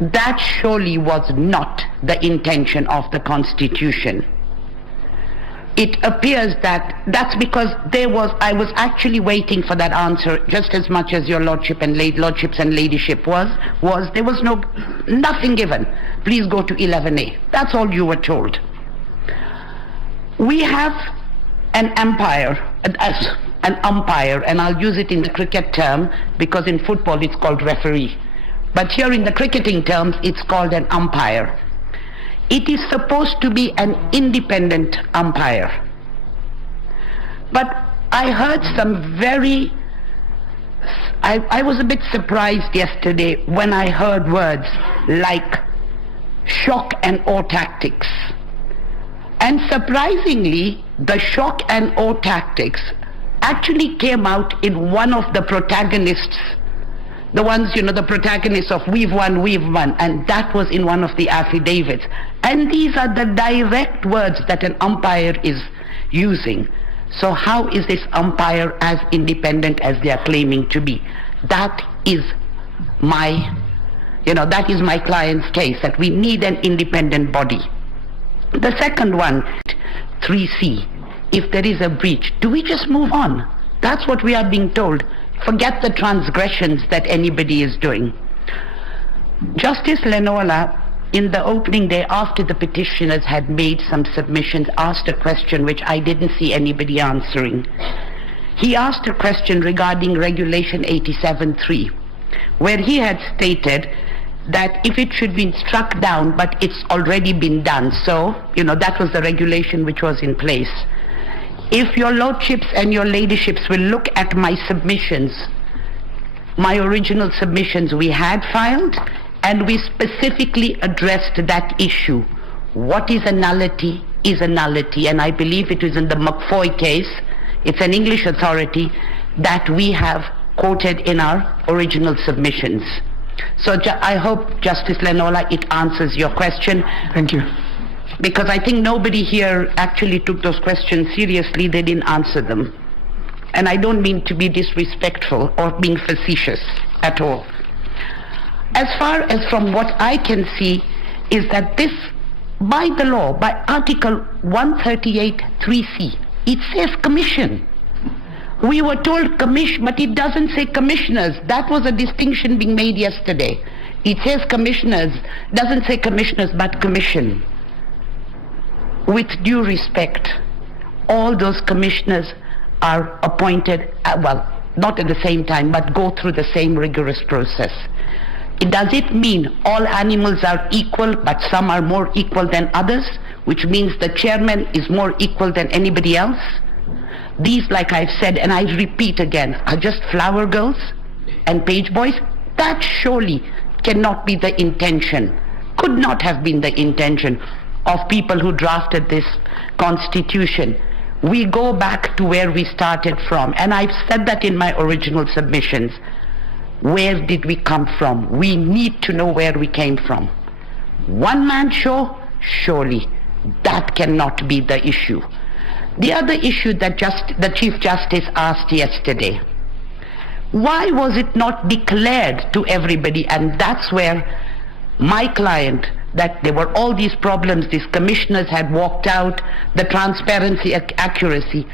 That surely was not the intention of the Constitution. it appears that that's because I was actually waiting for that answer just as much as your lordship and lordships and ladyship was there was nothing given. Please go to 11A. That's all you were told. We have an umpire, and I'll use it in the cricket term because in football it's called referee. But here in the cricketing terms, it's called an umpire. It is supposed to be an independent umpire. But I heard some I was a bit surprised yesterday when I heard words like shock and awe tactics. And surprisingly, the shock and awe tactics actually came out in one of the protagonists, the ones, the protagonists of We've Won, and that was in one of the affidavits. And these are the direct words that an umpire is using. So how is this umpire as independent as they are claiming to be? That is my client's case, that we need an independent body. The second one, 3C, if there is a breach, do we just move on? That's what we are being told. Forget the transgressions that anybody is doing. Justice Lenola, in the opening day after the petitioners had made some submissions, asked a question which I didn't see anybody answering. He asked a question regarding Regulation 87.3, where he had stated that if it should be struck down, but it's already been done. So, that was the regulation which was in place. If your lordships and your ladyships will look at my submissions, my original submissions we had filed, and we specifically addressed that issue. What is a nullity is a nullity, and I believe it is in the McFoy case, it's an English authority, that we have quoted in our original submissions. So I hope, Justice Lenola, it answers your question. Thank you. Because I think nobody here actually took those questions seriously, they didn't answer them. And I don't mean to be disrespectful or being facetious at all. As far as from what I can see is that this, by the law, by Article 138(3)(c), it says commission. We were told commission, but it doesn't say commissioners. That was a distinction being made yesterday. It says commissioners, doesn't say commissioners, but commission. With due respect, all those commissioners are appointed, not at the same time, but go through the same rigorous process. Does it mean all animals are equal, but some are more equal than others, which means the chairman is more equal than anybody else? These, like I've said, and I repeat again, are just flower girls and page boys. That surely cannot be the intention, could not have been the intention of people who drafted this constitution. We go back to where we started from, and I've said that in my original submissions. Where did we come from? We need to know where we came from. One man show? Surely that cannot be the issue. The other issue that the Chief Justice asked yesterday, why was it not declared to everybody? And that's where my client, that there were all these problems, these commissioners had walked out, the transparency, accuracy.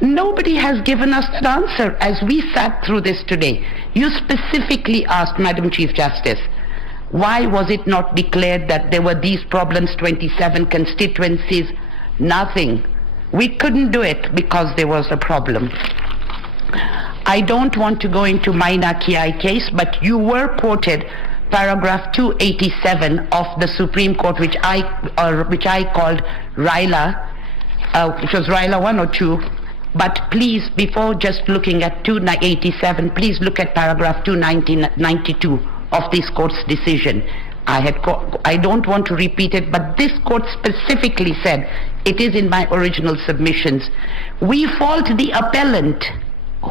Nobody has given us that answer as we sat through this today. You specifically asked, Madam Chief Justice, why was it not declared that there were these problems, 27 constituencies? Nothing. We couldn't do it because there was a problem. I don't want to go into Maina Kiai case, but you were quoted paragraph 287 of the Supreme Court, which I called RILA, which was RILA 1 or 2. But please, before just looking at 287, please look at paragraph 292 of this court's decision. I don't want to repeat it, but this court specifically said, it is in my original submissions, we fault the appellant,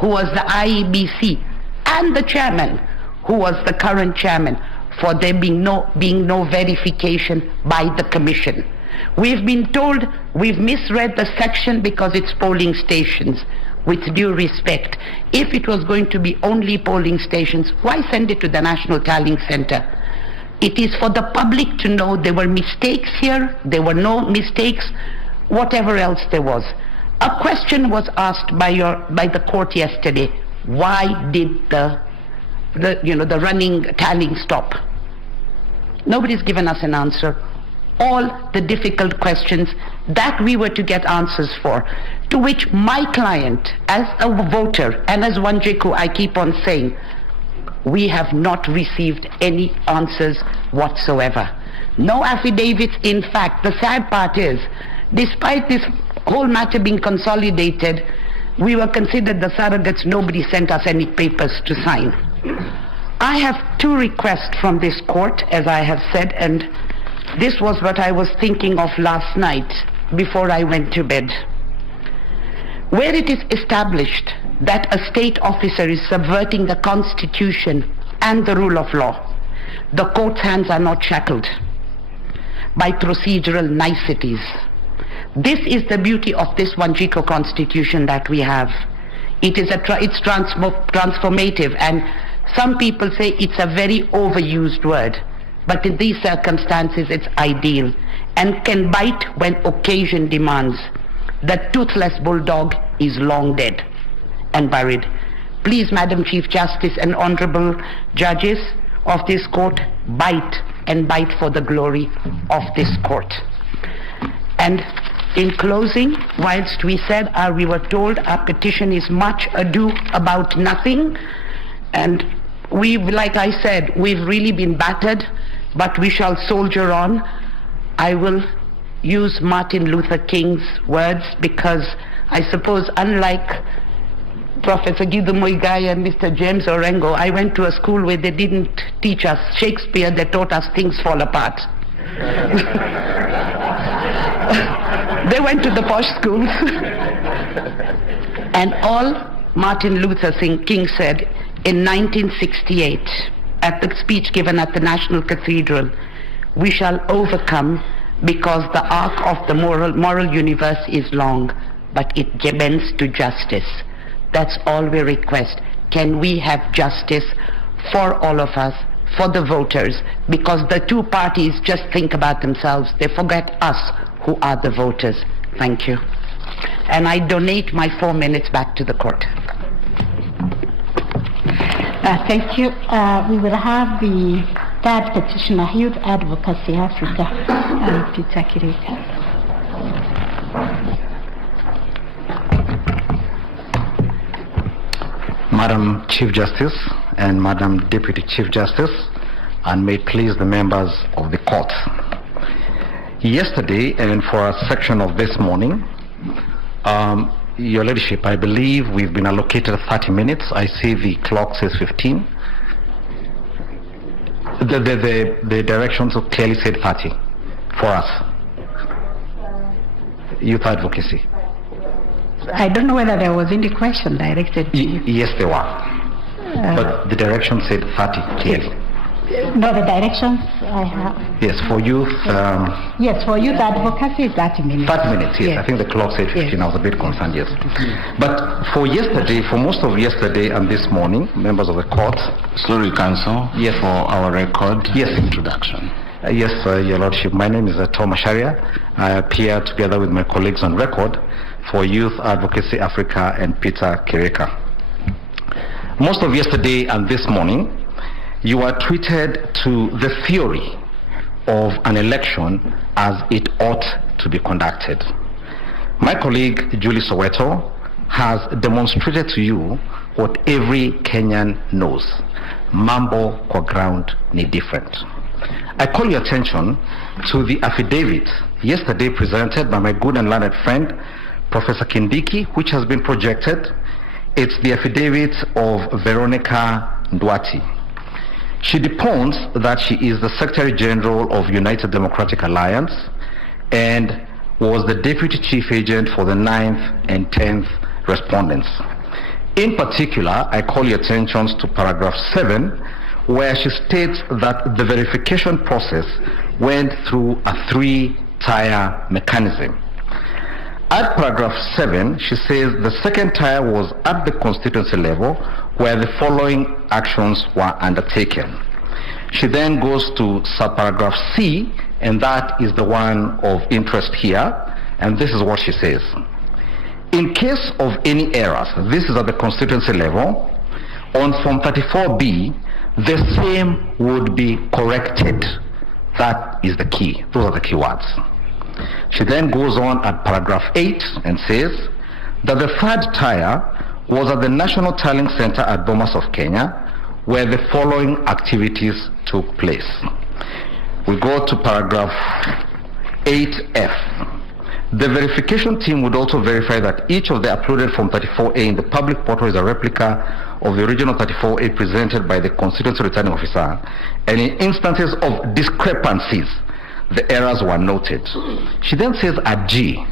who was the IEBC, and the chairman, who was the current chairman, for there being no verification by the commission. We've been told we've misread the section because it's polling stations. With due respect, if it was going to be only polling stations, why send it to the National Tallying Center? It is for the public to know there were mistakes here, there were no mistakes. whatever else there was. A question was asked by the court yesterday. Why did the running tallying stop? Nobody's given us an answer. All the difficult questions that we were to get answers for, to which my client, as a voter and as Wanjiku, I keep on saying, we have not received any answers whatsoever. No affidavits. In fact, the sad part is, despite this whole matter being consolidated, we were considered the surrogates. Nobody sent us any papers to sign. I have two requests from this court, as I have said, and this was what I was thinking of last night before I went to bed. Where it is established that a state officer is subverting the Constitution and the rule of law, the court's hands are not shackled by procedural niceties. This is the beauty of this Wanjiku Constitution that we have. It's transformative, and some people say it's a very overused word, but in these circumstances it's ideal and can bite when occasion demands. The toothless bulldog is long dead and buried. Please, Madam Chief Justice and honorable judges of this court, bite and bite for the glory of this court. And in closing, whilst we were told our petition is much ado about nothing, and like I said, we've really been battered, but we shall soldier on. I will use Martin Luther King's words, because I suppose, unlike Professor Gidu Muigai and Mr. James Orengo, I went to a school where they didn't teach us Shakespeare, they taught us Things Fall Apart. They went to the posh schools. And all Martin Luther King said in 1968, at the speech given at the National Cathedral, we shall overcome because the arc of the moral universe is long, but it bends to justice. That's all we request. Can we have justice for all of us, for the voters? Because the two parties just think about themselves. They forget us, who are the voters. Thank you. And I donate my 4 minutes back to the court. Thank you. We will have the third petitioner, Youth Advocacy Africa, Peter Kireka. Madam Chief Justice and Madam Deputy Chief Justice, and may it please the members of the court. Yesterday, and for a section of this morning, Your Ladyship, I believe we've been allocated 30 minutes. I see the clock says 15. The directions clearly said 30 for us. Youth Advocacy. I don't know whether there was any question directed to you. Yes, there were. But the direction said 30 clearly. No, the directions I have. Yes, for youth. Yes, for youth advocacy, 30 minutes. 30 minutes, yes. I think the clock said 15. Yes. I was a bit concerned, yes. But for yesterday, for most of yesterday and this morning, members of the court. Slowly, Counsel, yes, for our record, yes, introduction. Yes, Your Lordship, my name is Tom Asharia. I appear together with my colleagues on record for Youth Advocacy Africa and Peter Kireka. Most of yesterday and this morning, you were tweeted to the theory of an election as it ought to be conducted. My colleague Julie Soweto has demonstrated to you what every Kenyan knows. Mambo kwa ground ni different. I call your attention to the affidavit yesterday presented by my good and learned friend Professor Kindiki, which has been projected. It's the affidavit of Veronica Ndwati. She deposed that she is the Secretary General of United Democratic Alliance and was the Deputy Chief Agent for the 9th and 10th respondents. In particular, I call your attention to paragraph 7, where she states that the verification process went through a 3-tier mechanism. At paragraph 7, she says the second tier was at the constituency level, where the following actions were undertaken. She then goes to subparagraph C, and that is the one of interest here, And this is what she says. In case of any errors, this is at the constituency level, on Form 34B, the same would be corrected. That is the key. Those are the key words. She then goes on at paragraph 8 and says that the third tire was at the National Tallying Center at Bomas of Kenya, where the following activities took place. We go to paragraph 8F. The verification team would also verify that each of the uploaded Form 34A in the public portal is a replica of the original 34A presented by the constituency returning officer, and in instances of discrepancies, the errors were noted. She then says at G,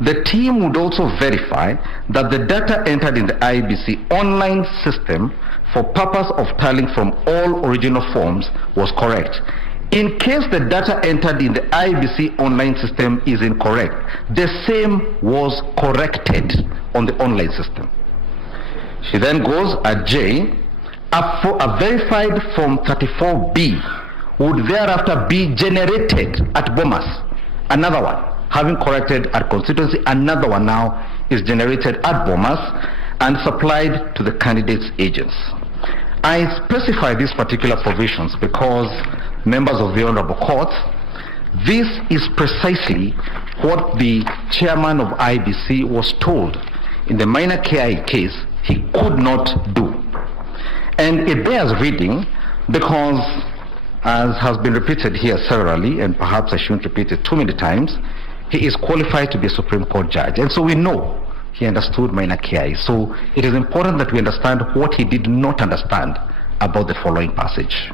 the team would also verify that the data entered in the IEBC online system for purpose of tallying from all original forms was correct. In case the data entered in the IEBC online system is incorrect, the same was corrected on the online system. She then goes at J, a verified Form 34B would thereafter be generated at Bomas. Another one, having corrected at constituency, another one now is generated at Bomas and supplied to the candidates' agents. I specify these particular provisions because, members of the Honorable Court, this is precisely what the chairman of IBC was told in the minor KI case he could not do. And it bears reading because, as has been repeated here severally, and perhaps I shouldn't repeat it too many times, he is qualified to be a Supreme Court judge. And so we know he understood minor KI. So it is important that we understand what he did not understand about the following passage.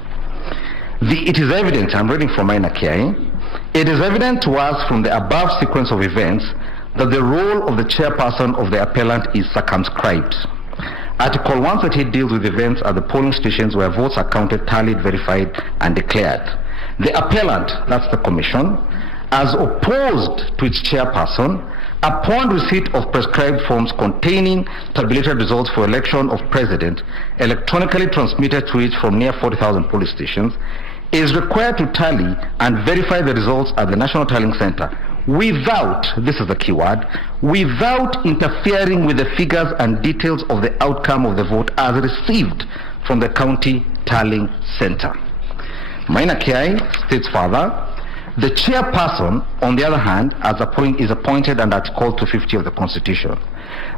It is evident, I'm reading from minor KI, it is evident to us from the above sequence of events that the role of the chairperson of the appellant is circumscribed. Article 138 deals with events at the polling stations where votes are counted, tallied, verified, and declared. The appellant, that's the commission, as opposed to its chairperson, upon receipt of prescribed forms containing tabulated results for election of president, electronically transmitted to it from near 40,000 police stations, is required to tally and verify the results at the National Tallying Center without, this is the key word, without interfering with the figures and details of the outcome of the vote as received from the county tallying center. Minor KI states further, the chairperson, on the other hand, is appointed under Article 250 of the Constitution.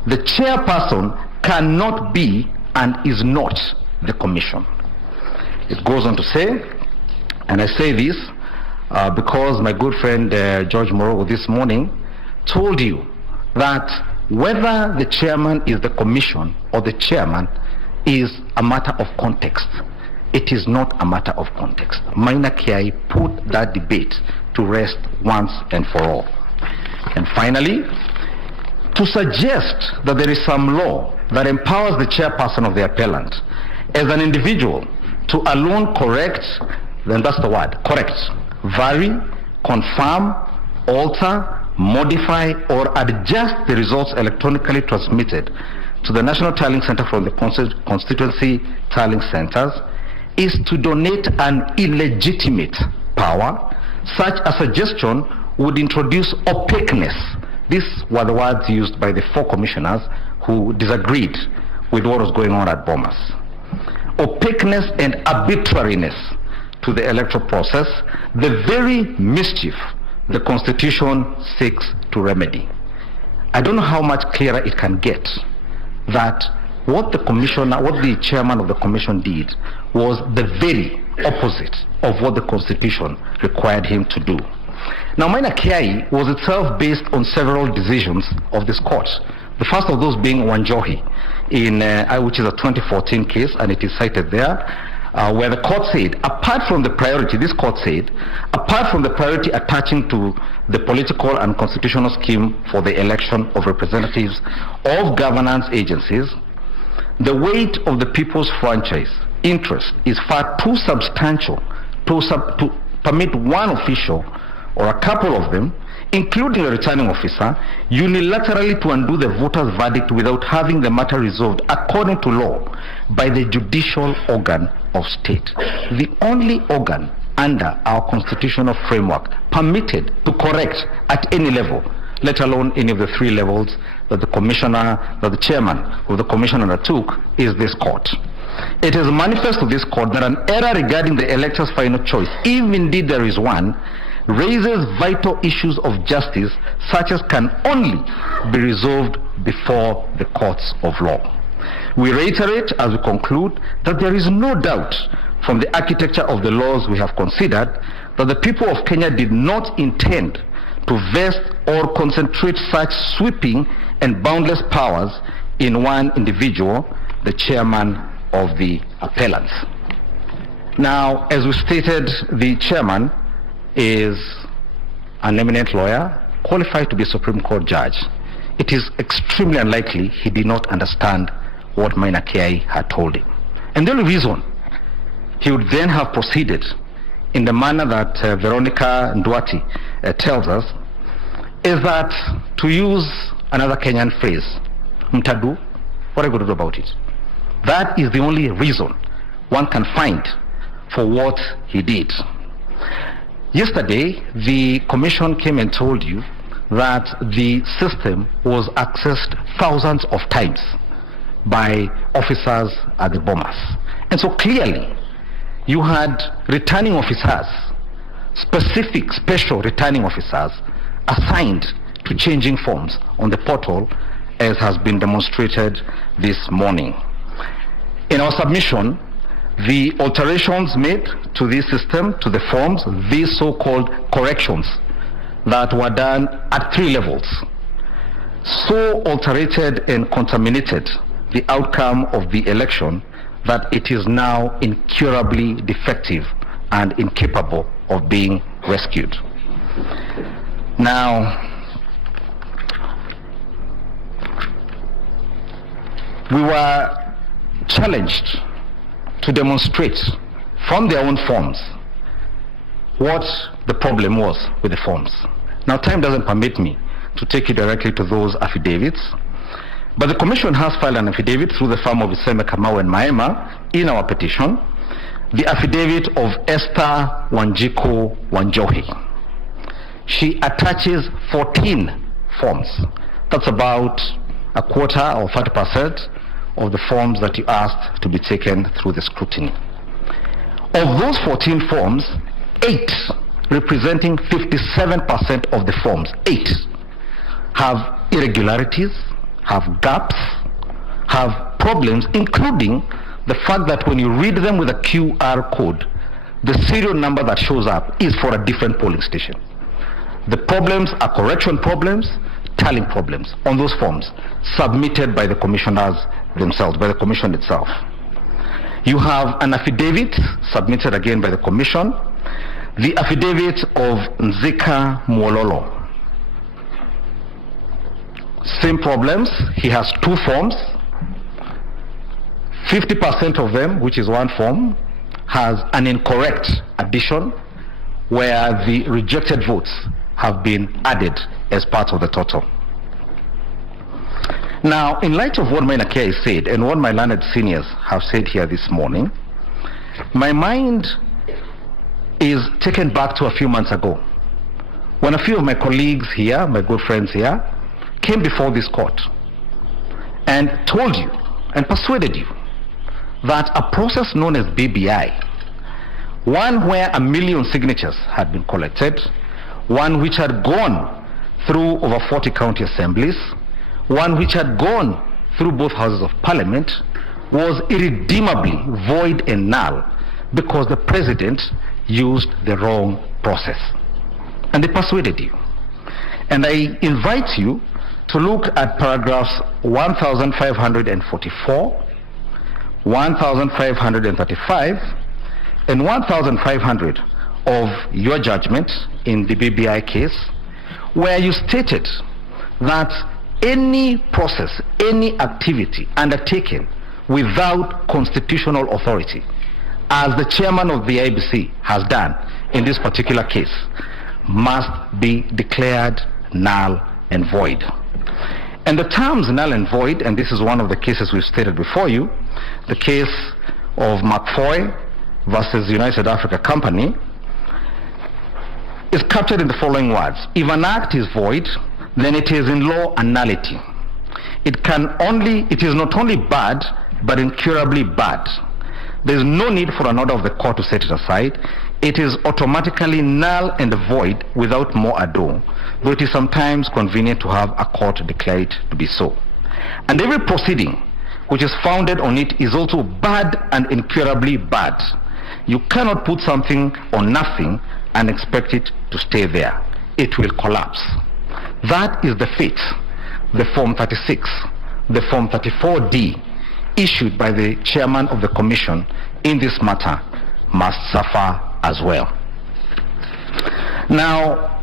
The chairperson cannot be and is not the commission. It goes on to say, and I say this because my good friend George Morogo this morning told you that whether the chairman is the commission or the chairman is a matter of context. It is not a matter of context. Minor KI put that debate to rest once and for all. And finally, to suggest that there is some law that empowers the chairperson of the appellant as an individual to alone correct, then that's the word, correct, vary, confirm, alter, modify, or adjust the results electronically transmitted to the National Tallying Center from the constituency tallying centers is to donate an illegitimate power. Such a suggestion would introduce opaqueness. These were the words used by the four commissioners who disagreed with what was going on at Bomas. Opaqueness and arbitrariness to the electoral process, the very mischief the Constitution seeks to remedy. I don't know how much clearer it can get that what the chairman of the commission did was the very opposite of what the Constitution required him to do. Now, minor KI was itself based on several decisions of this court. The first of those being Wanjohi, which is a 2014 case, and it is cited there, where the court said, apart from the priority, this court said, apart from the priority attaching to the political and constitutional scheme for the election of representatives of governance agencies, the weight of the people's franchise interest is far too substantial to permit one official or a couple of them, including a returning officer, unilaterally to undo the voter's verdict without having the matter resolved according to law by the judicial organ of state. The only organ under our constitutional framework permitted to correct at any level let alone any of the 3 levels that the chairman of the commission undertook, is this court. It is manifest to this court that an error regarding the elector's final choice, if indeed there is one, raises vital issues of justice such as can only be resolved before the courts of law. We reiterate as we conclude that there is no doubt from the architecture of the laws we have considered that the people of Kenya did not intend to vest or concentrate such sweeping and boundless powers in one individual, the chairman of the appellants. Now, as we stated, the chairman is an eminent lawyer, qualified to be a Supreme Court judge. It is extremely unlikely he did not understand what Maina Kiai had told him. And the only reason he would then have proceeded in the manner that Veronica Nduati tells us is that, to use another Kenyan phrase, mtadu, what are you going to do about it? That is the only reason one can find for what he did. Yesterday, the commission came and told you that the system was accessed thousands of times by officers at the Bomas. And so clearly, you had returning officers, specific special returning officers, assigned to changing forms on the portal, as has been demonstrated this morning. In our submission, the alterations made to this system, to the forms, these so-called corrections that were done at 3 levels, so alterated and contaminated the outcome of the election that it is now incurably defective and incapable of being rescued. Now, we were challenged to demonstrate from their own forms what the problem was with the forms. Now, time doesn't permit me to take you directly to those affidavits, but the commission has filed an affidavit through the firm of Iseme Kamau and Maema in our petition, the affidavit of Esther Wanjiko Wanjohi. She attaches 14 forms. That's about a quarter or 30% of the forms that you asked to be taken through the scrutiny. Of those 14 forms, 8, representing 57% of the forms, 8 have irregularities, have gaps, have problems, including the fact that when you read them with a QR code, the serial number that shows up is for a different polling station. The problems are correction problems, tallying problems on those forms submitted by the commissioners themselves, by the commission itself. You have an affidavit submitted again by the commission, the affidavit of Nzika Mwololo. Same problems. He has 2 forms. 50% of them, which is 1 form, has an incorrect addition where the rejected votes have been added as part of the total. Now, in light of what Maina Kiai said and what my learned seniors have said here this morning, my mind is taken back to a few months ago when a few of my colleagues here, my good friends here, came before this court and told you and persuaded you that a process known as BBI, one where 1 million signatures had been collected, one which had gone through over 40 county assemblies, one which had gone through both houses of parliament, was irredeemably void and null because the president used the wrong process. And they persuaded you. And I invite you to look at paragraphs 1544, 1535, and 1500 of your judgment in the BBI case, where you stated that any process, any activity undertaken without constitutional authority, as the chairman of the IBC has done in this particular case, must be declared null and void. And the terms null and void, and this is one of the cases we've stated before you, the case of McFoy versus United Africa Company, is captured in the following words: if an act is void, then it is in law a nullity. It is not only bad, but incurably bad. There is no need for an order of the court to set it aside. It is automatically null and void without more ado, though it is sometimes convenient to have a court declare it to be so. And every proceeding which is founded on it is also bad and incurably bad. You cannot put something on nothing and expect it to stay there. It will collapse. That is the fate the Form 36, the Form 34D, issued by the chairman of the commission in this matter, must suffer as well. Now,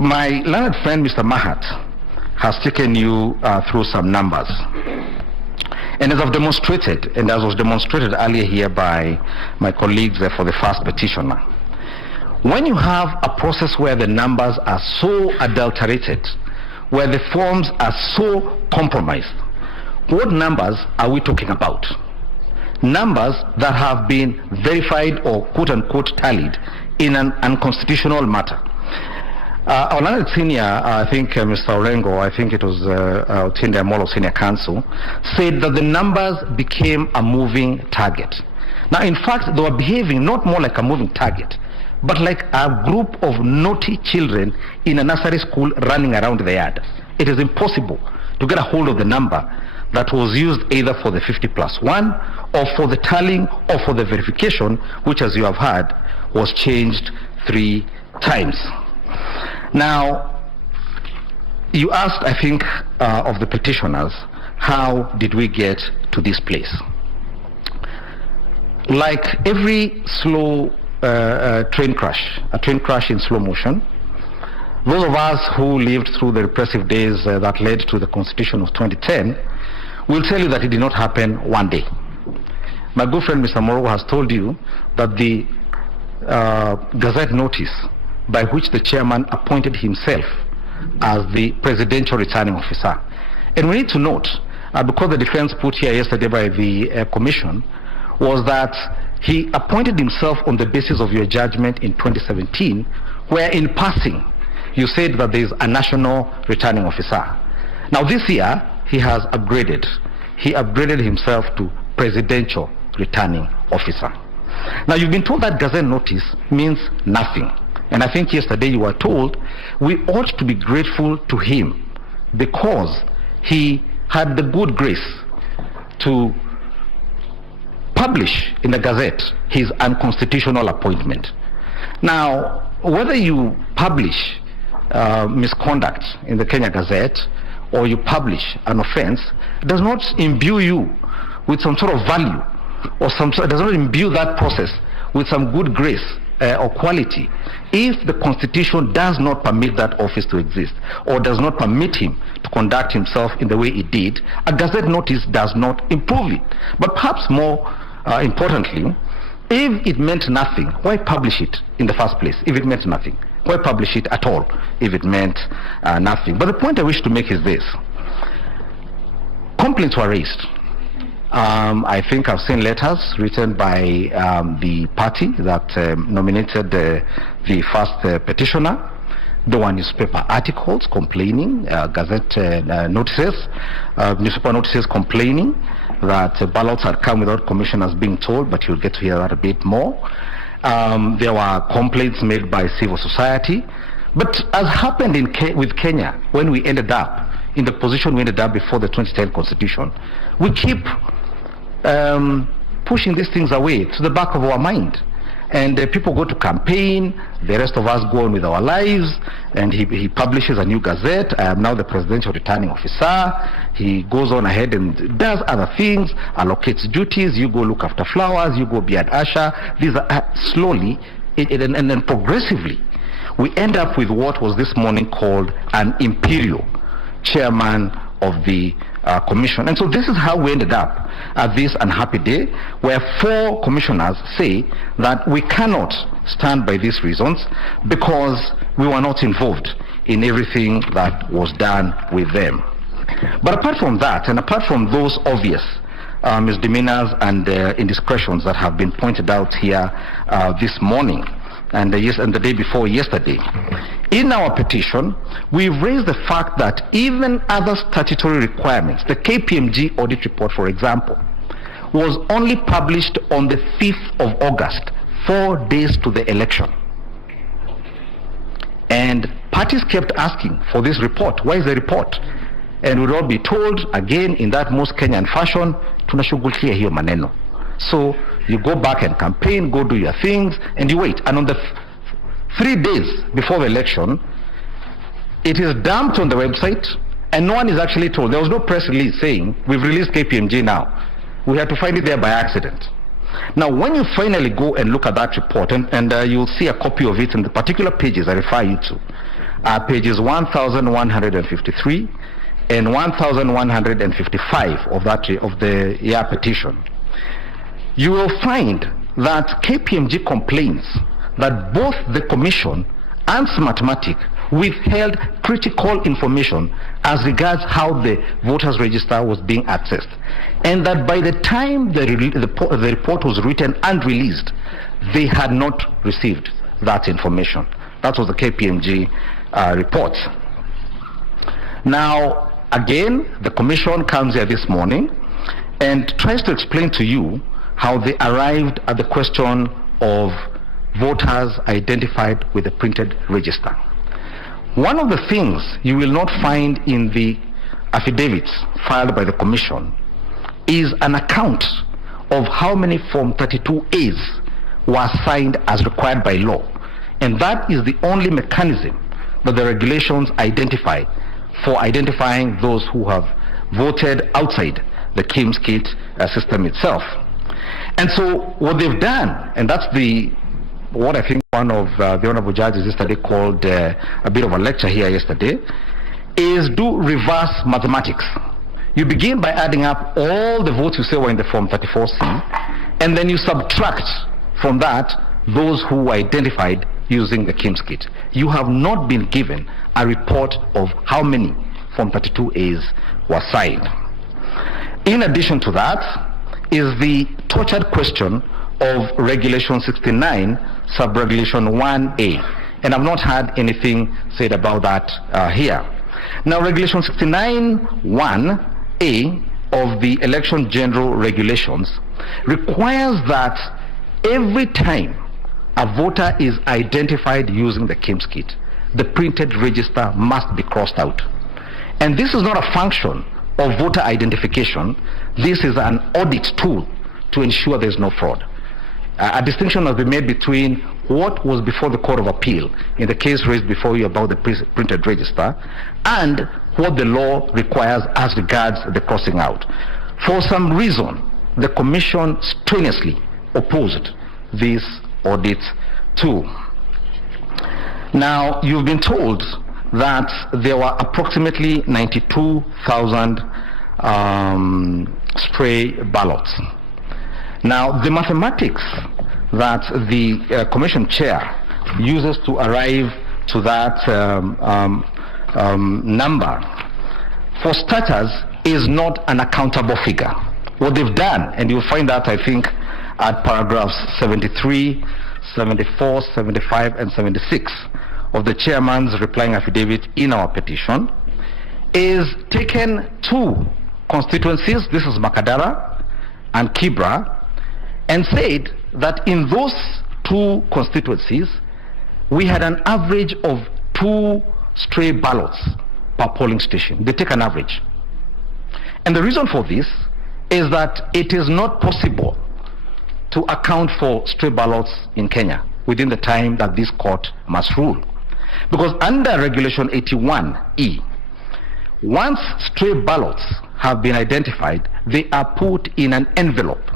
my learned friend Mr. Mahat has taken you through some numbers. And as I've demonstrated, and as was demonstrated earlier here by my colleagues for the first petitioner, when you have a process where the numbers are so adulterated, where the forms are so compromised, what numbers are we talking about? Numbers that have been verified or quote-unquote tallied in an unconstitutional matter. Our learned senior, I think Mr. Orengo, I think it was Otinde Amolo Senior Counsel, said that the numbers became a moving target. Now, in fact, they were behaving not more like a moving target, but like a group of naughty children in a nursery school running around the yard. It is impossible to get a hold of the number that was used either for the 50+1 or for the tallying or for the verification, which, as you have heard, was changed 3 times. Now, you asked, I think, of the petitioners, how did we get to this place? Like every slow train crash, a train crash in slow motion, those of us who lived through the repressive days that led to the Constitution of 2010 will tell you that it did not happen one day. My good friend Mr. Morogo has told you that the Gazette notice by which the chairman appointed himself as the presidential returning officer. And we need to note, because the defense put here yesterday by the commission, was that he appointed himself on the basis of your judgment in 2017, where in passing you said that there is a national returning officer. Now this year he has upgraded. He upgraded himself to presidential returning officer. Now you've been told that Gazette notice means nothing. And I think yesterday you were told we ought to be grateful to him because he had the good grace to publish in the Gazette his unconstitutional appointment. Now, whether you publish misconduct in the Kenya Gazette or you publish an offense does not imbue you with some sort of value or does not imbue that process with some good grace or quality if the Constitution does not permit that office to exist or does not permit him to conduct himself in the way he did. A Gazette notice does not improve it. But perhaps more importantly, if it meant nothing, why publish it in the first place? If it meant nothing, why publish it at all if it meant nothing? But the point I wish to make is this. Complaints were raised. I think I've seen letters written by the party that nominated the first petitioner. There were newspaper articles complaining, Gazette notices, newspaper notices complaining that ballots had come without commissioners being told, but you'll get to hear that a bit more. There were complaints made by civil society. But as happened with Kenya, when we ended up in the position we ended up before the 2010 Constitution, we keep pushing these things away to the back of our mind. And people go to campaign, the rest of us go on with our lives, and he publishes a new Gazette. I am now the presidential returning officer. He goes on ahead and does other things, allocates duties. You go look after flowers, you go be an usher. These are slowly and then progressively, we end up with what was this morning called an imperial chairman of the commission. And so this is how we ended up at this unhappy day, where 4 commissioners say that we cannot stand by these reasons because we were not involved in everything that was done with them. But apart from that, and apart from those obvious misdemeanors and indiscretions that have been pointed out here this morning and the day before yesterday, In our petition, we've raised the fact that even other statutory requirements, the KPMG audit report, for example, was only published on the 5th of August, 4 days to the election. And parties kept asking for this report. Where is the report? And we'd all be told, again, in that most Kenyan fashion, tunashughulikia hiyo maneno. So you go back and campaign, go do your things, and you wait. And on the 3 days before the election, it is dumped on the website, and no one is actually told. There was no press release saying, we've released KPMG now. We had to find it there by accident. Now, when you finally go and look at that report, and you'll see a copy of it in the particular pages I refer you to, pages 1153 and 1155 of the year petition, you will find that KPMG complains that both the Commission and Smartmatic withheld critical information as regards how the voters register was being accessed, and that by the time the report was written and released, they had not received that information. That was the KPMG report. Now, again, the Commission comes here this morning and tries to explain to you how they arrived at the question of voters identified with the printed register. One of the things you will not find in the affidavits filed by the Commission is an account of how many Form 32As were signed as required by law. And that is the only mechanism that the regulations identify for identifying those who have voted outside the KIMS kit system itself. And so what they've done, and that's what I think one of the honorable judges yesterday called a bit of a lecture here yesterday, is do reverse mathematics. You begin by adding up all the votes you say were in the Form 34C, and then you subtract from that those who were identified using the KIMS kit. You have not been given a report of how many Form 32As were signed. In addition to that is the tortured question of Regulation 69, Sub-Regulation 1A. And I've not had anything said about that here. Now, Regulation 69 1A of the Election General Regulations requires that every time a voter is identified using the KIMS kit, the printed register must be crossed out. And this is not a function of voter identification. This is an audit tool to ensure there's no fraud. A distinction has been made between what was before the Court of Appeal in the case raised before you about the printed register and what the law requires as regards the crossing out. For some reason, the Commission strenuously opposed this audit tool. Now, you've been told that there were approximately 92,000 stray ballots. Now, the mathematics that the Commission Chair uses to arrive to that number, for starters, is not an accountable figure. What they've done, and you'll find that, I think, at paragraphs 73, 74, 75, and 76 of the Chairman's replying affidavit in our petition, is taken two constituencies, this is Makadara and Kibra, and said that in those two constituencies, we had an average of 2 stray ballots per polling station. They take an average. And the reason for this is that it is not possible to account for stray ballots in Kenya within the time that this court must rule. Because under Regulation 81E, once stray ballots have been identified, they are put in an envelope,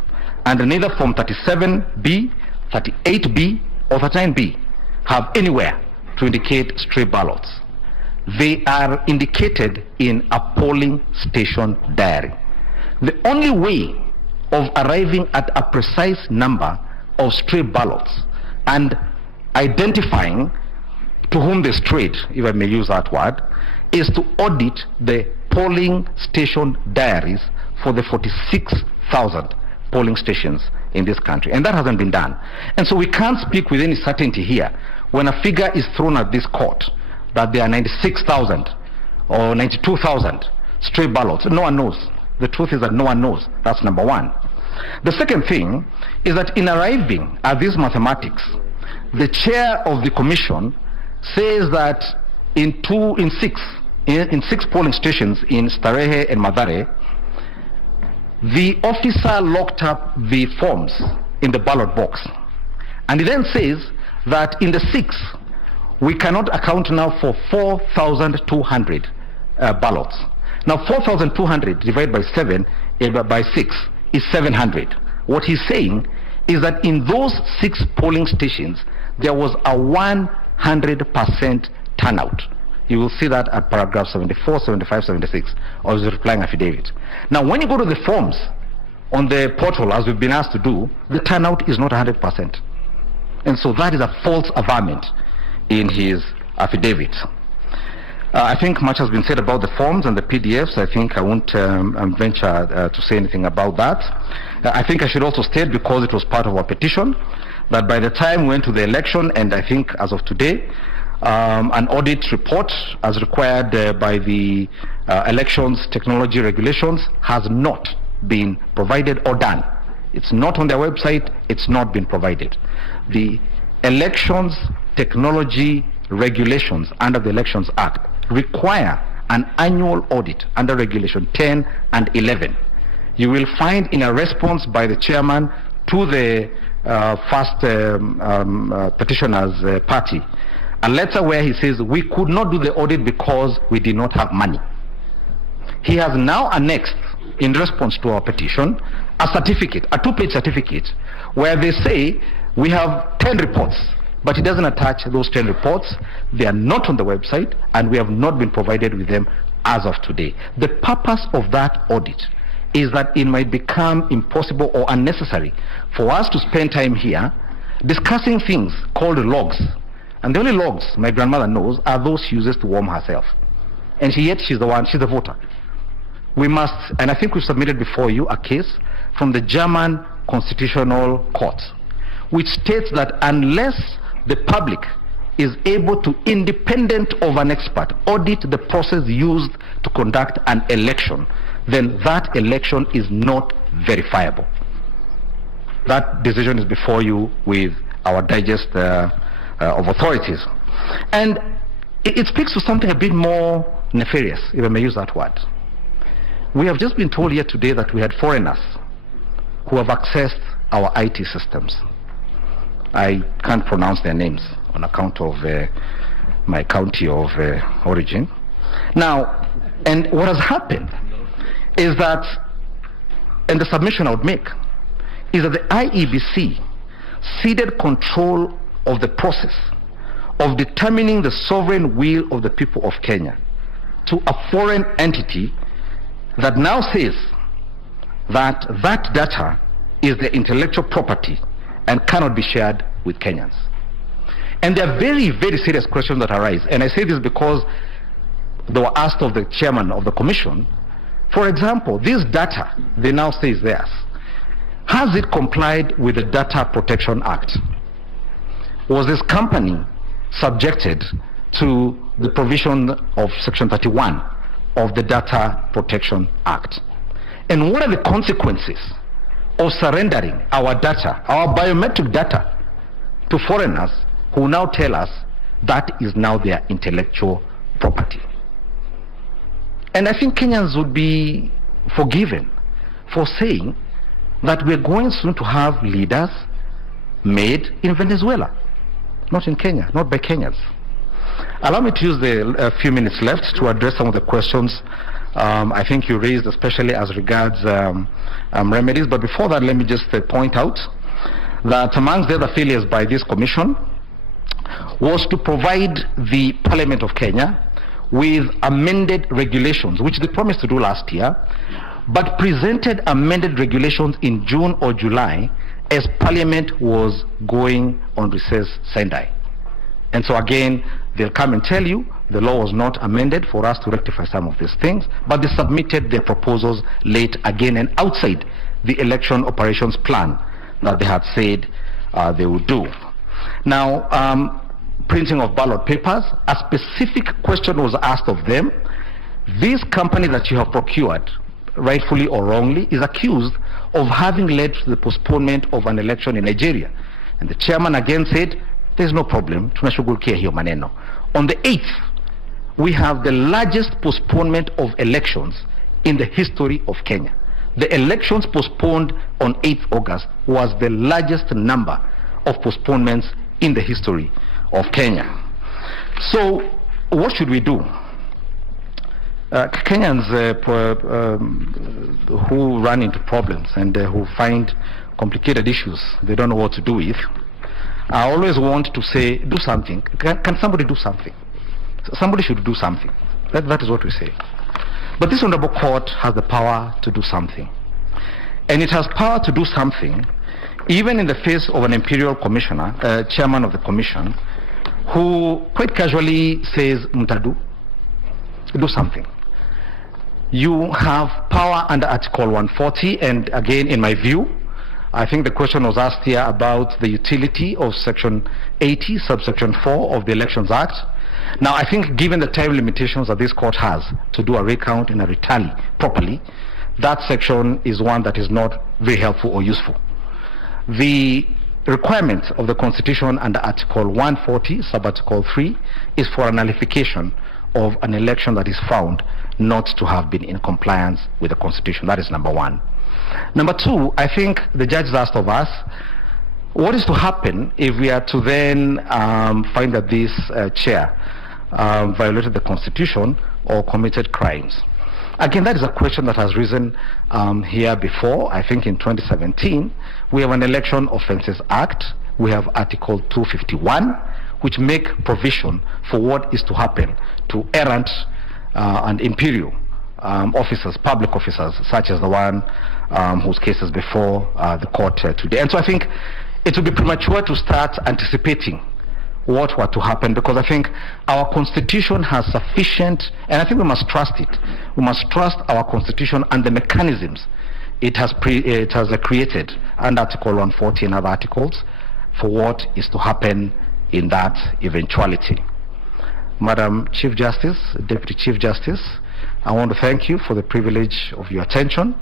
and neither Form 37B, 38B, or 39B have anywhere to indicate stray ballots. They are indicated in a polling station diary. The only way of arriving at a precise number of stray ballots and identifying to whom they strayed, if I may use that word, is to audit the polling station diaries for the 46,000 polling stations in this country, and that hasn't been done. And so we can't speak with any certainty here when a figure is thrown at this court that there are 96,000 or 92,000 stray ballots. No one knows. The truth is that no one knows. That's number one. The second thing is that in arriving at these mathematics, the chair of the commission says that in six polling stations in Starehe and Mathare, the officer locked up the forms in the ballot box. And he then says that in the 6, we cannot account now for 4,200 ballots. Now 4,200 divided by 7 by 6 is 700. What he's saying is that in those 6 polling stations, there was a 100% turnout. You will see that at paragraph 74, 75, 76 of the replying affidavit. Now when you go to the forms on the portal, as we've been asked to do, the turnout is not 100%. And so that is a false averment in his affidavit. I think much has been said about the forms and the PDFs. I think I won't venture to say anything about that. I think I should also state, because it was part of our petition, that by the time we went to the election, and I think as of today, an audit report as required by the elections technology regulations has not been provided or done. It's not on their website, it's not been provided. The elections technology regulations under the Elections Act require an annual audit under Regulation 10 and 11. You will find in a response by the chairman to the first petitioner's party a letter where he says we could not do the audit because we did not have money. He has now annexed, in response to our petition, a certificate, a 2-page certificate, where they say we have 10 reports, but he doesn't attach those 10 reports. They are not on the website, and we have not been provided with them as of today. The purpose of that audit is that it might become impossible or unnecessary for us to spend time here discussing things called logs. And the only logs my grandmother knows are those she uses to warm herself. And yet she's the voter. We must, and I think we've submitted before you a case from the German Constitutional Court, which states that unless the public is able to, independent of an expert, audit the process used to conduct an election, then that election is not verifiable. That decision is before you with our digest of authorities. And it speaks to something a bit more nefarious, if I may use that word. We have just been told here today that we had foreigners who have accessed our IT systems. I can't pronounce their names on account of my county of origin. Now, and what has happened is that, and the submission I would make, is that the IEBC ceded control of the process of determining the sovereign will of the people of Kenya to a foreign entity that now says that that data is the intellectual property and cannot be shared with Kenyans. And there are very, very serious questions that arise. And I say this because they were asked of the chairman of the commission. For example, this data, they now say is theirs. Has it complied with the Data Protection Act? Was this company subjected to the provision of Section 31 of the Data Protection Act? And what are the consequences of surrendering our data, our biometric data, to foreigners who now tell us that is now their intellectual property? And I think Kenyans would be forgiven for saying that we're going soon to have leaders made in Venezuela, not in Kenya, not by Kenyans. Allow me to use the few minutes left to address some of the questions I think you raised, especially as regards remedies. But before that, let me just point out that amongst the other failures by this commission was to provide the Parliament of Kenya with amended regulations, which they promised to do last year, but presented amended regulations in June or July as Parliament was going on recess Sendai. And so again, they'll come and tell you the law was not amended for us to rectify some of these things, but they submitted their proposals late again and outside the election operations plan that they had said they would do. Now, printing of ballot papers. A specific question was asked of them. This company that you have procured, rightfully or wrongly, is accused of having led to the postponement of an election in Nigeria. And the chairman again said, there's no problem, tunashughulikia hiyo maneno. On the 8th, we have the largest postponement of elections in the history of Kenya. The elections postponed on 8th August was the largest number of postponements in the history of Kenya. So what should we do? Kenyans who run into problems and who find complicated issues they don't know what to do with, I always want to say, do something. Can somebody do something? Somebody should do something. That is what we say. But this honorable court has the power to do something. And it has power to do something even in the face of an imperial commissioner, chairman of the commission, who quite casually says, Mutadu, do something. You have power under Article 140, and again, in my view, I think the question was asked here about the utility of Section 80, subsection 4 of the Elections Act. Now, I think given the time limitations that this court has to do a recount and a retally properly, that section is one that is not very helpful or useful. The requirement of the Constitution under Article 140, sub-article 3, is for a nullification of an election that is found not to have been in compliance with the Constitution. That is number one. Number two, I think the judge asked of us, what is to happen if we are to then find that this chair violated the Constitution or committed crimes? Again, that is a question that has risen here before. I think in 2017, we have an Election Offences Act. We have Article 251, which make provision for what is to happen to errant and imperial officers, public officers, such as the one whose case is before the court today. And so I think it would be premature to start anticipating what were to happen, because I think our Constitution has sufficient, and I think we must trust it. We must trust our Constitution and the mechanisms it has created under Article 140 and other articles for what is to happen in that eventuality. Madam Chief Justice, Deputy Chief Justice, I want to thank you for the privilege of your attention,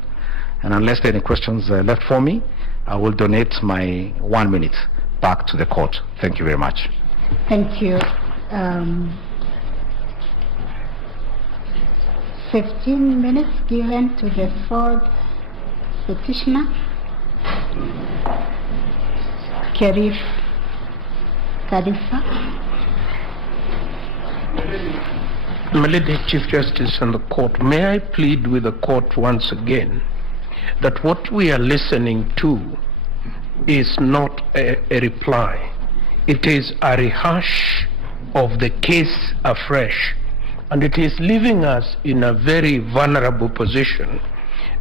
and unless there are any questions left for me, I will donate my 1 minute back to the court. Thank you very much. Thank you. 15 minutes given to the fourth petitioner, Khalifa. My Lady Chief Justice and the court, may I plead with the court once again that what we are listening to is not a reply. It is a rehash of the case afresh, and it is leaving us in a very vulnerable position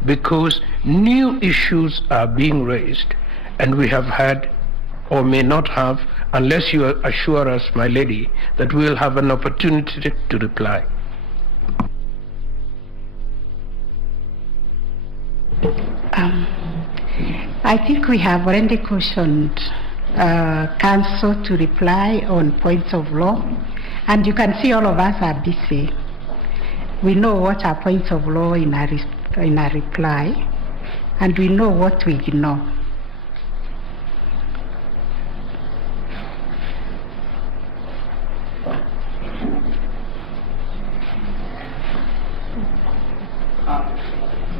because new issues are being raised, and we have had or may not have, unless you assure us, my lady, that we will have an opportunity to reply. I think we have already cautioned counsel to reply on points of law, and you can see all of us are busy. We know what are points of law in our reply, and we know what we ignore.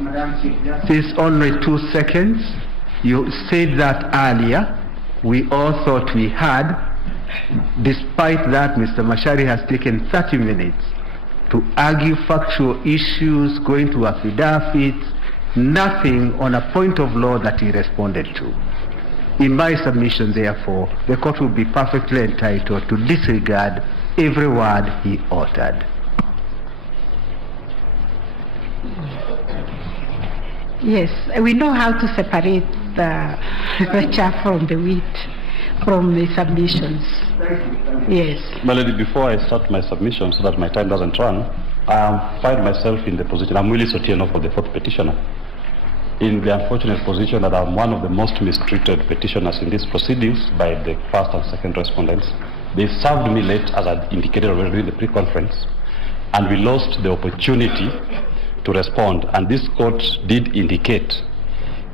Madam Chief Justice, only 2 seconds. You said that earlier. We all thought we had. Despite that, Mr. Mashari has taken 30 minutes to argue factual issues, going to affidavits, nothing on a point of law that he responded to. In my submission, therefore, the court will be perfectly entitled to disregard every word he uttered. Yes, we know how to separate the chaff from the wheat, from the submissions. Yes. My lady, before I start my submission so that my time doesn't run, I find myself in the position, I'm Willis Otieno for the fourth petitioner, in the unfortunate position that I'm one of the most mistreated petitioners in these proceedings by the first and second respondents. They served me late, as I indicated already during the pre-conference, and we lost the opportunity to respond. And this court did indicate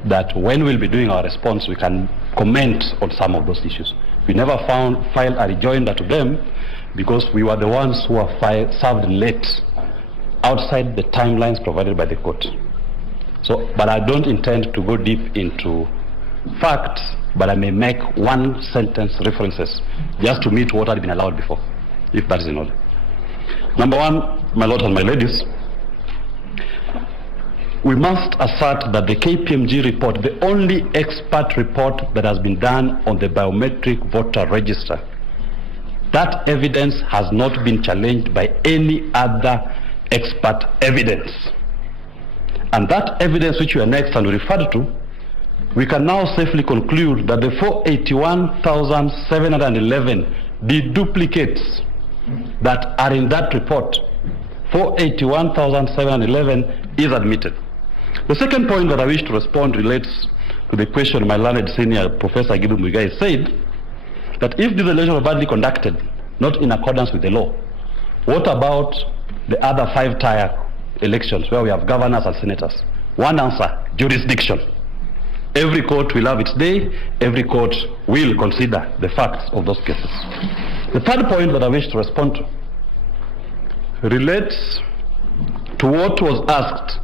that when we'll be doing our response, we can comment on some of those issues. We never filed a rejoinder to them because we were the ones who were served late outside the timelines provided by the court. So, but I don't intend to go deep into facts, but I may make one sentence references just to meet what had been allowed before, if that is in order. Number one, my lords and my ladies, we must assert that the KPMG report, the only expert report that has been done on the biometric voter register, that evidence has not been challenged by any other expert evidence. And that evidence which we annexed and referred to, we can now safely conclude that the 481,711 duplicates that are in that report, 481,711 is admitted. The second point that I wish to respond relates to the question my learned senior Professor Gibu Muigai said, that if these elections were badly conducted, not in accordance with the law, what about the other 5-tier elections where we have governors and senators? One answer: jurisdiction. Every court will have its day, every court will consider the facts of those cases. The third point that I wish to respond to relates to what was asked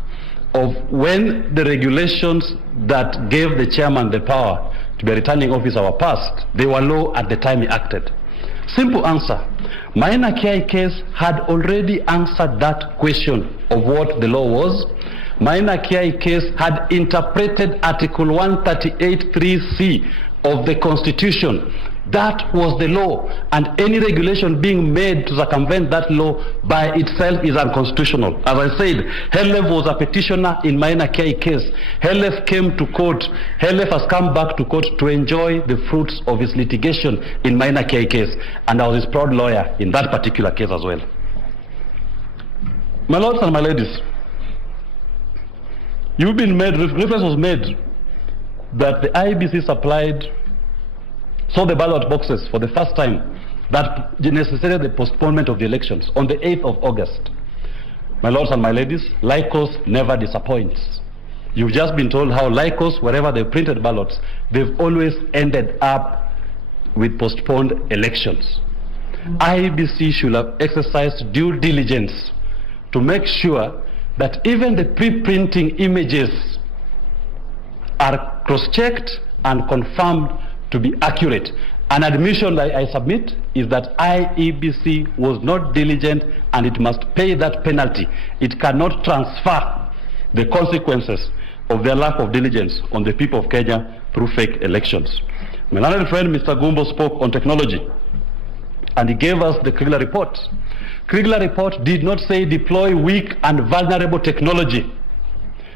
of when the regulations that gave the chairman the power to be a returning officer were passed. They were law at the time he acted. Simple answer: Maina Kiai case had already answered that question of what the law was. Maina Kiai case had interpreted Article 138(3)(c) of the Constitution. That was the law, and any regulation being made to circumvent that law by itself is unconstitutional. As I said, Helef was a petitioner in Maina Kiai case. Helef came to court. Helef has come back to court to enjoy the fruits of his litigation in Maina Kiai case, and I was his proud lawyer in that particular case as well. My lords and my ladies, reference was made that the IBC supplied the ballot boxes for the first time that necessitated the postponement of the elections on the 8th of August. My lords and my ladies, Lycos never disappoints. You've just been told how Lycos, wherever they printed ballots, they've always ended up with postponed elections. IBC should have exercised due diligence to make sure that even the pre-printing images are cross-checked and confirmed to be accurate. An admission that I submit is that IEBC was not diligent, and it must pay that penalty. It cannot transfer the consequences of their lack of diligence on the people of Kenya through fake elections. My learned friend Mr. Gumbo spoke on technology, and he gave us the Kriegler report. Kriegler report did not say deploy weak and vulnerable technology.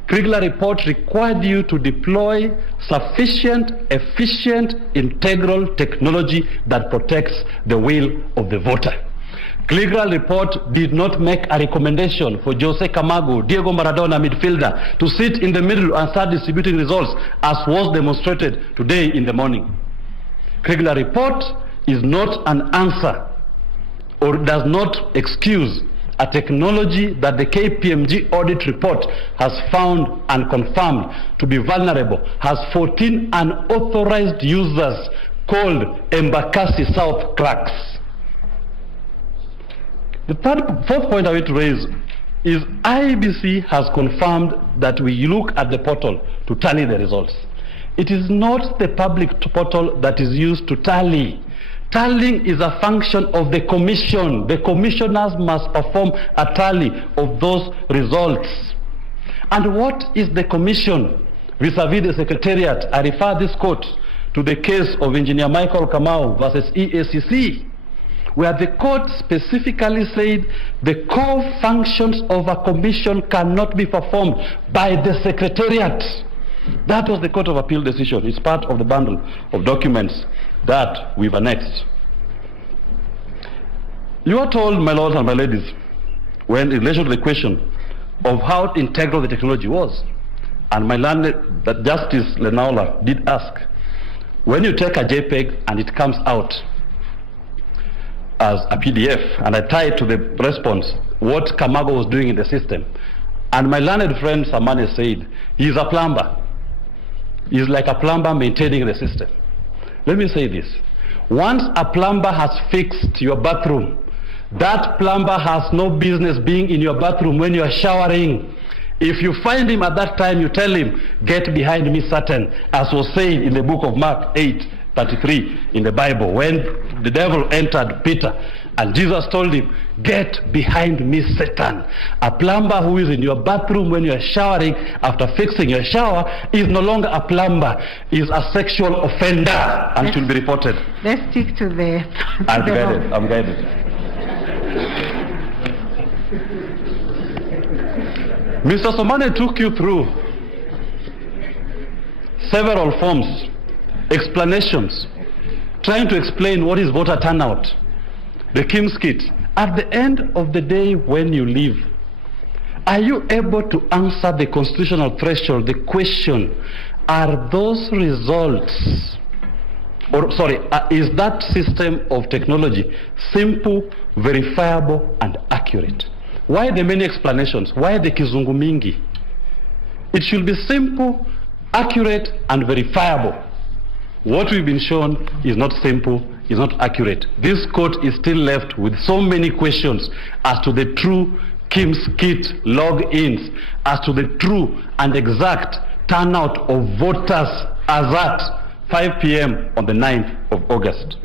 Kriegler report required you to deploy sufficient, efficient, integral technology that protects the will of the voter. Kriegler report did not make a recommendation for Jose Camargo, Diego Maradona midfielder, to sit in the middle and start distributing results, as was demonstrated today in the morning. Kriegler report is not an answer or does not excuse a technology that the KPMG audit report has found and confirmed to be vulnerable, has 14 unauthorized users called Embakasi South cracks. The fourth point I want to raise is IEBC has confirmed that we look at the portal to tally the results. It is not the public portal that is used to tally. Tallying is a function of the commission. The commissioners must perform a tally of those results. And what is the commission vis-a-vis the secretariat? I refer this court to the case of Engineer Michael Kamau versus EACC, where the court specifically said the core functions of a commission cannot be performed by the secretariat. That was the Court of Appeal decision. It's part of the bundle of documents that we've annexed. You are told, my lords and my ladies, when in relation to the question of how integral the technology was, and my learned that Justice Lenaola did ask, when you take a JPEG and it comes out, as a PDF, and I tied to the response what Kamago was doing in the system. And my learned friend Samane said, he's a plumber. He's like a plumber maintaining the system. Let me say this. Once a plumber has fixed your bathroom, that plumber has no business being in your bathroom when you are showering. If you find him at that time, you tell him, get behind me, Satan, as was said in the book of Mark 8:33 in the Bible, when the devil entered Peter and Jesus told him, get behind me, Satan. A plumber who is in your bathroom when you are showering after fixing your shower is no longer a plumber, is a sexual offender and should be reported. Let's stick to the... I'm guided. Mr. Somane took you through several forms, explanations, trying to explain what is voter turnout, the Kim's kit. At the end of the day, when you leave, are you able to answer the constitutional threshold, the question, are those results, or sorry, is that system of technology simple, verifiable, and accurate? Why the many explanations? Why the kizungu mingi? It should be simple, accurate, and verifiable. What we've been shown is not simple, is not accurate. This court is still left with so many questions as to the true Kim's kit logins, as to the true and exact turnout of voters as at 5 p.m. on the 9th of August.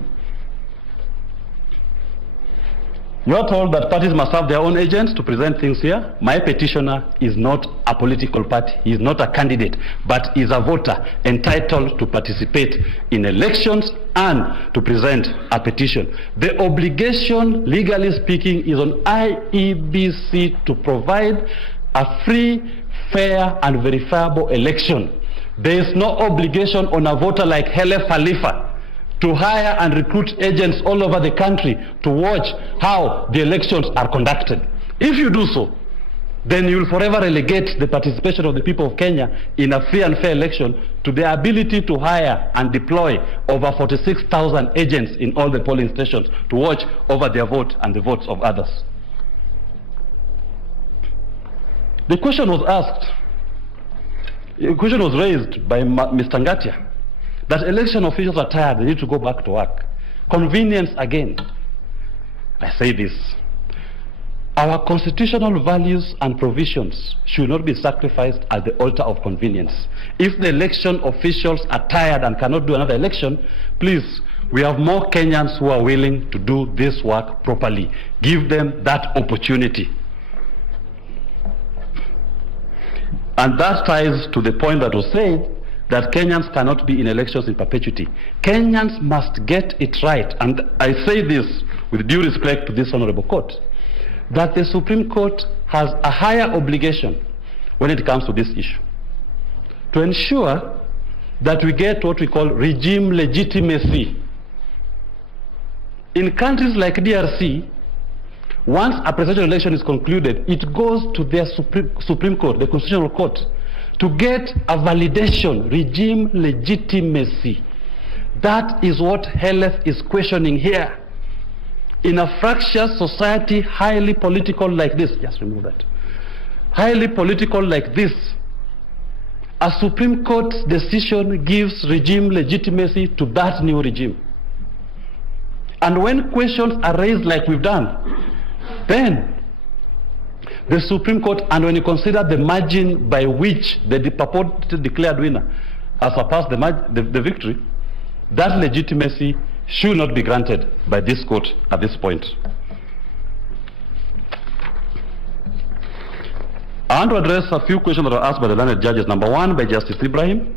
You are told that parties must have their own agents to present things here. My petitioner is not a political party. He is not a candidate, but is a voter entitled to participate in elections and to present a petition. The obligation, legally speaking, is on IEBC to provide a free, fair, and verifiable election. There is no obligation on a voter like Hele Khalifa to hire and recruit agents all over the country to watch how the elections are conducted. If you do so, then you will forever relegate the participation of the people of Kenya in a free and fair election to the ability to hire and deploy over 46,000 agents in all the polling stations to watch over their vote and the votes of others. The question was asked, the question was raised by Mr. Ngatia, that election officials are tired, they need to go back to work. Convenience again. I say this. Our constitutional values and provisions should not be sacrificed at the altar of convenience. If the election officials are tired and cannot do another election, please, we have more Kenyans who are willing to do this work properly. Give them that opportunity. And that ties to the point that was said, that Kenyans cannot be in elections in perpetuity. Kenyans must get it right. And I say this with due respect to this honorable court, that the Supreme Court has a higher obligation when it comes to this issue, to ensure that we get what we call regime legitimacy. In countries like DRC, once a presidential election is concluded, it goes to their Supreme Court, the Constitutional Court, to get a validation, regime legitimacy. That is what Helef is questioning here. In a fractious society, highly political like this, just remove that, highly political like this, a Supreme Court decision gives regime legitimacy to that new regime. And when questions are raised like we've done, then the Supreme Court, and when you consider the margin by which the purported declared winner has surpassed the victory, that legitimacy should not be granted by this court at this point. I want to address a few questions that were asked by the learned judges. Number one, by Justice Ibrahim,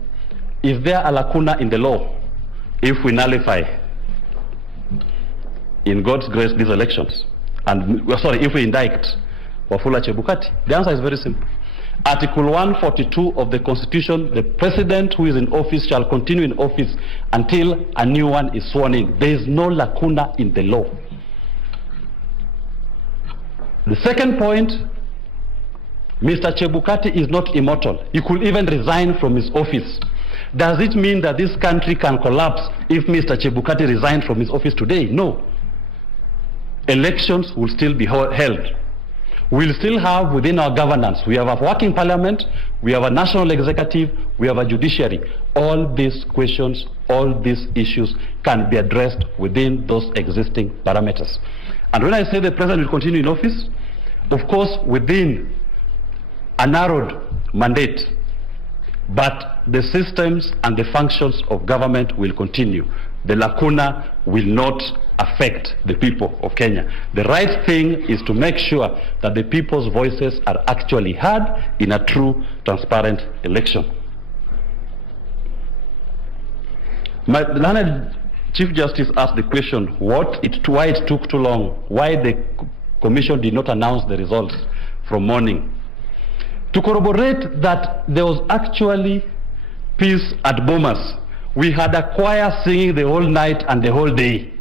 is there a lacuna in the law if we nullify, in God's grace, these elections? And, sorry, if we indict Wafula Chebukati? The answer is very simple. Article 142 of the Constitution, the president who is in office shall continue in office until a new one is sworn in. There is no lacuna in the law. The second point, Mr. Chebukati is not immortal. He could even resign from his office. Does it mean that this country can collapse if Mr. Chebukati resigned from his office today? No. elections will still be held. We'll still have within our governance, we have a working parliament, we have a national executive, we have a judiciary. All these questions, all these issues can be addressed within those existing parameters. And when I say the president will continue in office, of course within a narrowed mandate, but the systems and the functions of government will continue. The lacuna will not affect the people of Kenya. The right thing is to make sure that the people's voices are actually heard in a true, transparent election. My learned Chief Justice asked the question, why it took too long, why the Commission did not announce the results from morning. To corroborate that there was actually peace at Bomas, we had a choir singing the whole night and the whole day.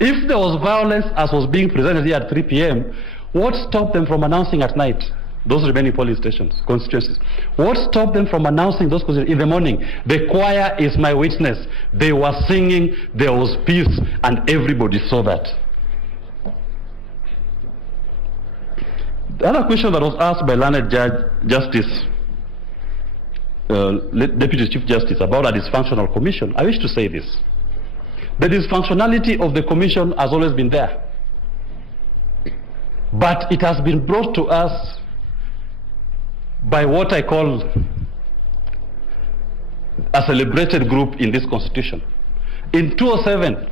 If there was violence as was being presented here at 3 p.m., what stopped them from announcing at night those remaining polling stations, constituencies? What stopped them from announcing those constituencies in the morning? The choir is my witness. They were singing, there was peace, and everybody saw that. The other question that was asked by learned Justice, Deputy Chief Justice, about a dysfunctional commission, I wish to say this. The dysfunctionality of the commission has always been there. But it has been brought to us by what I call a celebrated group in this constitution. In 2007,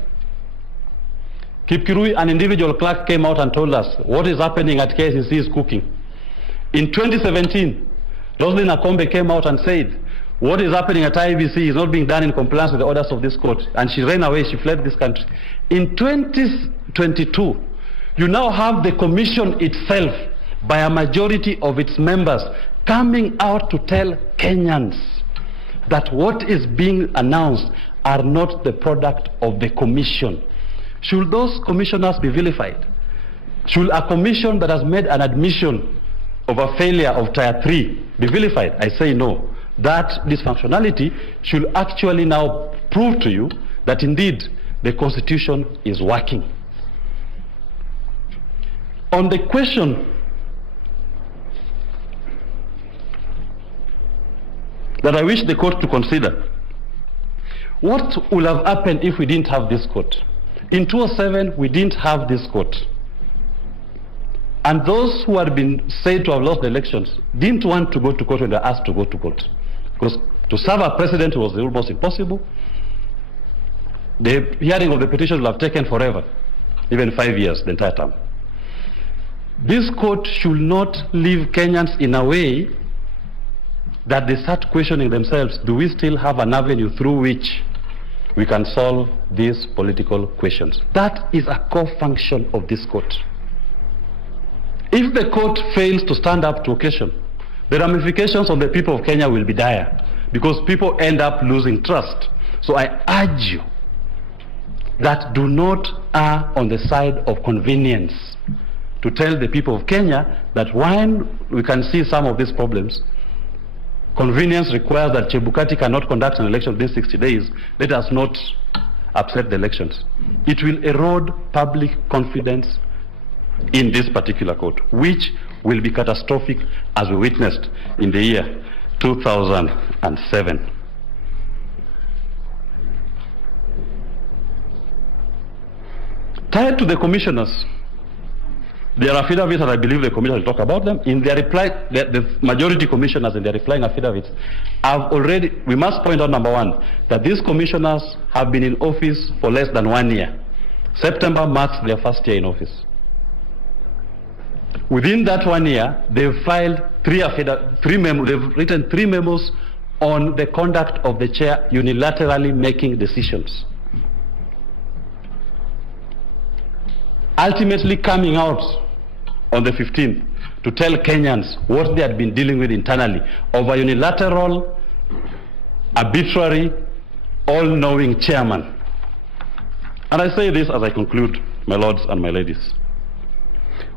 Kipkirui, an individual clerk, came out and told us what is happening at KCC is cooking. In 2017, Roslyn Akombe came out and said, what is happening at IBC is not being done in compliance with the orders of this court. And she ran away, she fled this country. In 2022, you now have the commission itself, by a majority of its members, coming out to tell Kenyans that what is being announced are not the product of the commission. Should those commissioners be vilified? Should a commission that has made an admission of a failure of Tier 3 be vilified? I say no. That dysfunctionality should actually now prove to you that indeed the Constitution is working. On the question that I wish the court to consider, what would have happened if we didn't have this court? In 2007, we didn't have this court. And those who had been said to have lost the elections didn't want to go to court when they were asked to go to court. Because to serve a president was almost impossible. The hearing of the petition will have taken forever, even 5 years, the entire term. This court should not leave Kenyans in a way that they start questioning themselves, do we still have an avenue through which we can solve these political questions? That is a core function of this court. If the court fails to stand up to occasion, the ramifications on the people of Kenya will be dire, because people end up losing trust. So I urge you that do not err on the side of convenience, to tell the people of Kenya that when we can see some of these problems, convenience requires that Chebukati cannot conduct an election within 60 days. Let us not upset the elections. It will erode public confidence in this particular court, which will be catastrophic, as we witnessed in the year 2007. Tied to the commissioners, there are affidavits, and I believe the commissioner will talk about them. In their reply, the majority commissioners in their replying affidavits have already, we must point out, number one, that these commissioners have been in office for less than 1 year. September marks their first year in office. Within that 1 year, they've filed they've written 3 memos on the conduct of the chair unilaterally making decisions. Ultimately coming out on the 15th to tell Kenyans what they had been dealing with internally of a unilateral, arbitrary, all-knowing chairman. And I say this as I conclude, my lords and my ladies.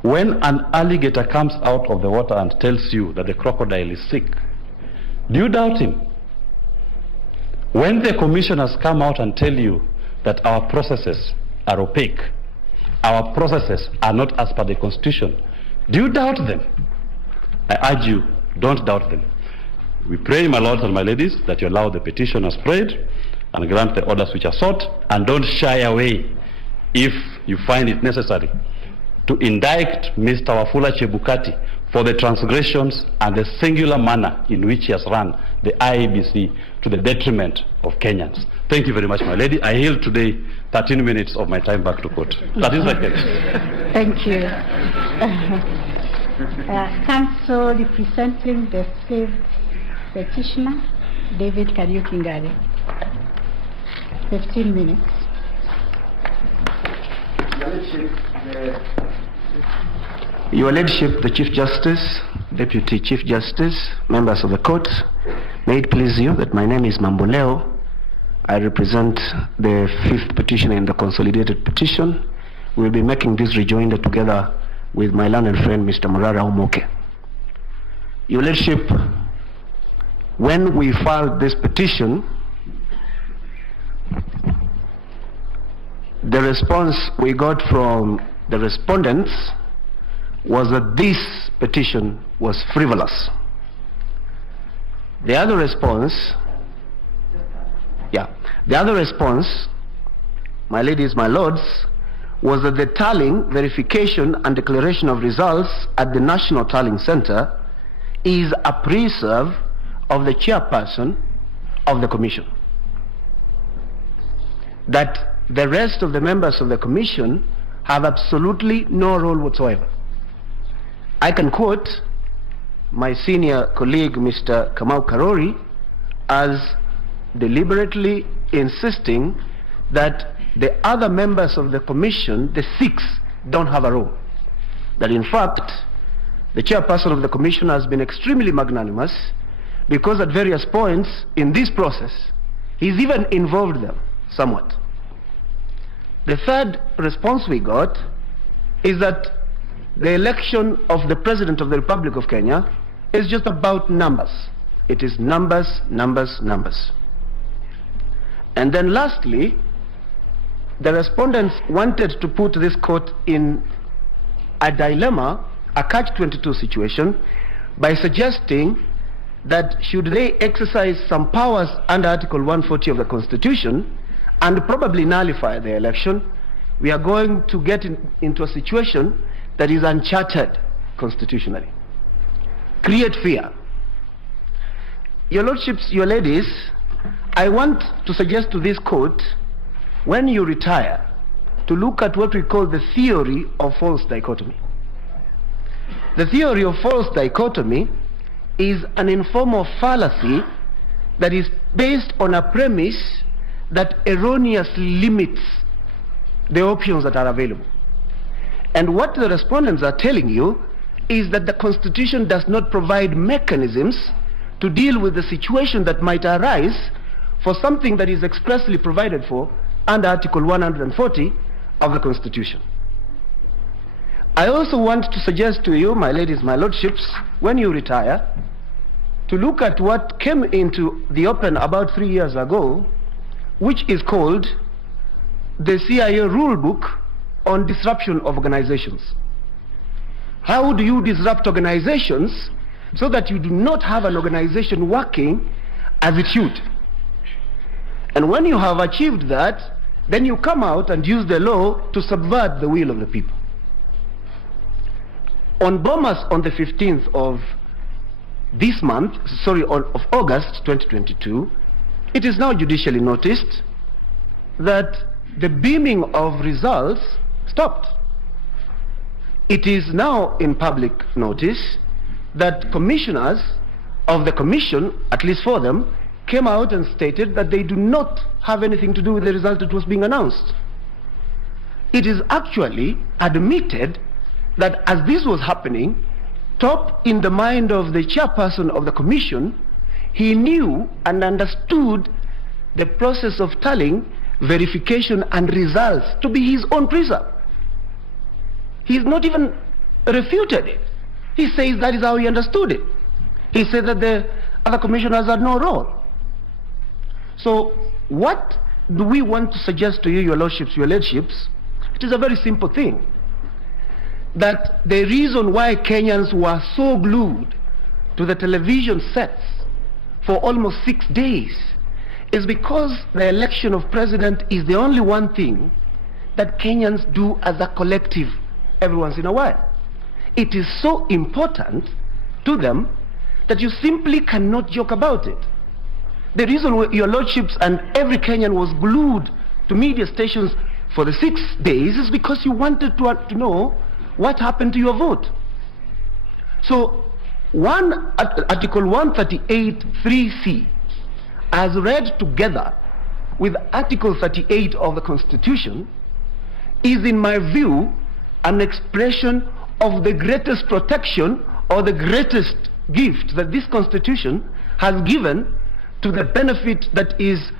When an alligator comes out of the water and tells you that the crocodile is sick, do you doubt him? When the commissioners come out and tell you that our processes are opaque, our processes are not as per the Constitution. Do you doubt them? I urge you, don't doubt them. We pray, my lords and my ladies, that you allow the petition as prayed and grant the orders which are sought, and don't shy away if you find it necessary to indict Mr. Wafula Chebukati for the transgressions and the singular manner in which he has run the IEBC to the detriment of Kenyans. Thank you very much, my lady. I yield today 13 minutes of my time back to court. 13 seconds. Thank you. Counsel representing the saved petitioner, David Kariuki-Ngare. 15 minutes. Your Lordship, the Chief Justice, Deputy Chief Justice, members of the court, may it please you that my name is Mamboleo. I represent the fifth petition in the consolidated petition. We will be making this rejoinder together with my learned friend, Mr. Murara Omoke. Your Lordship, when we filed this petition, the response we got from the respondents was that this petition was frivolous. The other response, my ladies, my lords, was that the tallying, verification and declaration of results at the National Tallying Center is a preserve of the chairperson of the commission. That the rest of the members of the commission have absolutely no role whatsoever. I can quote my senior colleague, Mr. Kamau Karori, as deliberately insisting that the other members of the commission, the 6, don't have a role. That in fact, the chairperson of the commission has been extremely magnanimous, because at various points in this process, he's even involved them somewhat. The third response we got is that the election of the President of the Republic of Kenya is just about numbers. It is numbers, numbers, numbers. And then lastly, the respondents wanted to put this court in a dilemma, a catch-22 situation, by suggesting that should they exercise some powers under Article 140 of the Constitution and probably nullify the election, we are going to get into a situation that is uncharted constitutionally. Create fear. Your Lordships, your ladies, I want to suggest to this court, when you retire, to look at what we call the theory of false dichotomy. The theory of false dichotomy is an informal fallacy that is based on a premise that erroneously limits the options that are available. And what the respondents are telling you is that the Constitution does not provide mechanisms to deal with the situation that might arise for something that is expressly provided for under Article 140 of the Constitution. I also want to suggest to you, my ladies, my lordships, when you retire, to look at what came into the open about 3 years ago, which is called the CIA Rule Book on Disruption of Organizations. How do you disrupt organizations so that you do not have an organization working as it should? And when you have achieved that, then you come out and use the law to subvert the will of the people. On Bomas on the 15th of this month, of August 2022, it is now judicially noticed that the beaming of results stopped. It is now in public notice that commissioners of the commission, at least for them, came out and stated that they do not have anything to do with the result that was being announced. It is actually admitted that as this was happening, top in the mind of the chairperson of the commission, he knew and understood the process of tallying, verification and results to be his own precept. He's not even refuted it. He says that is how he understood it. He said that the other commissioners had no role. So what do we want to suggest to you, your lordships, your ladships, It is a very simple thing. That the reason why Kenyans were so glued to the television sets for almost 6 days is because the election of president is the only one thing that Kenyans do as a collective every once in a while. It is so important to them that you simply cannot joke about it. The reason your lordships and every Kenyan was glued to media stations for the 6 days is because you wanted to know what happened to your vote. So Article 138(3)(c), as read together with Article 38 of the Constitution, is in my view an expression of the greatest protection or the greatest gift that this Constitution has given to the benefit that is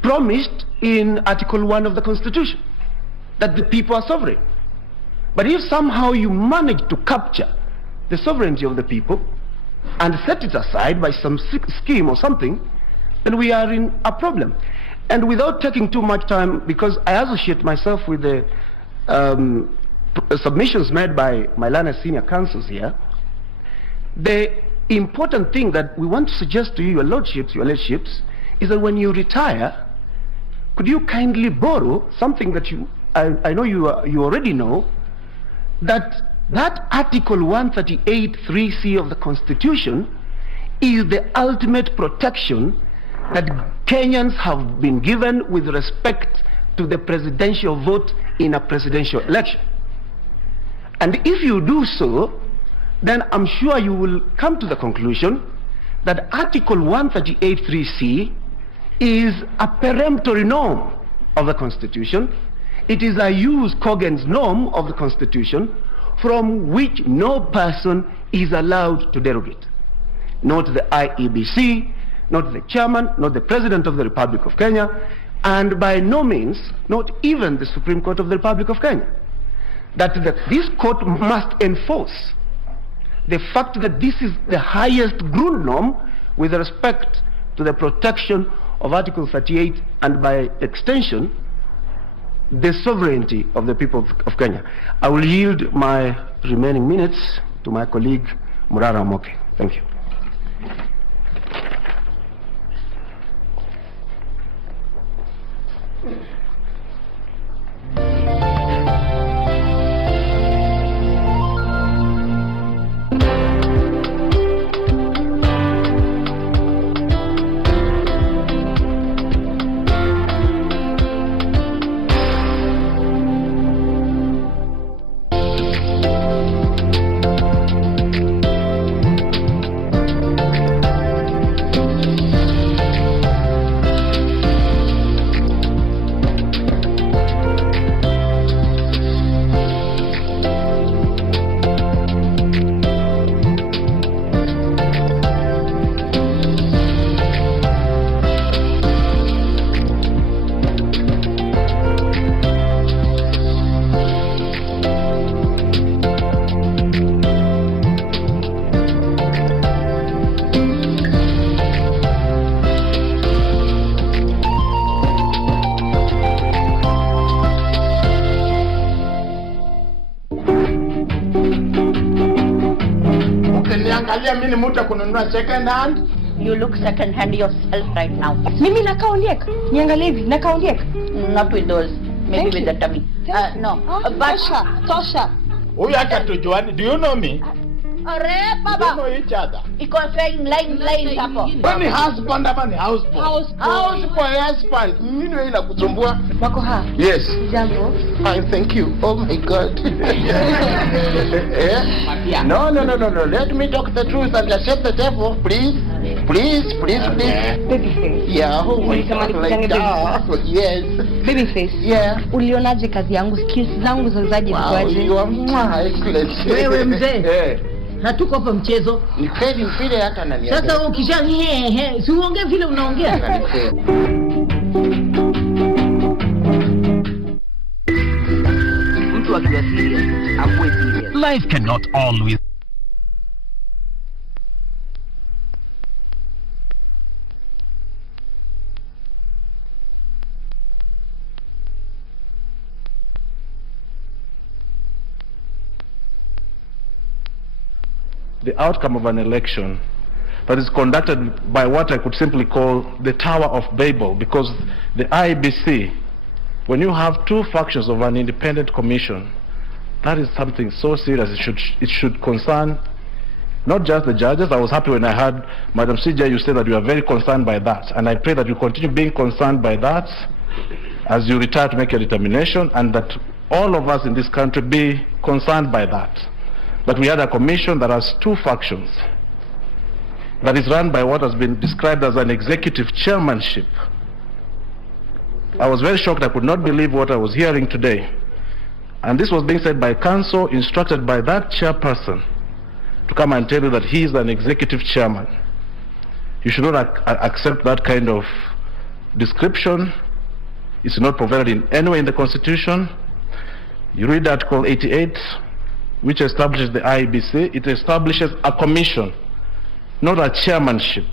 promised in Article 1 of the Constitution, that the people are sovereign. But if somehow you manage to capture the sovereignty of the people and set it aside by some scheme or something, then we are in a problem. And without taking too much time, because I associate myself with the submissions made by my learned senior counsels here, the important thing that we want to suggest to you, your lordships, is that when you retire, could you kindly borrow something that I know you already know, that Article 138(3)(c) of the Constitution is the ultimate protection that Kenyans have been given with respect to the presidential vote in a presidential election. And if you do so, then I'm sure you will come to the conclusion that Article 138(3)(c) is a peremptory norm of the Constitution. It is a jus cogens norm of the Constitution from which no person is allowed to derogate. Not the IEBC, not the chairman, not the President of the Republic of Kenya, and by no means, not even the Supreme Court of the Republic of Kenya. That this court must enforce the fact that this is the highest Grundnorm with respect to the protection of Article 38 and by extension the sovereignty of the people of Kenya. I will yield my remaining minutes to my colleague Murara Moke. Thank you. Mimi mtu kununua second hand. You look second hand yourself right now. Mimi nakaondieka. Niangalie hivi, nakaondieka. Not with those. Maybe with the tummy. No. But Tosha. Huyu hata tujuani. Do you know me? Are baba. We know each other. Iko saying line hapo. When husband ama ni houseboy? Husband. Mimi ndio ila kusumbua. Wako ha? Yes. Jambo. I thank you. Oh my God. No. Let me talk the truth and set the devil, please. Please. Babyface. Yeah. Oh my God. Like that. Yes. Babyface. Yeah. Ulionaje kazi yangu? Skills zangu zazaje kwaje? You are excellent. Wewe mzee. Na tuko hapa mchezo. Ni kweli vile hata nani. Sasa ukisha si uongee vile unaongea. Mtu akiwa serious, akuwe serious. Life cannot always the outcome of an election that is conducted by what I could simply call the Tower of Babel, because the IEBC, when you have two factions of an independent commission, that is something so serious. It should concern not just the judges. I was happy when I heard Madam CJ, you said that you are very concerned by that, and I pray that you continue being concerned by that as you retire to make your determination, and that all of us in this country be concerned by that. But we had a commission that has two factions, that is run by what has been described as an executive chairmanship. I was very shocked. I could not believe what I was hearing today. And this was being said by counsel, instructed by that chairperson to come and tell you that he is an executive chairman. You should not accept that kind of description. It's not provided in any way in the Constitution. You read Article 88, which establishes the IEBC. It establishes a commission, not a chairmanship.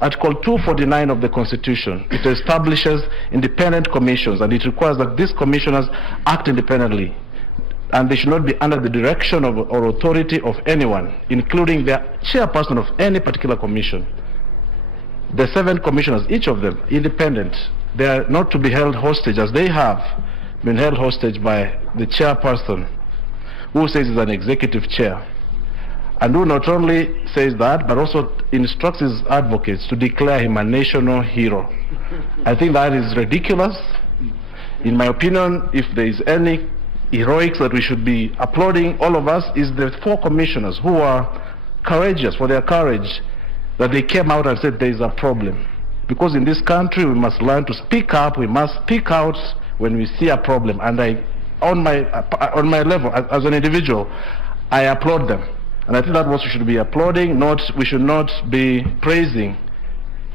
Article 249 of the Constitution, it establishes independent commissions, and it requires that these commissioners act independently, and they should not be under the direction of or authority of anyone, including the chairperson of any particular commission. The 7 commissioners, each of them independent, they are not to be held hostage, as they have been held hostage by the chairperson, who says he's an executive chair, and who not only says that, but also instructs his advocates to declare him a national hero. I think that is ridiculous. In my opinion, if there is any heroics that we should be applauding, all of us, is the 4 commissioners who are courageous for their courage, that they came out and said there is a problem. Because in this country we must learn to speak up, we must speak out when we see a problem. And on my level, as an individual, I applaud them. And I think that's what we should be applauding, we should not be praising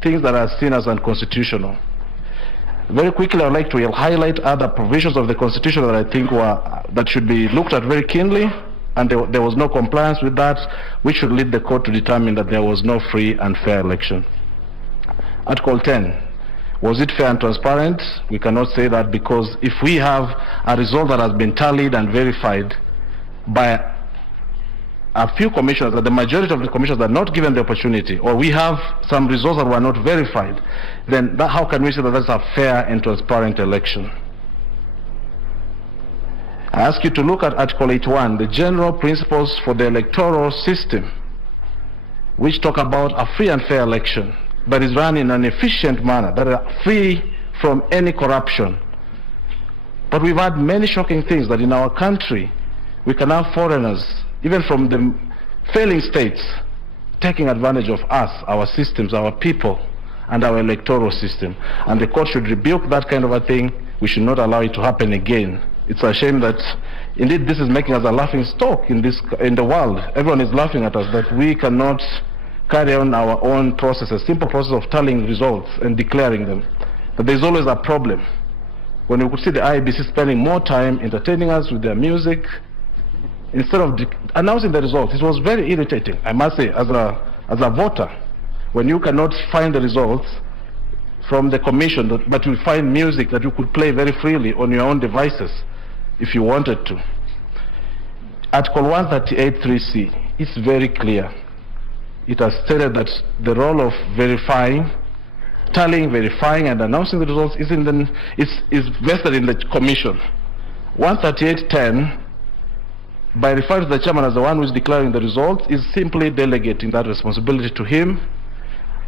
things that are seen as unconstitutional. Very quickly, I would like to highlight other provisions of the Constitution that I think that should be looked at very keenly, and there was no compliance with that, which should lead the court to determine that there was no free and fair election. Article 10, was it fair and transparent? We cannot say that, because if we have a result that has been tallied and verified by a few commissioners, that the majority of the commissioners are not given the opportunity, or we have some results that were not verified, then how can we say that that's a fair and transparent election? I ask you to look at Article 81, the general principles for the electoral system, which talk about a free and fair election that is run in an efficient manner, that are free from any corruption. But we've had many shocking things, that in our country we can have foreigners, even from the failing states, taking advantage of us, our systems, our people, and our electoral system. And the court should rebuke that kind of a thing. We should not allow it to happen again. It's a shame that, indeed, this is making us a laughing stock in the world. Everyone is laughing at us, that we cannot carry on our own processes, simple process of tallying results and declaring them. But there's always a problem. When you could see the IEBC spending more time entertaining us with their music, instead of announcing the results. It was very irritating, I must say, as a voter, when you cannot find the results from the commission, but you find music that you could play very freely on your own devices if you wanted to. Article 138(3)(c) is very clear. It has stated that the role of verifying, tallying, verifying, and announcing the results is vested in the commission. 138(10), by referring to the chairman as the one who is declaring the results, is simply delegating that responsibility to him,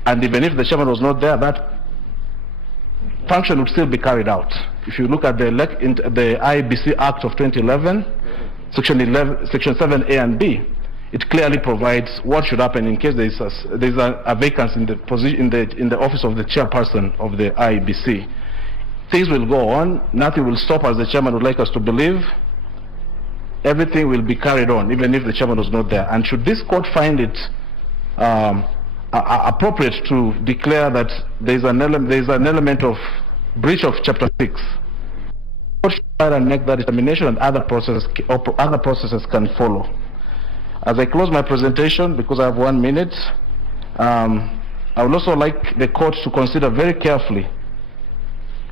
and even if the chairman was not there, that function would still be carried out. If you look at the IEBC Act of 2011, Section 7A and B, it clearly provides what should happen in case there is a vacancy in the position in the office of the chairperson of the IEBC. Things will go on. Nothing will stop, as the chairman would like us to believe. Everything will be carried on, even if the chairman was not there. And should this court find it appropriate to declare that there is an element of breach of Chapter 6, the court should try and make that determination, and other processes can follow. As I close my presentation, because I have 1 minute, I would also like the court to consider very carefully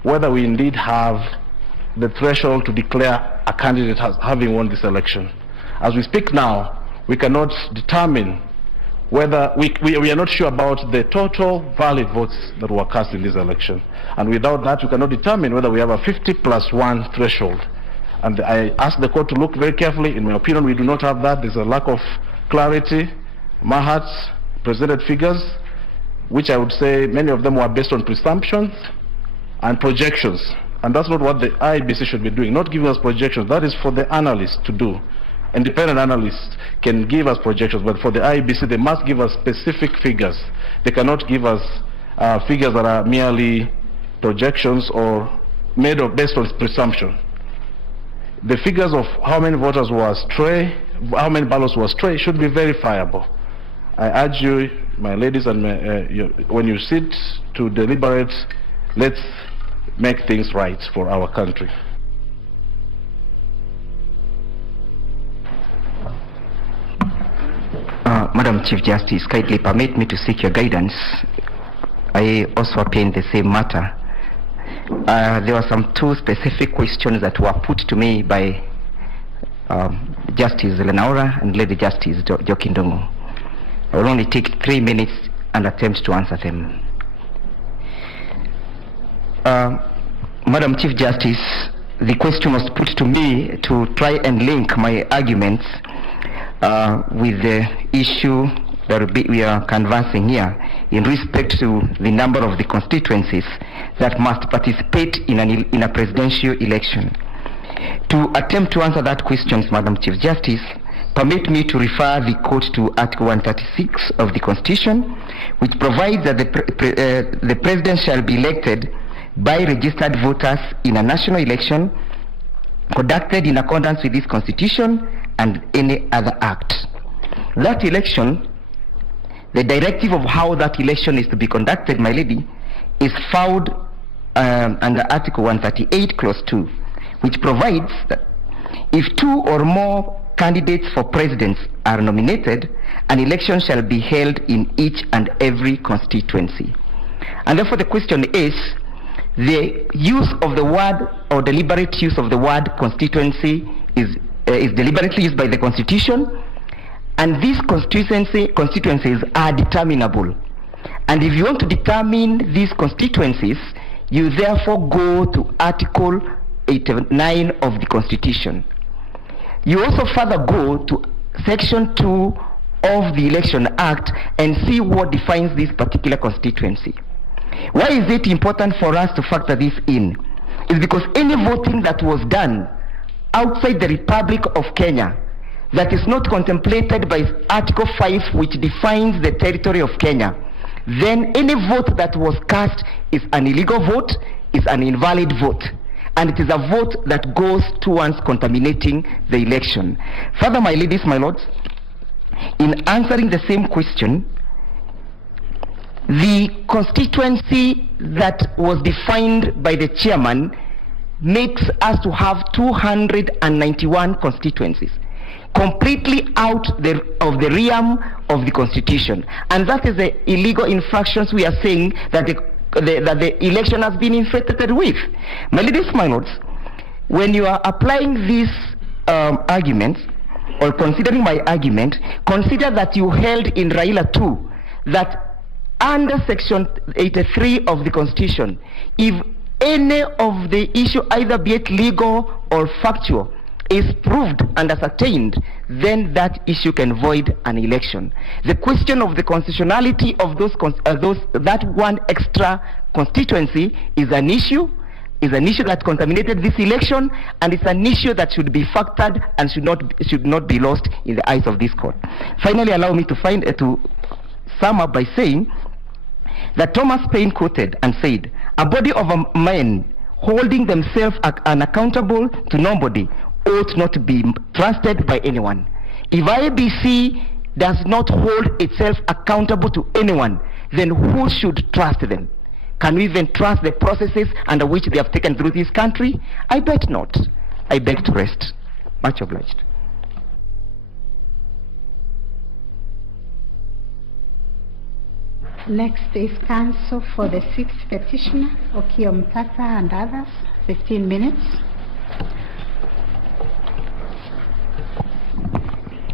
whether we indeed have the threshold to declare a candidate as having won this election. As we speak now, we cannot determine whether, we are not sure about the total valid votes that were cast in this election. And without that, we cannot determine whether we have a 50+1 threshold. And I ask the court to look very carefully. In my opinion, we do not have that. There's a lack of clarity. Mahat's presented figures, which I would say many of them were based on presumptions and projections. And that's not what the IEBC should be doing, not giving us projections. That is for the analysts to do. Independent analysts can give us projections, but for the IEBC, they must give us specific figures. They cannot give us figures that are merely projections or made of based on presumption. The figures of how many voters were astray, how many ballots were astray, should be verifiable. I urge you, my ladies, and when you sit to deliberate, let's make things right for our country. Madam Chief Justice, kindly permit me to seek your guidance. I also appear in the same matter. There were some two specific questions that were put to me by Justice Lenaura and Lady Justice Jokindongo. I will only take 3 minutes and attempt to answer them. Madam Chief Justice, the question was put to me to try and link my arguments with the issue that we are canvassing here in respect to the number of the constituencies that must participate in a presidential election. To attempt to answer that question, Madam Chief Justice, permit me to refer the court to Article 136 of the Constitution, which provides that the president shall be elected by registered voters in a national election conducted in accordance with this Constitution and any other act. That election, the directive of how that election is to be conducted, my lady, is found under Article 138, Clause 2, which provides that if 2 or more candidates for presidents are nominated, an election shall be held in each and every constituency. And therefore the question is, the use of the word, or deliberate use of the word constituency is deliberately used by the Constitution, and these constituencies are determinable. And if you want to determine these constituencies, you therefore go to Article 89 of the Constitution. You also further go to Section 2 of the Election Act and see what defines this particular constituency. Why is it important for us to factor this in? It's because any voting that was done outside the Republic of Kenya that is not contemplated by Article 5, which defines the territory of Kenya, then any vote that was cast is an illegal vote, is an invalid vote, and it is a vote that goes towards contaminating the election. Further, my ladies, my lords, in answering the same question, the constituency that was defined by the chairman makes us to have 291 constituencies, completely out of the realm of the Constitution. And that is the illegal infractions we are saying that the election has been infected with. My ladies, my lords, when you are applying these arguments, or considering my argument, consider that you held in Raila 2 that under Section 83 of the Constitution, if any of the issue, either be it legal or factual, is proved and ascertained, then that issue can void an election. The question of the constitutionality of that one extra constituency is an issue that contaminated this election, and it's an issue that should be factored and should not be lost in the eyes of this court. Finally, allow me to sum up by saying that Thomas Paine quoted and said, "A body of men holding themselves unaccountable to nobody ought not to be trusted by anyone." If IEBC does not hold itself accountable to anyone, then who should trust them? Can we even trust the processes under which they have taken through this country? I bet not. I beg to rest. Much obliged. Next is counsel for the 6th petitioner, Okio Mpata and others. 15 minutes.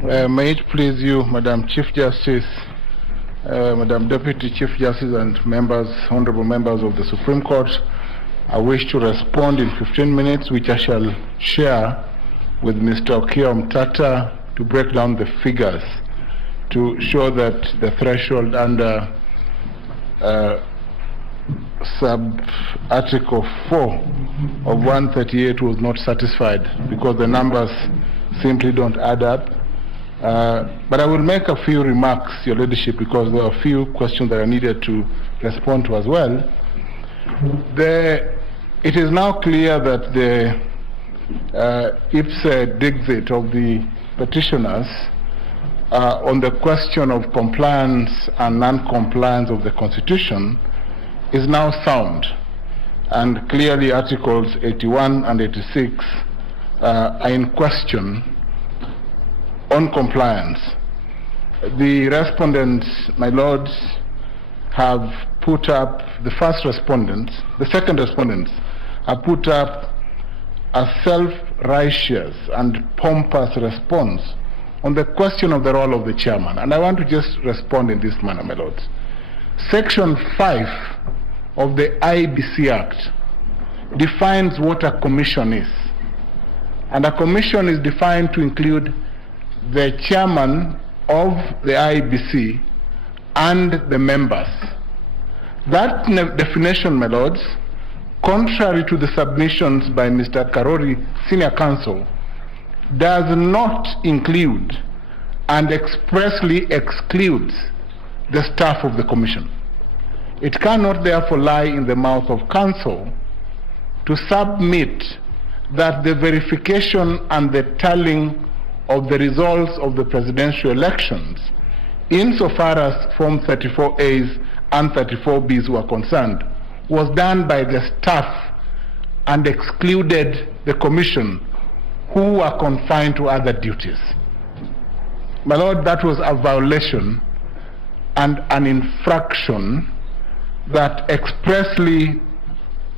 May it please you, Madam Chief Justice, Madam Deputy Chief Justice, and members, honorable members of the Supreme Court, I wish to respond in 15 minutes, which I shall share with Mr. Wafikia Patamu to break down the figures to show that the threshold under sub-article 4 of 138 was not satisfied because the numbers simply don't add up. But I will make a few remarks, Your Ladyship, because there are a few questions that I needed to respond to as well. It is now clear that the ipse dixit of the petitioners on the question of compliance and non-compliance of the Constitution is now sound, and clearly Articles 81 and 86 are in question on compliance. The respondents, my lords, have put up, the second respondents have put up a self-righteous and pompous response on the question of the role of the chairman. And I want to just respond in this manner, my lords. Section 5 of the IBC Act defines what a commission is. And a commission is defined to include the chairman of the IBC and the members. That definition, my lords, contrary to the submissions by Mr. Karori, Senior Counsel, does not include and expressly excludes the staff of the commission. It cannot therefore lie in the mouth of counsel to submit that the verification and the tallying of the results of the presidential elections, insofar as Form 34As and 34Bs were concerned, was done by the staff and excluded the commission, who are confined to other duties. My lord, that was a violation and an infraction that expressly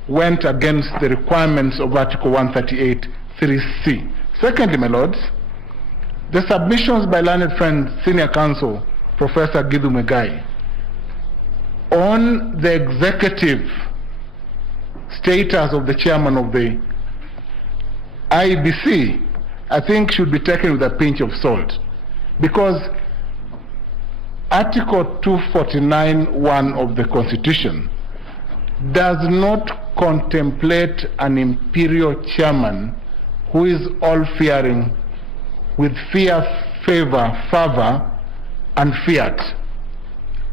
went against the requirements of Article 138 3C. Secondly, my lords, the submissions by learned friend Senior Counsel Professor Githu Muigai on the executive status of the chairman of the IBC, I think should be taken with a pinch of salt, because Article 249(1) of the Constitution does not contemplate an imperial chairman who is all-fearing with fear, favor, fervor, and fiat.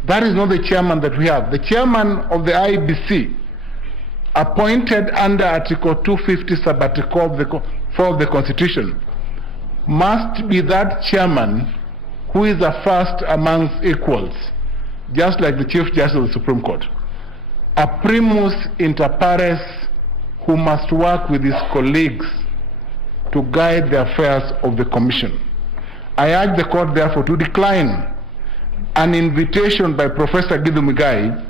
That is not the chairman that we have. The chairman of the IBC, appointed under Article 250 sub-article 4 of the Constitution, must be that chairman who is the first amongst equals, just like the Chief Justice of the Supreme Court. A primus inter pares who must work with his colleagues to guide the affairs of the Commission. I urge the Court, therefore, to decline an invitation by Professor Githu Muigai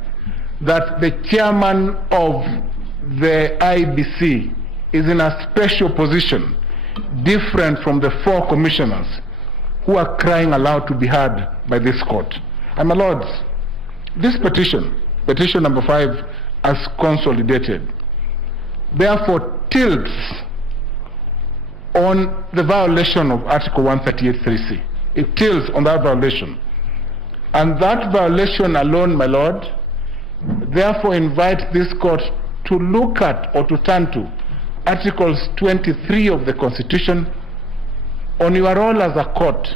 that the chairman of the IBC is in a special position, different from the 4 commissioners who are crying aloud to be heard by this court. And my lords, this petition number 5, as consolidated, therefore tilts on the violation of Article 138 3C. It tilts on that violation. And that violation alone, my lord, therefore invites this court to look at or to turn to Articles 23 of the Constitution on your role as a court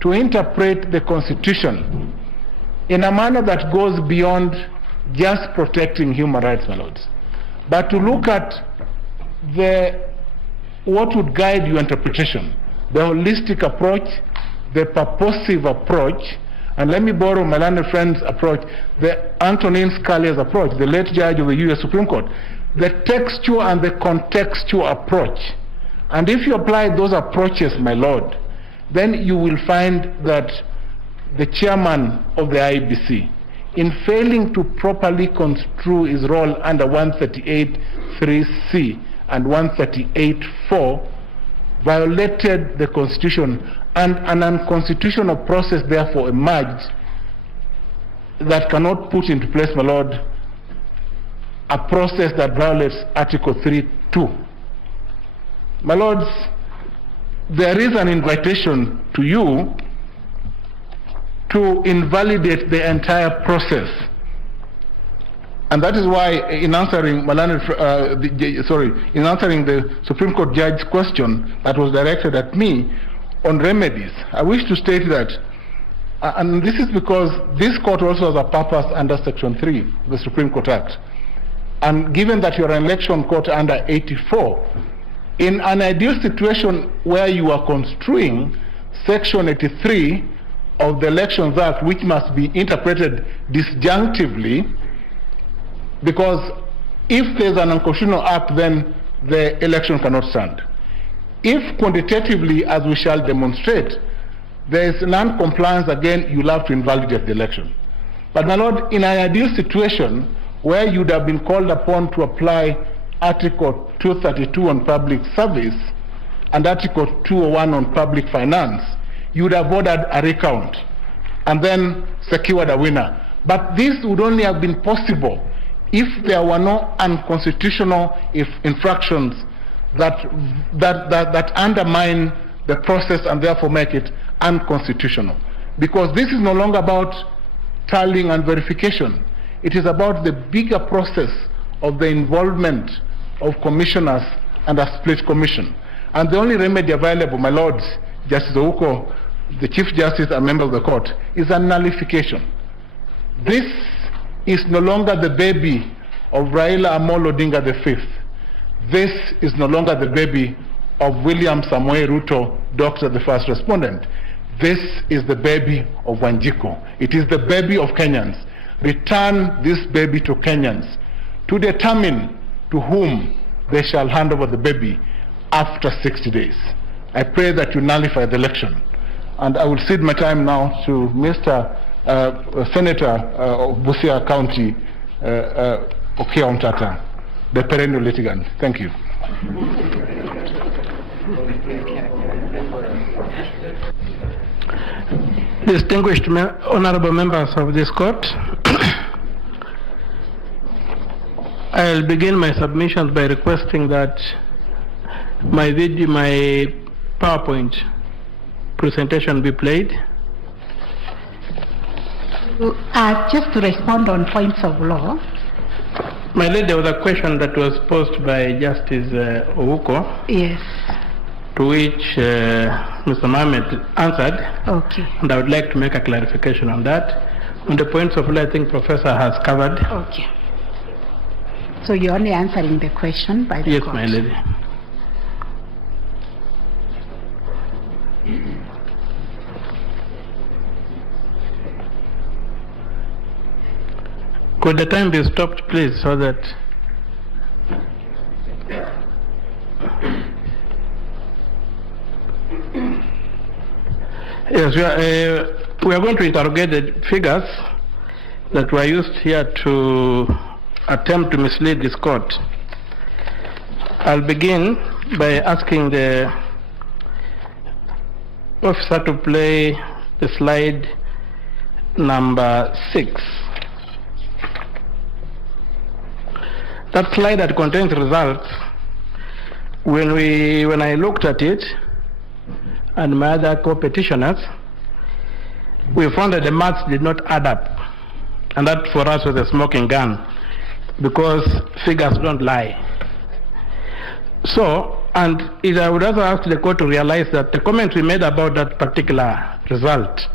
to interpret the Constitution in a manner that goes beyond just protecting human rights, my lords, but to look at what would guide your interpretation, the holistic approach, the purposive approach, and let me borrow my learned friend's approach, the Antonin Scalia's approach, the late judge of the U.S. Supreme Court, the textual and the contextual approach. And if you apply those approaches, my lord, then you will find that the chairman of the IBC, in failing to properly construe his role under 138 3C and 138 4, violated the Constitution and an unconstitutional process therefore emerged that cannot put into place, my Lord, a process that violates Article 3(2). My Lords, there is an invitation to you to invalidate the entire process. And that is why in answering in answering the Supreme Court judge's question that was directed at me on remedies, I wish to state that, and this is because this court also has a purpose under Section 3 of the Supreme Court Act. And given that you are an election court under 84, in an ideal situation where you are construing Section 83 of the Elections Act, which must be interpreted disjunctively, because if there's an unconstitutional act, then the election cannot stand. If quantitatively, as we shall demonstrate, there is non-compliance, again, you'll have to invalidate the election. But my Lord, in an ideal situation where you'd have been called upon to apply Article 232 on public service and Article 201 on public finance, you would have ordered a recount and then secured a winner. But this would only have been possible if there were no unconstitutional infractions that undermine the process and therefore make it unconstitutional. Because this is no longer about tallying and verification. It is about the bigger process of the involvement of commissioners and a split commission. And the only remedy available, my Lords, Justice Ouko, the Chief Justice and member of the court, is a nullification. This is no longer the baby of Raila Amolo Odinga V. This is no longer the baby of William Samoei Ruto, Dr. the First Respondent. This is the baby of Wanjiku. It is the baby of Kenyans. Return this baby to Kenyans to determine to whom they shall hand over the baby after 60 days. I pray that you nullify the election. And I will cede my time now to Mr. Senator of Busia County, Okia Omtata, the perennial litigant. Thank you. Distinguished honorable members of this court, I'll begin my submissions by requesting that my PowerPoint presentation be played. Just to respond on points of law. My lady, there was a question that was posed by Justice Ouko. Yes. To which Mr. Mohammed answered. Okay. And I would like to make a clarification on that. On the points of law, I think Professor has covered. Okay. So you're only answering the question by the court? Yes, my lady. Could the time be stopped, please, so that... Yes, we are going to interrogate the figures that were used here to attempt to mislead this court. I'll begin by asking the officer to play the slide number 6. That slide that contains results, when I looked at it, and my other co-petitioners, we found that the maths did not add up. And that for us was a smoking gun, because figures don't lie. So, and I would also ask the court to realize that the comments we made about that particular result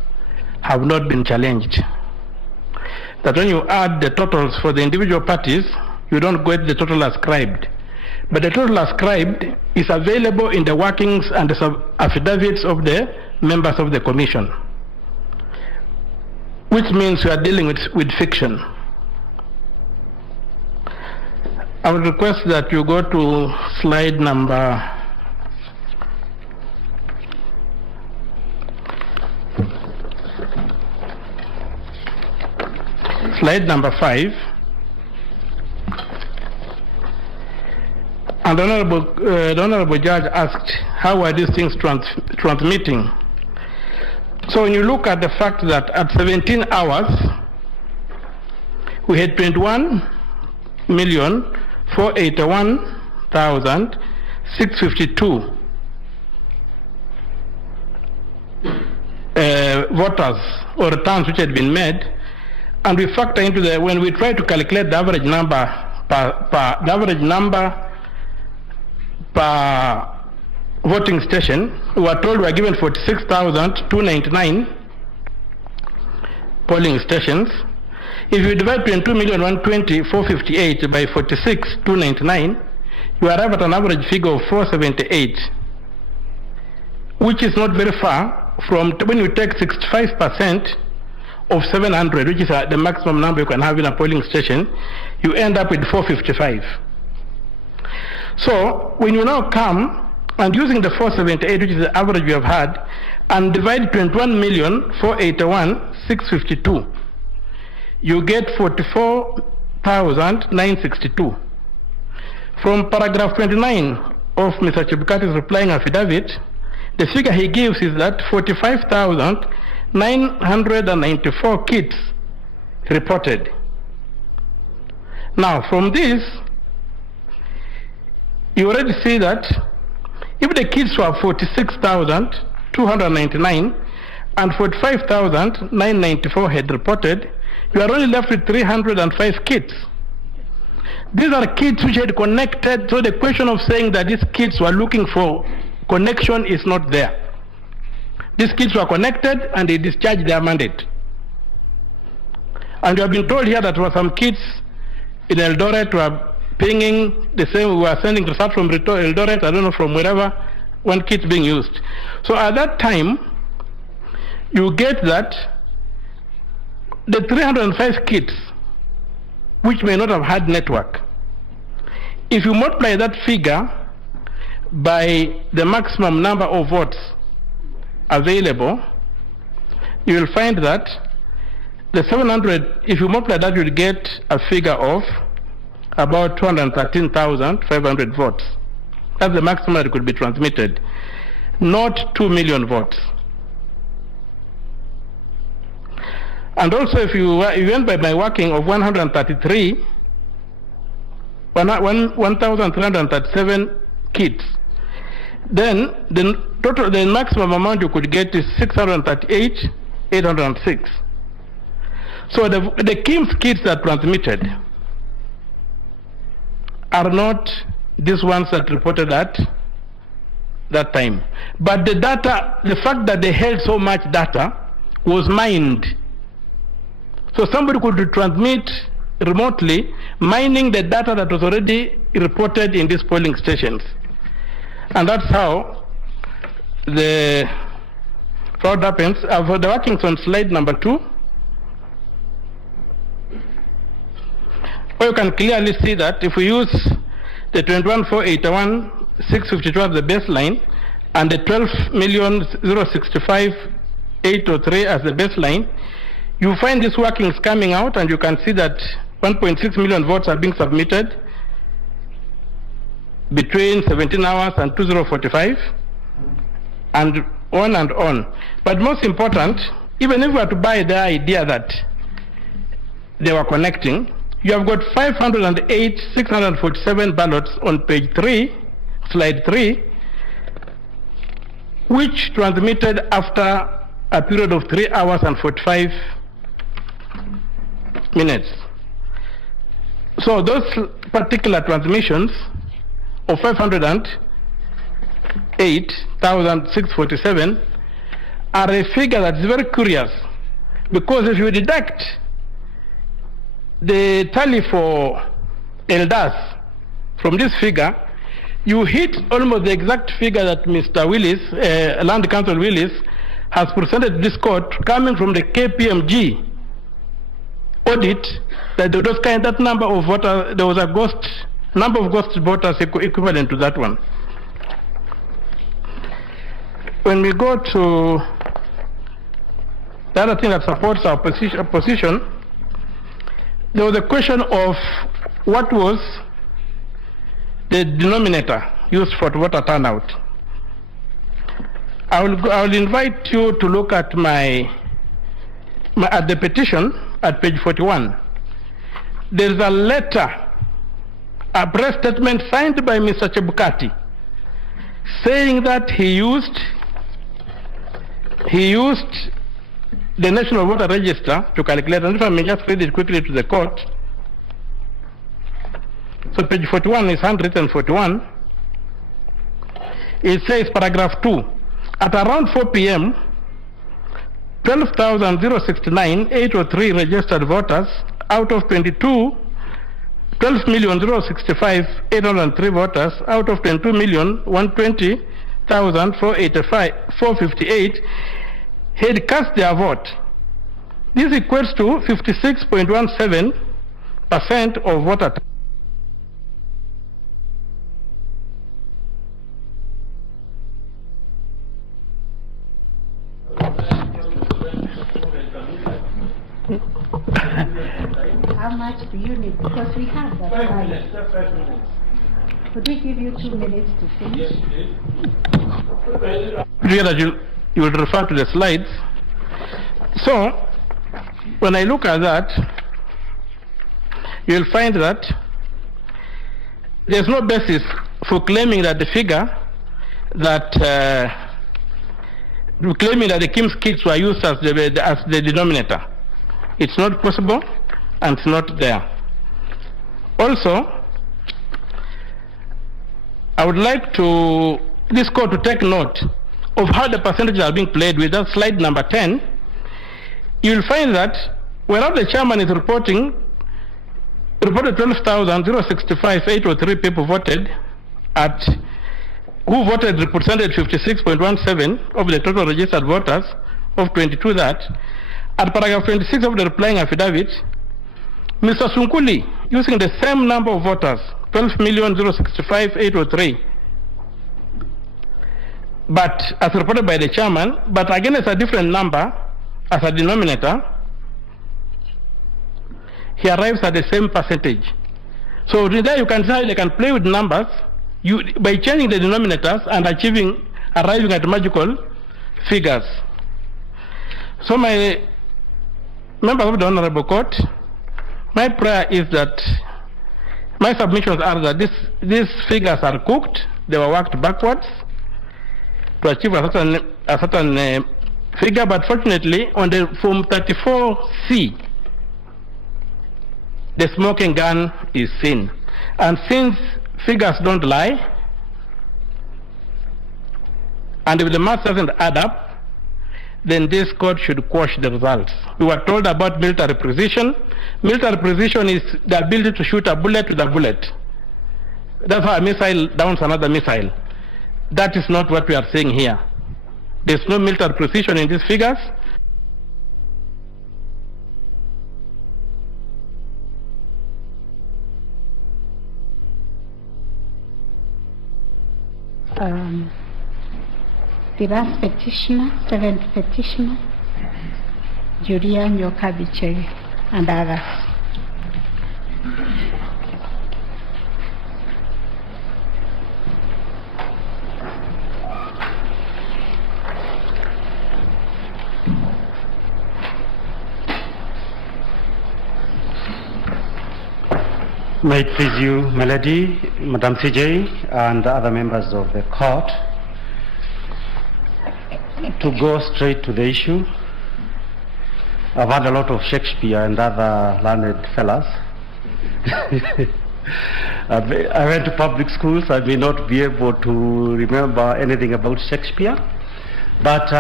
have not been challenged. That when you add the totals for the individual parties, you don't get the total ascribed. But the total ascribed is available in the workings and the affidavits of the members of the commission, which means we are dealing with fiction. I would request that you go to slide number number 5. And the Honorable Judge asked, how are these things transmitting? So when you look at the fact that at 17 hours, we had 21,481,652 voters or returns which had been made, and we factor into the, when we try to calculate the average number per voting station, we were told we were given 46,299 polling stations. If you divide 22,120,458 by 46,299, you arrive at an average figure of 478, which is not very far from, when you take 65% of 700, which is the maximum number you can have in a polling station, you end up with 455. So when you now come and using the 478, which is the average we have had, and divide 21,481,652, you get 44,962. From paragraph 29 of Mr. Chebukati's replying affidavit, the figure he gives is that 45,994 kits reported. Now from this, you already see that if the kits were 46,299 and 45,994 had reported, you are only left with 305 kits. These are kits which had connected, so the question of saying that these kits were looking for connection is not there. These kits were connected and they discharged their mandate. And you have been told here that there were some kits in Eldoret were pinging the same, we were sending results from Eldoret, I don't know from wherever, one kit being used. So at that time, you get that the 305 kits, which may not have had network, if you multiply that figure by the maximum number of votes available, you will find that the 700, if you multiply that, you'll get a figure of about 213,500 votes. That's the maximum that could be transmitted, not 2 million votes. And also, if you went by my working of 1,337 kits, then the maximum amount you could get is 638,806. So the KIMS kits that transmitted are not these ones that reported at that time. But the data, the fact that they held so much data was mined. So somebody could transmit remotely, mining the data that was already reported in these polling stations. And that's how the fraud happens. For the workings on slide number 2, you can clearly see that if we use the 21,481,652 as the baseline and the 12,065,803 as the baseline, you find these workings coming out, and you can see that 1.6 million votes are being submitted between 17 hours and 2045, and on and on. But most important, even if we were to buy the idea that they were connecting, you have got 508,647 ballots on page 3, slide 3, which transmitted after a period of 3 hours and 45 minutes. So those particular transmissions of 508,647 are a figure that is very curious, because if you deduct the tally for Eldas from this figure, you hit almost the exact figure that Mr. Willis, Land Council Willis, has presented to this court, coming from the KPMG audit, that there was that number of voters, there was a number of ghost voters equivalent to that one. When we go to the other thing that supports our position, there was a question of what was the denominator used for voter turnout. I'll invite you to look at at the petition at page 41. There's a letter, a press statement signed by Mr. Chebukati, saying that he used the National Voter Register to calculate, and if I may just read it quickly to the court. So page 41 is handwritten 41. It says, paragraph 2, at around 4 p.m., 12,069,803 registered voters out of 12,065,803 voters out of 22,120,458 had cast their vote. This equates to 56.17% of voter. How much do you need? Because we have that right. Could we give you 2 minutes to finish? You will refer to the slides. So, when I look at that, you will find that there's no basis for claiming that the figure that claiming that the Kim's kits were used as the denominator. It's not possible, and it's not there. Also, I would like this court to take note of how the percentages are being played with. That's slide number 10. You will find that whereas the chairman is reported 12,065,803 people voted, who voted represented 56.17 of the total registered voters of 22 that. At paragraph 26 of the replying affidavit, Mr. Sunkuli, using the same number of voters, 12,065,803, but as reported by the chairman, but again it's a different number as a denominator, he arrives at the same percentage. So there you can see how they can play with numbers by changing the denominators and arriving at magical figures. So my members of the Honorable Court, my prayer is that my submissions are that these figures are cooked, they were worked backwards to achieve a certain figure, but fortunately on the Form 34C, the smoking gun is seen. And since figures don't lie, and if the math doesn't add up, then this court should quash the results. We were told about military precision. Military precision is the ability to shoot a bullet with a bullet. That's how a missile downs another missile. That is not what we are saying here. There's no military precision in these figures. The last petitioner, 7th petitioner, Julia Nyokabiche and others. May it please you, Melody, Madam CJ, and other members of the court, to go straight to the issue. I've had a lot of Shakespeare and other learned fellas. I went to public schools. I may not be able to remember anything about Shakespeare, but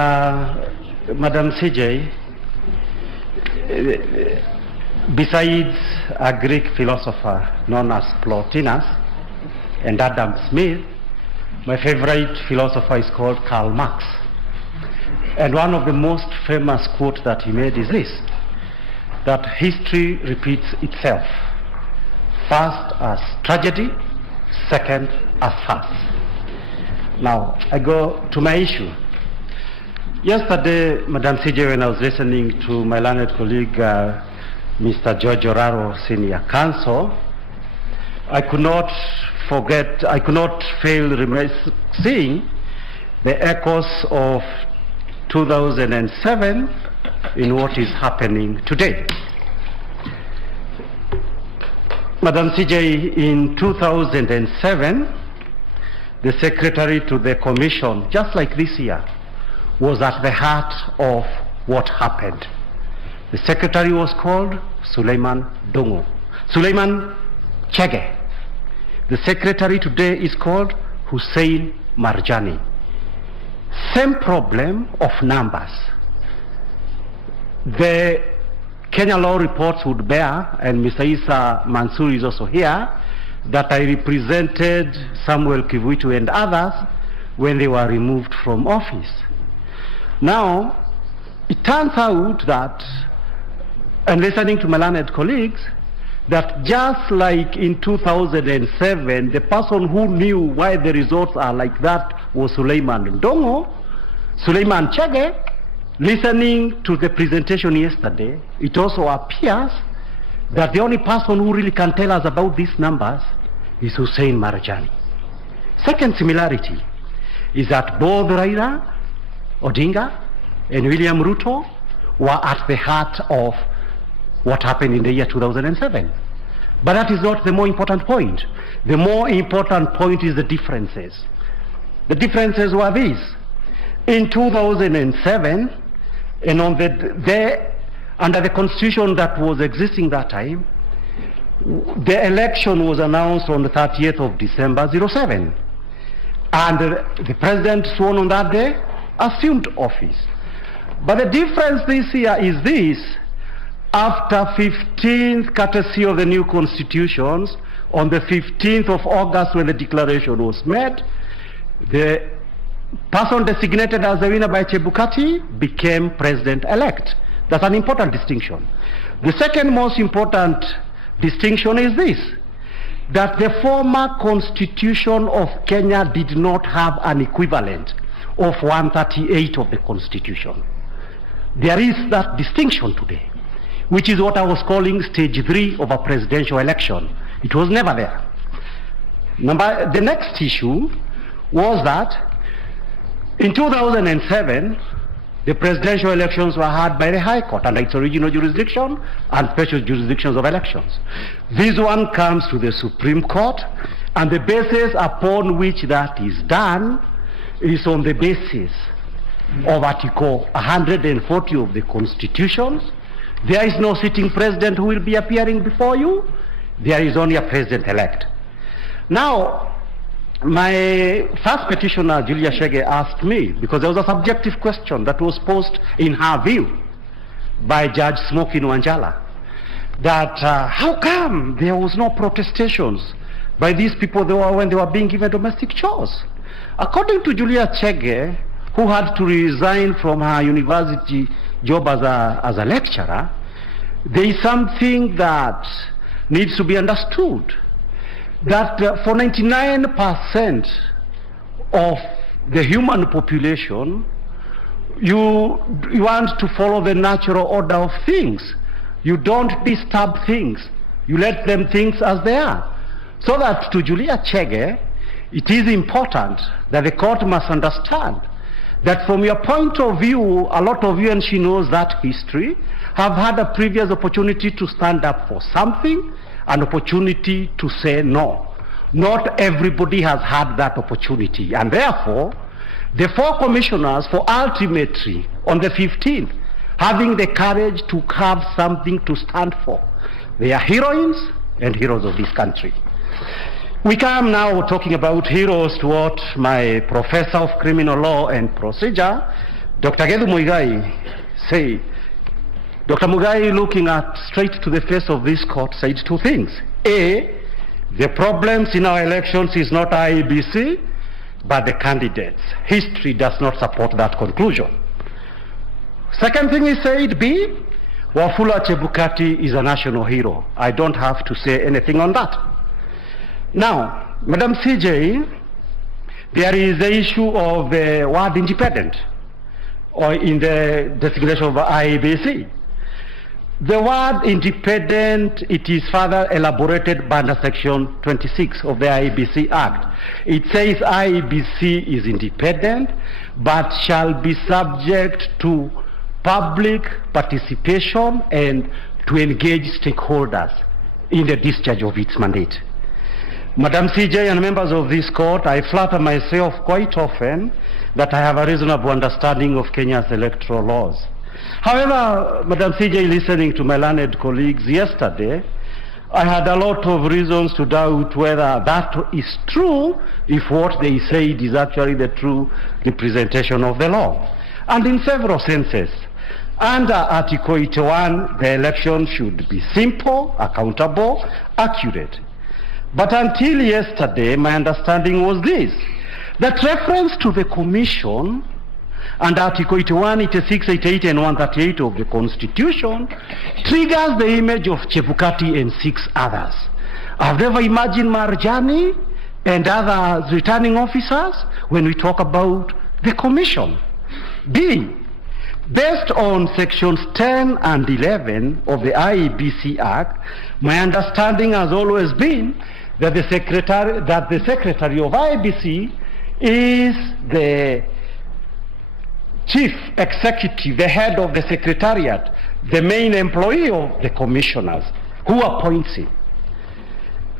Madam CJ, besides a Greek philosopher known as Plotinus and Adam Smith, my favorite philosopher is called Karl Marx. And one of the most famous quotes that he made is this, that history repeats itself. First as tragedy, second as farce. Now, I go to my issue. Yesterday, Madam CJ, when I was listening to my learned colleague, Mr. George Oraro, Senior Counsel, I could not fail seeing the echoes of 2007 in what is happening today. Madam CJ, in 2007, the secretary to the commission, just like this year, was at the heart of what happened. The secretary was called Suleiman Chege. The secretary today is called Hussein Marjani. Same problem of numbers. The Kenya law reports would bear, and Mr. Isa Mansour is also here, that I represented Samuel Kivuitu and others when they were removed from office. Now, it turns out that, and listening to my learned colleagues, that just like in 2007, the person who knew why the results are like that was Suleiman Chege. Listening to the presentation yesterday, it also appears that the only person who really can tell us about these numbers is Hussein Marjani. Second similarity is that both Raila Odinga and William Ruto were at the heart of what happened in the year 2007. But that is not the more important point. The more important point is the differences. The differences were these. In 2007, and on under the constitution that was existing that time, the election was announced on the 30th of December 07. And the president sworn on that day assumed office. But the difference this year is this: after 15th courtesy of the new constitutions, on the 15th of August when the declaration was made, the person designated as the winner by Chebukati became president-elect. That's an important distinction. The second most important distinction is this: that the former constitution of Kenya did not have an equivalent of 138 of the constitution. There is that distinction today, which is what I was calling stage 3 of a presidential election. It was never there. The next issue was that in 2007, the presidential elections were held by the High Court under its original jurisdiction and special jurisdictions of elections. This one comes to the Supreme Court, and the basis upon which that is done is on the basis of Article 140 of the Constitution. There is no sitting president who will be appearing before you. There is only a president-elect. Now, my first petitioner, Julia Chege, asked me, because there was a subjective question that was posed in her view by Judge Smoky Nwanjala, that how come there was no protestations by these people when they were being given domestic chores? According to Julia Chege, who had to resign from her university job as a lecturer, there is something that needs to be understood. That for 99% of the human population, you want to follow the natural order of things. You don't disturb things. You let them things as they are. So that to Julia Chege, it is important that the court must understand that from your point of view, a lot of you, and she knows that history, have had a previous opportunity to stand up for something, an opportunity to say no. Not everybody has had that opportunity, and therefore the 4 commissioners for ultimately on the 15th having the courage to have something to stand for. They are heroines and heroes of this country. We come now talking about heroes to what my professor of criminal law and procedure, Dr. Gedhu Muigai, said. Dr. Muigai, looking straight to the face of this court, said 2 things. A, the problems in our elections is not IEBC, but the candidates. History does not support that conclusion. Second thing he said, B, Wafula Chebukati is a national hero. I don't have to say anything on that. Now, Madam CJ, there is the issue of the word independent, or in the designation of IEBC. The word independent, it is further elaborated by under section 26 of the IEBC Act. It says IEBC is independent, but shall be subject to public participation and to engage stakeholders in the discharge of its mandate. Madam CJ and members of this court, I flatter myself quite often that I have a reasonable understanding of Kenya's electoral laws. However, Madam CJ, listening to my learned colleagues yesterday, I had a lot of reasons to doubt whether that is true, if what they said is actually the true representation of the law. And in several senses, under Article 81, the election should be simple, accountable, accurate. But until yesterday, my understanding was this, that reference to the Commission and Article 81, 86, 88, and 138 of the Constitution triggers the image of Chebukati and 6 others. I've never imagined Marjani and other returning officers when we talk about the Commission. B, based on sections 10 and 11 of the IEBC Act, my understanding has always been that the Secretary of IEBC is the chief executive, the head of the secretariat, the main employee of the commissioners, who appoints him.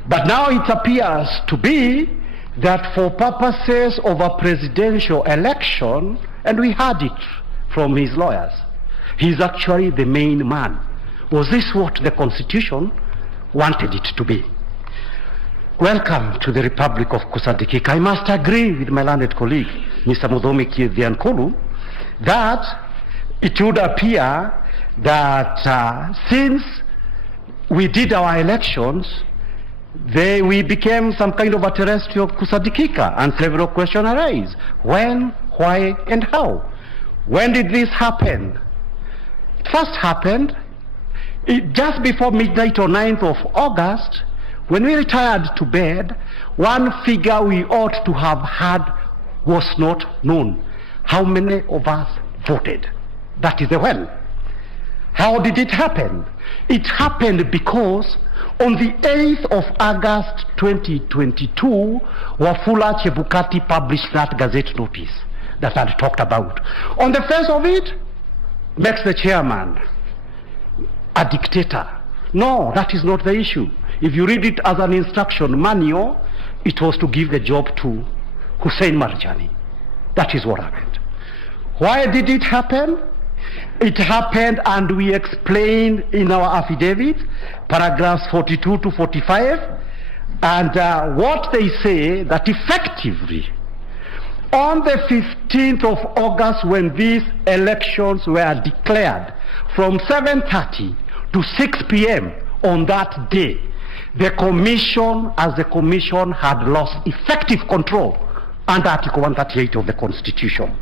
But now it appears to be that for purposes of a presidential election, and we heard it from his lawyers, he's actually the main man. Was this what the Constitution wanted it to be? Welcome to the Republic of Kusadikika. I must agree with my learned colleague, Mr. Muthomi Kiethiankulu, that it would appear that since we did our elections, we became some kind of a terrestrial Kusadikika, and several questions arise. When, why, and how? When did this happen? It first happened just before midnight on 9th of August, when we retired to bed. One figure we ought to have had was not known. How many of us voted? That is the when. How did it happen? It happened because on the 8th of August 2022, Wafula Chebukati published that gazette notice that I had talked about. On the face of it, makes the chairman a dictator. No, that is not the issue. If you read it as an instruction manual, it was to give the job to Hussein Marjani. That is what happened. Why did it happen? It happened, and we explained in our affidavit, paragraphs 42 to 45, and what they say that effectively, on the 15th of August, when these elections were declared, from 7:30 to 6 p.m. on that day, the Commission, as the Commission, had lost effective control under Article 138 of the Constitution.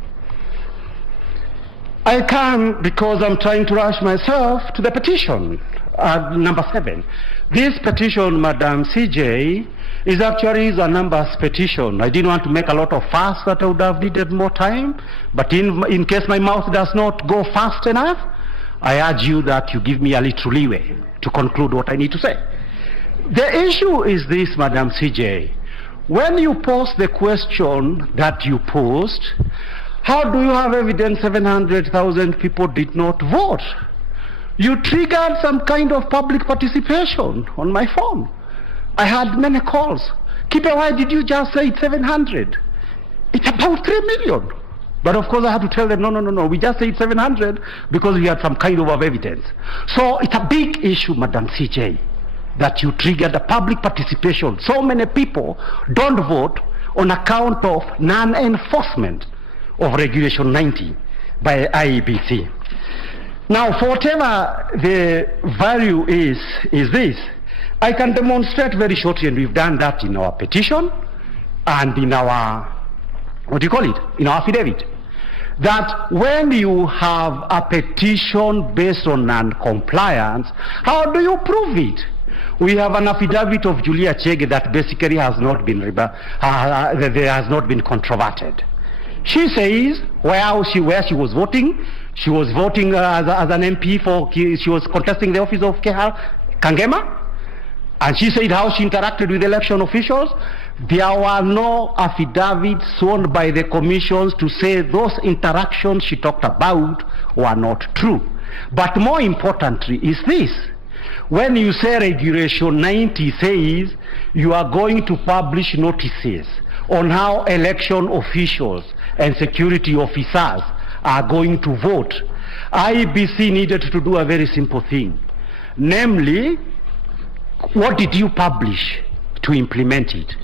I come, because I'm trying to rush myself, to the petition, number 7. This petition, Madam CJ, is actually a numbers petition. I didn't want to make a lot of fuss that I would have needed more time, but in case my mouth does not go fast enough, I urge you that you give me a little leeway to conclude what I need to say. The issue is this, Madam CJ. When you pose the question that you posed, how do you have evidence 700,000 people did not vote? You triggered some kind of public participation on my phone. I had many calls. Kipe, why did you just say it's 700? It's about 3 million. But of course I had to tell them, no, we just said 700 because we had some kind of evidence. So it's a big issue, Madam CJ, that you triggered the public participation. So many people don't vote on account of non-enforcement of Regulation 90 by IEBC. Now, for whatever the value is this, I can demonstrate very shortly, and we've done that in our petition and in our, in our affidavit, that when you have a petition based on non-compliance, how do you prove it? We have an affidavit of Julia Chege that basically has not been controverted. She says where she was voting, She was voting as an MP she was contesting the office of Kangema, and she said how she interacted with election officials. There were no affidavits sworn by the commissions to say those interactions she talked about were not true. But more importantly is this: when you say Regulation 90 says you are going to publish notices on how election officials and security officers are going to vote, IEBC needed to do a very simple thing. Namely, what did you publish to implement it?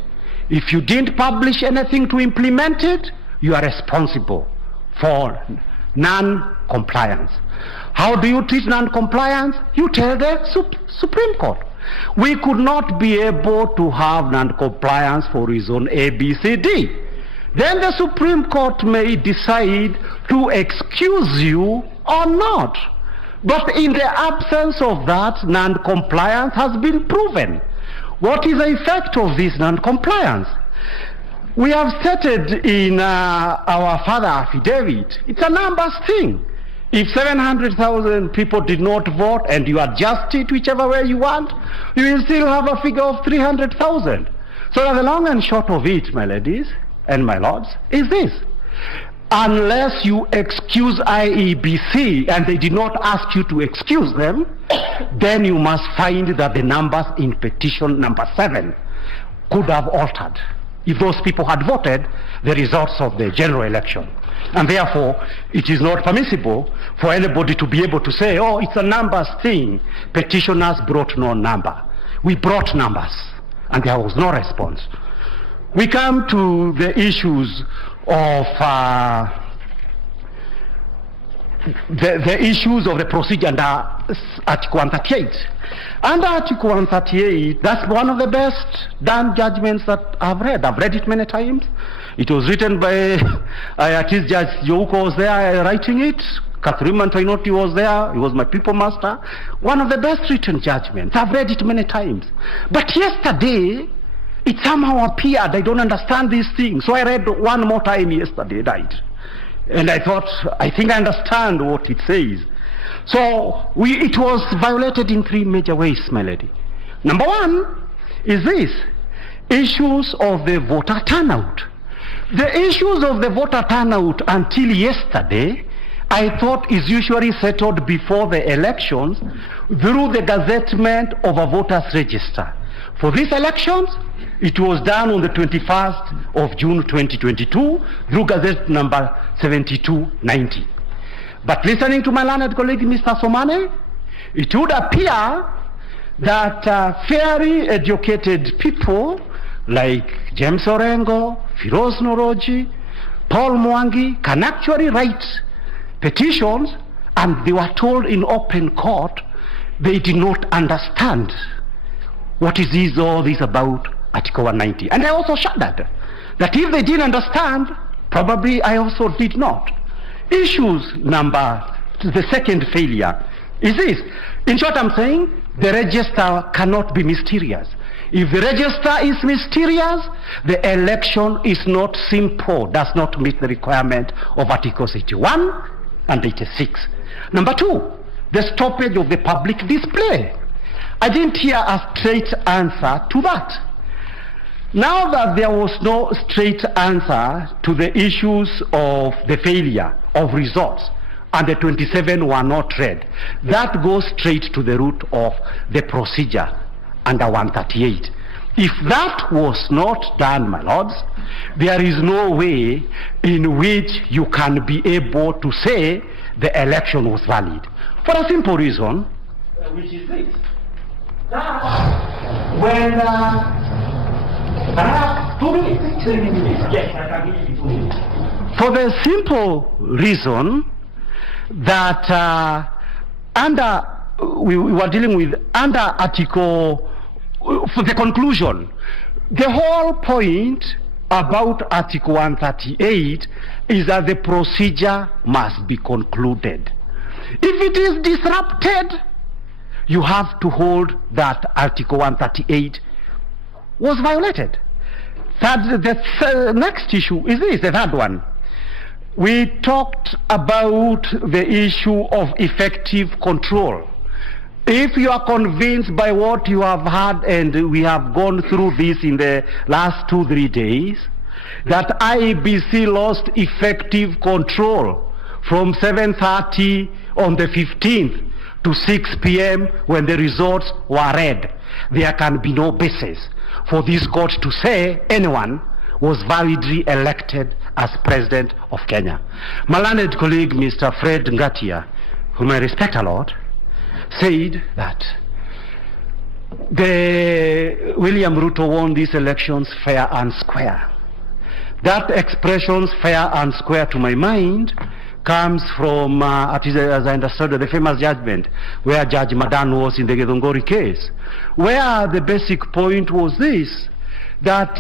If you didn't publish anything to implement it, you are responsible for non-compliance. How do you treat non-compliance? You tell the Supreme Court. We could not be able to have non-compliance for reason A, B, C, D. Then the Supreme Court may decide to excuse you or not. But in the absence of that, non-compliance has been proven. What is the effect of this non-compliance? We have stated in our further affidavit, it's a numbers thing. If 700,000 people did not vote and you adjust it whichever way you want, you will still have a figure of 300,000. So the long and short of it, my ladies and my lords, is this: unless you excuse IEBC, and they did not ask you to excuse them, then you must find that the numbers in petition number 7 could have altered if those people had voted the results of the general election. And therefore, it is not permissible for anybody to be able to say, oh, it's a numbers thing. Petitioners brought no number. We brought numbers, and there was no response. We come to the issues of the issues of the procedure under Article 138. Under Article 138, that's one of the best done judgments that I've read. I've read it many times. It was written by Artist Judge Jouko was there writing it. Catherine Mantoinoti was there. He was my people master. One of the best written judgments. I've read it many times. But yesterday, it somehow appeared I don't understand these things. So I read one more time yesterday night. And I thought, I think I understand what it says. So it was violated in 3 major ways, my lady. Number 1 is this: issues of the voter turnout. The issues of the voter turnout until yesterday, I thought is usually settled before the elections through the gazettement of a voters register. For these elections, it was done on the 21st of June 2022 through Gazette number 7290. But listening to my learned colleague, Mr. Somane, it would appear that fairly educated people like James Orengo, Firoz Noroji, Paul Mwangi can actually write petitions, and they were told in open court they did not understand what is all this about Article 190. And I also shuddered that if they didn't understand, probably I also did not. The second failure is this. In short, I'm saying the register cannot be mysterious. If the register is mysterious, the election is not simple, does not meet the requirement of Articles 81 and 86. Number 2, the stoppage of the public display. I didn't hear a straight answer to that. Now that there was no straight answer to the issues of the failure of results, and the 27 were not read, that goes straight to the root of the procedure under 138. If that was not done, my lords, there is no way in which you can be able to say the election was valid. For a simple reason, which is this. When for the simple reason that we were dealing with under Article, for the conclusion, the whole point about Article 138 is that the procedure must be concluded. If it is disrupted, you have to hold that Article 138 was violated. The next issue is this, the third one. We talked about the issue of effective control. If you are convinced by what you have heard, and we have gone through this in the last 2-3 days, that IEBC lost effective control from 7:30 on the 15th to 6 p.m. when the results were read, there can be no basis for this court to say anyone was validly elected as president of Kenya. My learned colleague, Mr. Fred Ngatia, whom I respect a lot, said that William Ruto won these elections fair and square. That expression, fair and square, to my mind, comes from, as I understood, the famous judgment where Judge Madan was in the Githunguri case, where the basic point was this, that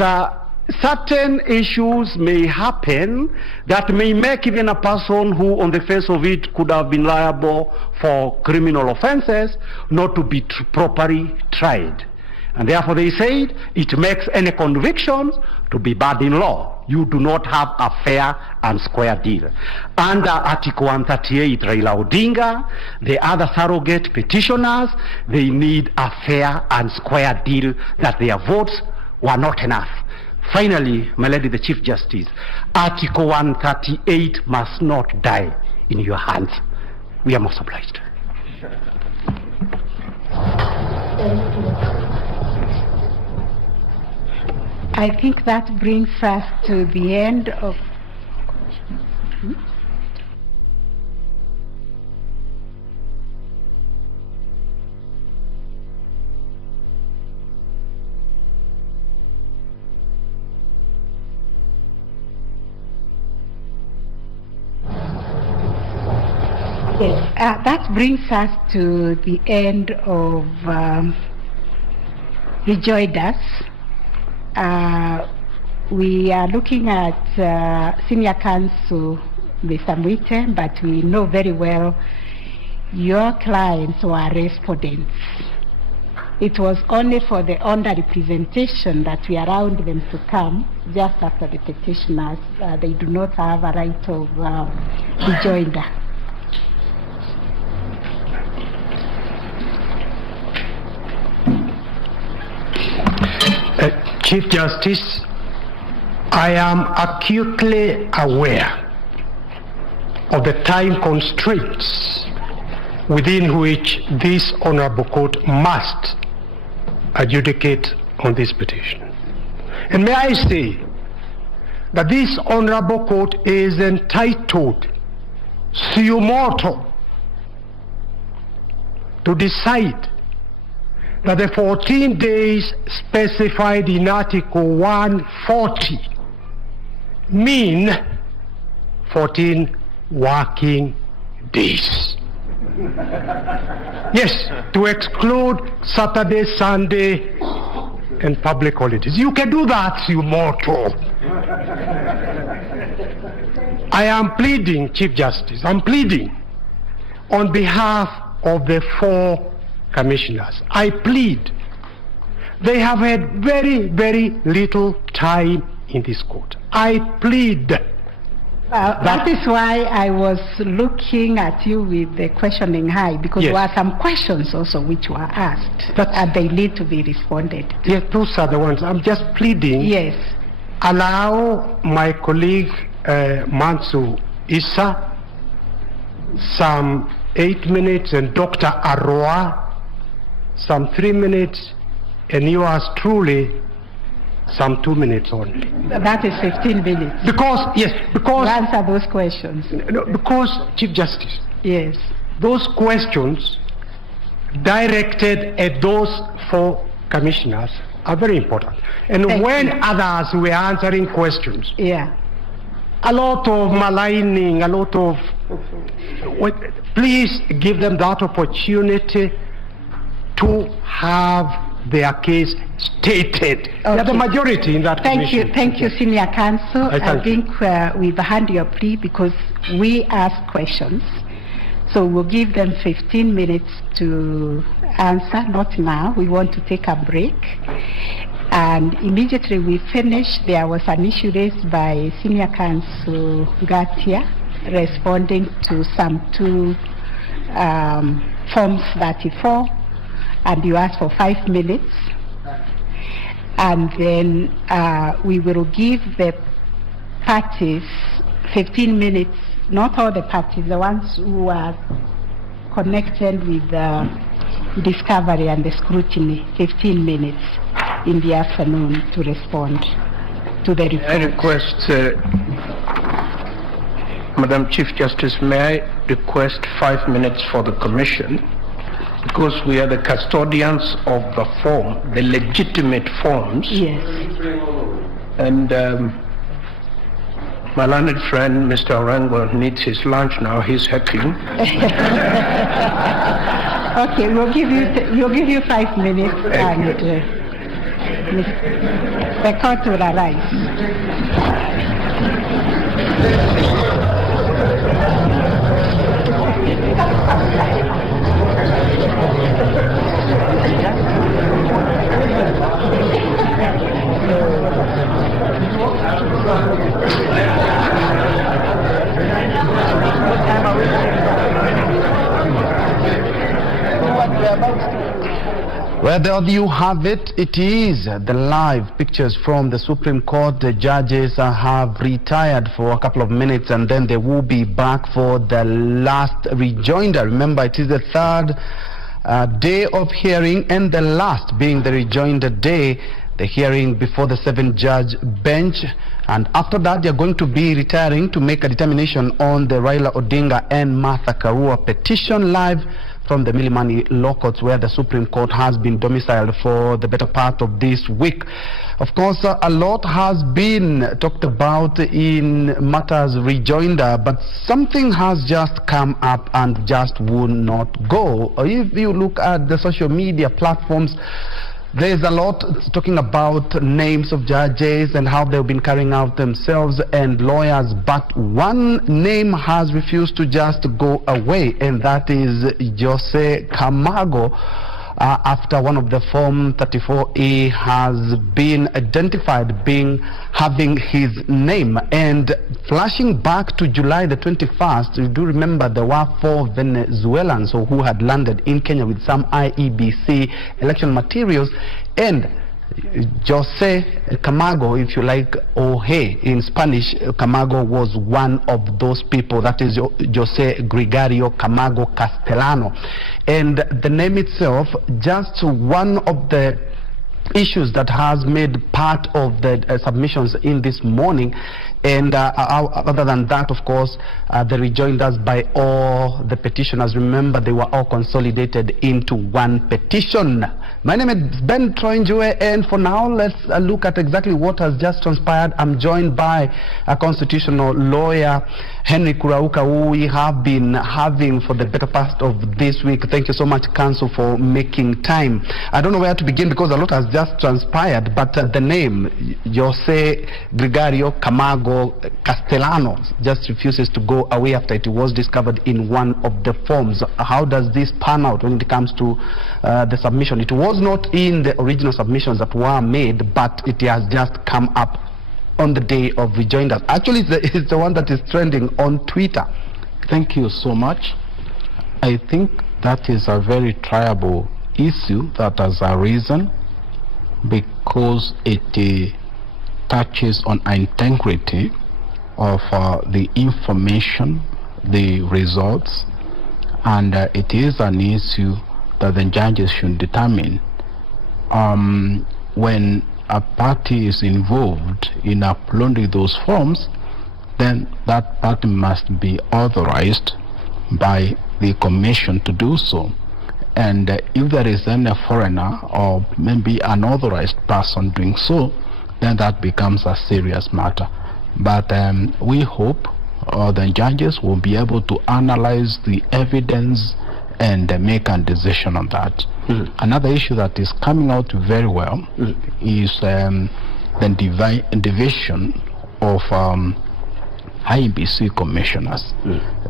certain issues may happen that may make even a person who on the face of it could have been liable for criminal offenses not to be properly tried. And therefore they said it makes any convictions to be bad in law. You do not have a fair and square deal. Under Article 138, Raila Odinga, the other surrogate petitioners, they need a fair and square deal, that their votes were not enough. Finally, my lady the Chief Justice, Article 138 must not die in your hands. We are most obliged. I think that brings us to the end of... Yes, that brings us to the end of rejoinders. We are looking at Senior Counsel Mr. Mwite, but we know very well your clients were respondents. It was only for the under representation that we allowed them to come just after the petitioners. They do not have a right of rejoinder. Chief Justice, I am acutely aware of the time constraints within which this honorable court must adjudicate on this petition. And may I say that this honorable court is entitled suo motu to decide that the 14 days specified in Article 140 mean 14 working days. Yes, to exclude Saturday, Sunday, and public holidays. You can do that, suo motu. I am pleading, Chief Justice, I'm pleading on behalf of the 4 commissioners. I plead. They have had very, very little time in this court. I plead. That is why I was looking at you with the questioning eye, because there were some questions also which were asked, and they need to be responded to. Yes, those are the ones. I'm just pleading. Yes. Allow my colleague Mansu Issa some 8 minutes, and Dr. Arroa some 3 minutes, and yours truly some 2 minutes only. That is 15 minutes. Because, yes, because... To answer those questions. No, because, Chief Justice. Yes. Those questions directed at those 4 commissioners are very important. And when others were answering questions, a lot of maligning, a lot of... Please give them that opportunity to have their case stated. They're the majority in that commission. Thank you, Senior Counsel. I think we've heard your plea because we asked questions. So we'll give them 15 minutes to answer, not now. We want to take a break. And immediately we finished, there was an issue raised by Senior Counsel Gatia responding to some two Forms 34, and you asked for 5 minutes. And then we will give the parties 15 minutes, not all the parties, the ones who are connected with the discovery and the scrutiny, 15 minutes in the afternoon to respond to the report. I request, Madam Chief Justice, may I request 5 minutes for the Commission, because we are the custodians of the form, the legitimate forms. Yes. And my learned friend, Mr. Orengo, needs his lunch now. He's heckling. Okay, we'll give you 5 minutes, and the court will arise. Well, there you have it. It is the live pictures from the Supreme Court. The judges have retired for a couple of minutes, and then they will be back for the last rejoinder. Remember, it is the third day of hearing, and the last being the rejoinder day, the hearing before the 7-judge bench. And after that, they're going to be retiring to make a determination on the Raila Odinga and Martha Karua petition, live from the Milimani Law Courts, where the Supreme Court has been domiciled for the better part of this week. Of course, a lot has been talked about in matters rejoinder, but something has just come up and just would not go. If you look at the social media platforms, there's a lot talking about names of judges and how they've been carrying out themselves and lawyers, but one name has refused to just go away, and that is Jose Camargo. After one of the Form 34A has been identified having his name. And flashing back to July the 21st, you do remember there were 4 Venezuelans who had landed in Kenya with some IEBC election materials, and Jose Camargo, if you like, Oje in Spanish, Camargo was one of those people. That is Jose Gregorio Camargo Castellano. And the name itself, just one of the issues that has made part of the submissions in this morning. And other than that, of course, the rejoinders by all the petitioners. Remember, they were all consolidated into one petition. My name is Ben Troinjue, and for now, let's look at exactly what has just transpired. I'm joined by a constitutional lawyer, Henry Kurauka, who we have been having for the better part of this week. Thank you so much, Counsel, for making time. I don't know where to begin because a lot has just transpired, but the name, Jose Gregorio Camargo Castellano, just refuses to go away after it was discovered in one of the forms. How does this pan out when it comes to the submission? It was not in the original submissions that were made, but it has just come up on the day of rejoinders. Actually, it's the one that is trending on Twitter. Thank you so much. I think that is a very triable issue that has arisen because it touches on integrity of the information, the results, and it is an issue that the judges should determine. When a party is involved in uploading those forms, then that party must be authorized by the commission to do so. And if there is any foreigner or maybe an authorized person doing so, then that becomes a serious matter. But we hope the judges will be able to analyze the evidence and make a decision on that. Another issue that is coming out very well is the division of IBC commissioners.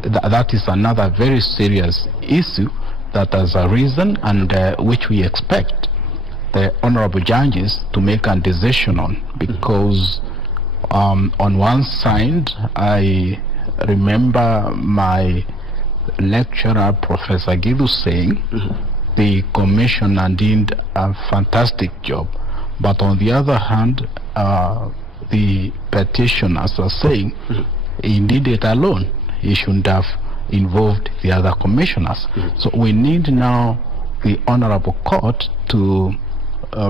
That is another very serious issue that has arisen, and which we expect the honorable judges to make a decision on, because on one side, I remember my lecturer, Professor Gidu, saying the commissioner did a fantastic job, but on the other hand, the petitioners are saying he did it alone. He shouldn't have involved the other commissioners. So we need now the honorable court to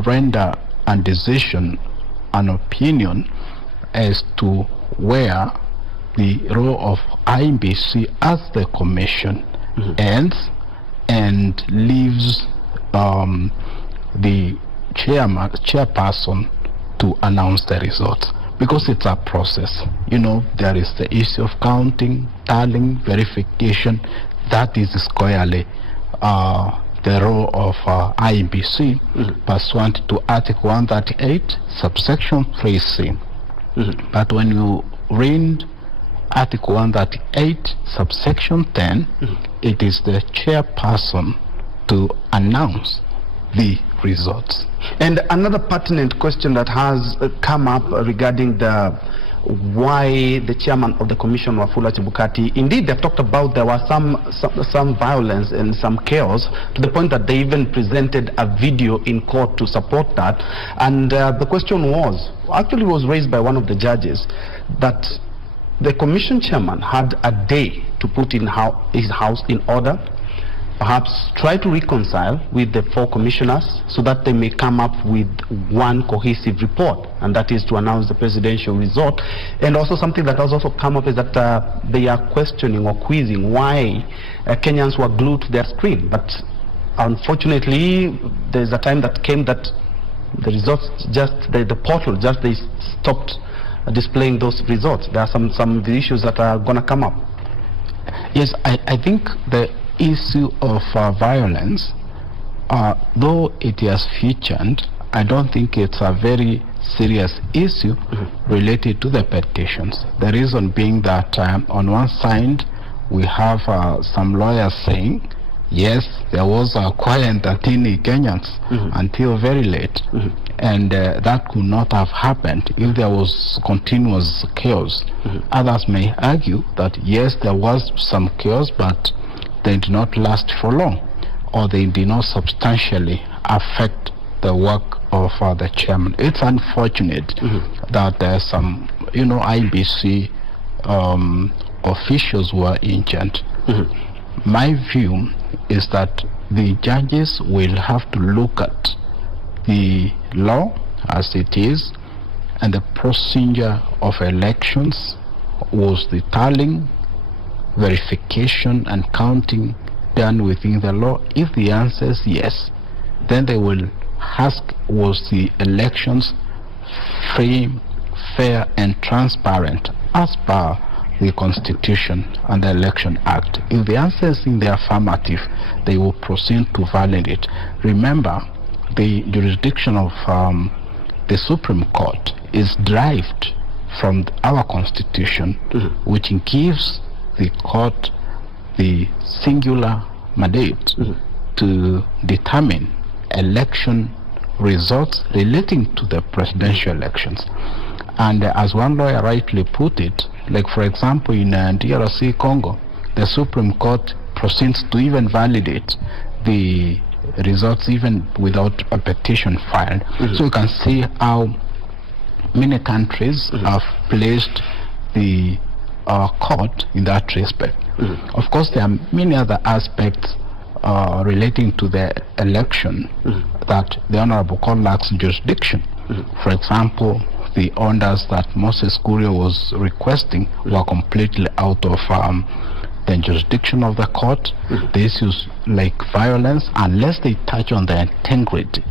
render a decision, an opinion as to where the role of IBC as the commission ends and leaves the chairperson to announce the results, because it's a process. You know, there is the issue of counting, tallying, verification. That is squarely the role of IBC pursuant to Article 138, subsection 3C. But when you read Article 138, subsection 10, it is the chairperson to announce the results. And another pertinent question that has come up regarding why the chairman of the commission, Wafula Chebukati, indeed they've talked about there was some violence and some chaos, to the point that they even presented a video in court to support that. And the question was raised by one of the judges, that the commission chairman had a day to put his house in order, perhaps try to reconcile with the 4 commissioners so that they may come up with one cohesive report, and that is to announce the presidential result. And also something that has also come up is that they are questioning or quizzing why Kenyans were glued to their screen. But unfortunately, there's a time that came that the results the portal they stopped displaying those results. There are some of the issues that are going to come up. Yes, I think the issue of violence, though it has featured, I don't think it's a very serious issue related to the petitions. The reason being that on one side we have some lawyers saying, yes, there was a quiet entertaining Kenyans until very late, and that could not have happened if there was continuous chaos. Others may argue that yes, there was some chaos, but they did not last for long, or they did not substantially affect the work of the chairman. It's unfortunate that there are some, IBC officials were injured. My view is that the judges will have to look at the law as it is, and the procedure of elections. Was the tallying, verification and counting done within the law? If the answer is yes, then they will ask, was the elections free, fair and transparent as per the Constitution and the Election Act? If the answer is in the affirmative, they will proceed to validate. Remember, the jurisdiction of the Supreme Court is derived from our Constitution, which gives the court the singular mandate to determine election results relating to the presidential elections. And as one lawyer rightly put it, like for example in DRC Congo, the Supreme Court proceeds to even validate the results even without a petition filed. So you can see how many countries have placed the court in that respect. Of course, there are many other aspects relating to the election that the Honorable Court lacks jurisdiction. For example, the orders that Moses Kuria was requesting were completely out of the jurisdiction of the court. The issues like violence, unless they touch on the integrity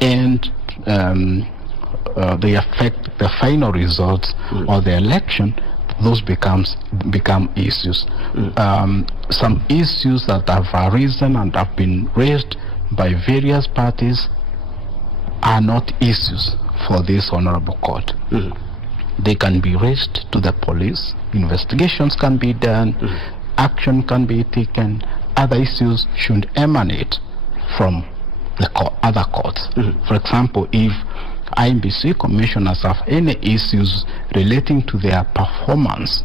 and they affect the final results of the election, those become issues. Some issues that have arisen and have been raised by various parties are not issues for this honorable court. They can be raised to the police, investigations can be done, action can be taken. Other issues should emanate from other courts. For example, if IMBC commissioners have any issues relating to their performance,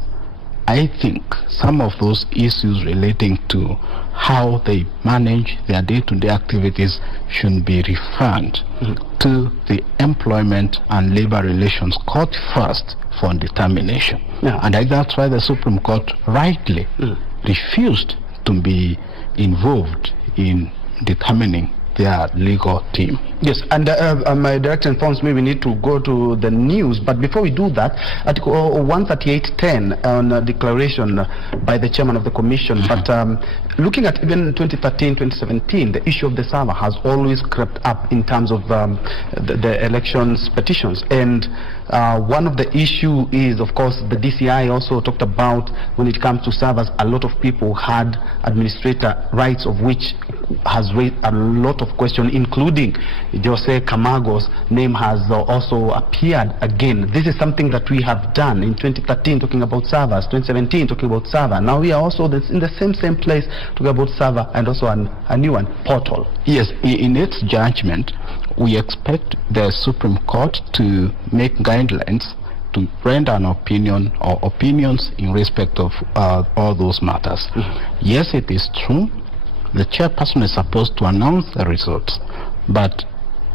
I think some of those issues relating to how they manage their day-to-day activities should be referred to the Employment and Labor Relations Court first for determination. And that's why the Supreme Court rightly refused to be involved in determining their legal team. Yes, and my director informs me we need to go to the news, but before we do that, Article 138.10 on a declaration by the chairman of the commission, but looking at even 2013, 2017, the issue of the server has always crept up in terms of the elections petitions, and one of the issue is, of course, the DCI also talked about when it comes to servers, a lot of people had administrator rights, of which has raised a lot of questions, including Jose Camago's name has also appeared again. This is something that we have done in 2013, talking about servers, 2017, talking about server. Now we are also in the same place, talking about server and also a new one, portal. Yes, in its judgment, we expect the Supreme Court to make guidelines to render an opinion or opinions in respect of all those matters. Yes, it is true, the chairperson is supposed to announce the results, but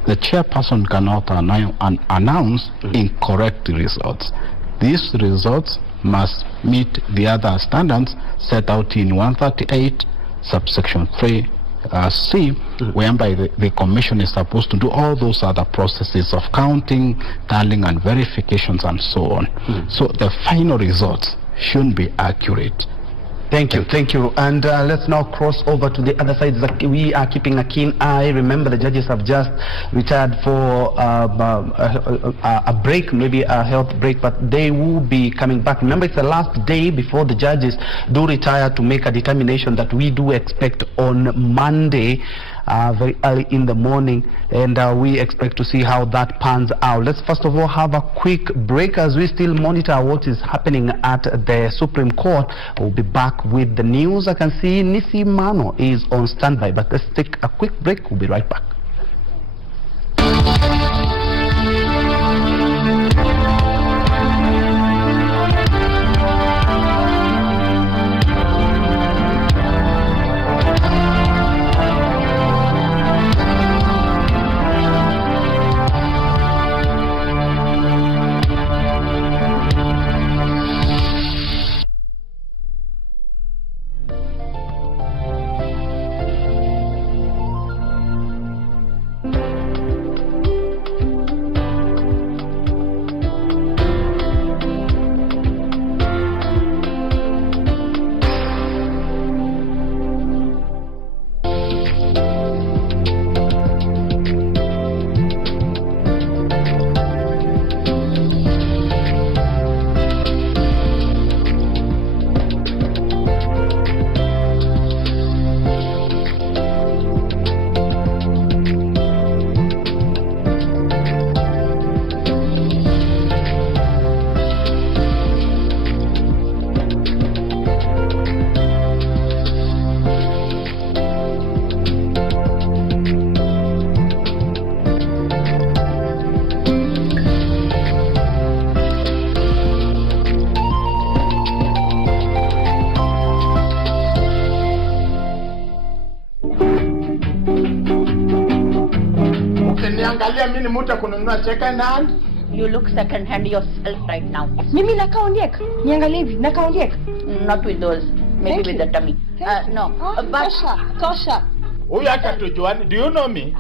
the chairperson cannot announce incorrect results. These results must meet the other standards set out in 138 subsection 3 C, whereby the commission is supposed to do all those other processes of counting, tallying and verifications and so on. So the final results should be accurate. Thank you. And let's now cross over to the other side. We are keeping a keen eye. Remember, the judges have just retired for a break, maybe a health break, but they will be coming back. Remember, it's the last day before the judges do retire to make a determination that we do expect on Monday, very early in the morning, and we expect to see how that pans out. Let's first of all have a quick break as we still monitor what is happening at the Supreme Court. We'll be back with the news. I can see Nisi Mano is on standby, but let's take a quick break. We'll be right back. Second hand? You look second hand yourself right now. Mimi nakaondieka. Niangalie hivi, nakaondieka. Not with those. Maybe with the tummy. No. But Tosha. Huyu hata tujuani. Do you know me?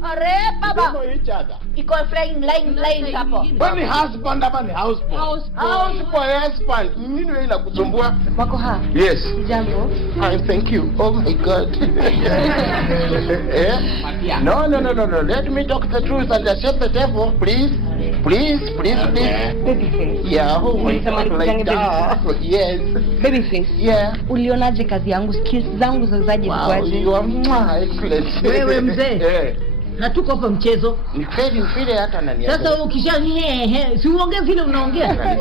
Arre baba. We know each other. Iko flying line hapo. When husband hapa ni houseboy. Houseboy. Nini wewe inakusumbua? Wako ha. Yes. Jambo. I thank you. Oh my God. No. Let me talk the truth and accept the devil, please. Please. Babyface. Yeah, oh my God, like that. Yes. Babyface. Yeah. Ulionaje kazi yangu? Skills zangu zazaje kwaje? You are excellent. Wewe mzee. Na tuko hapa mchezo. Ni kweli hata nani. Sasa ukisha si uongee vile unaongea.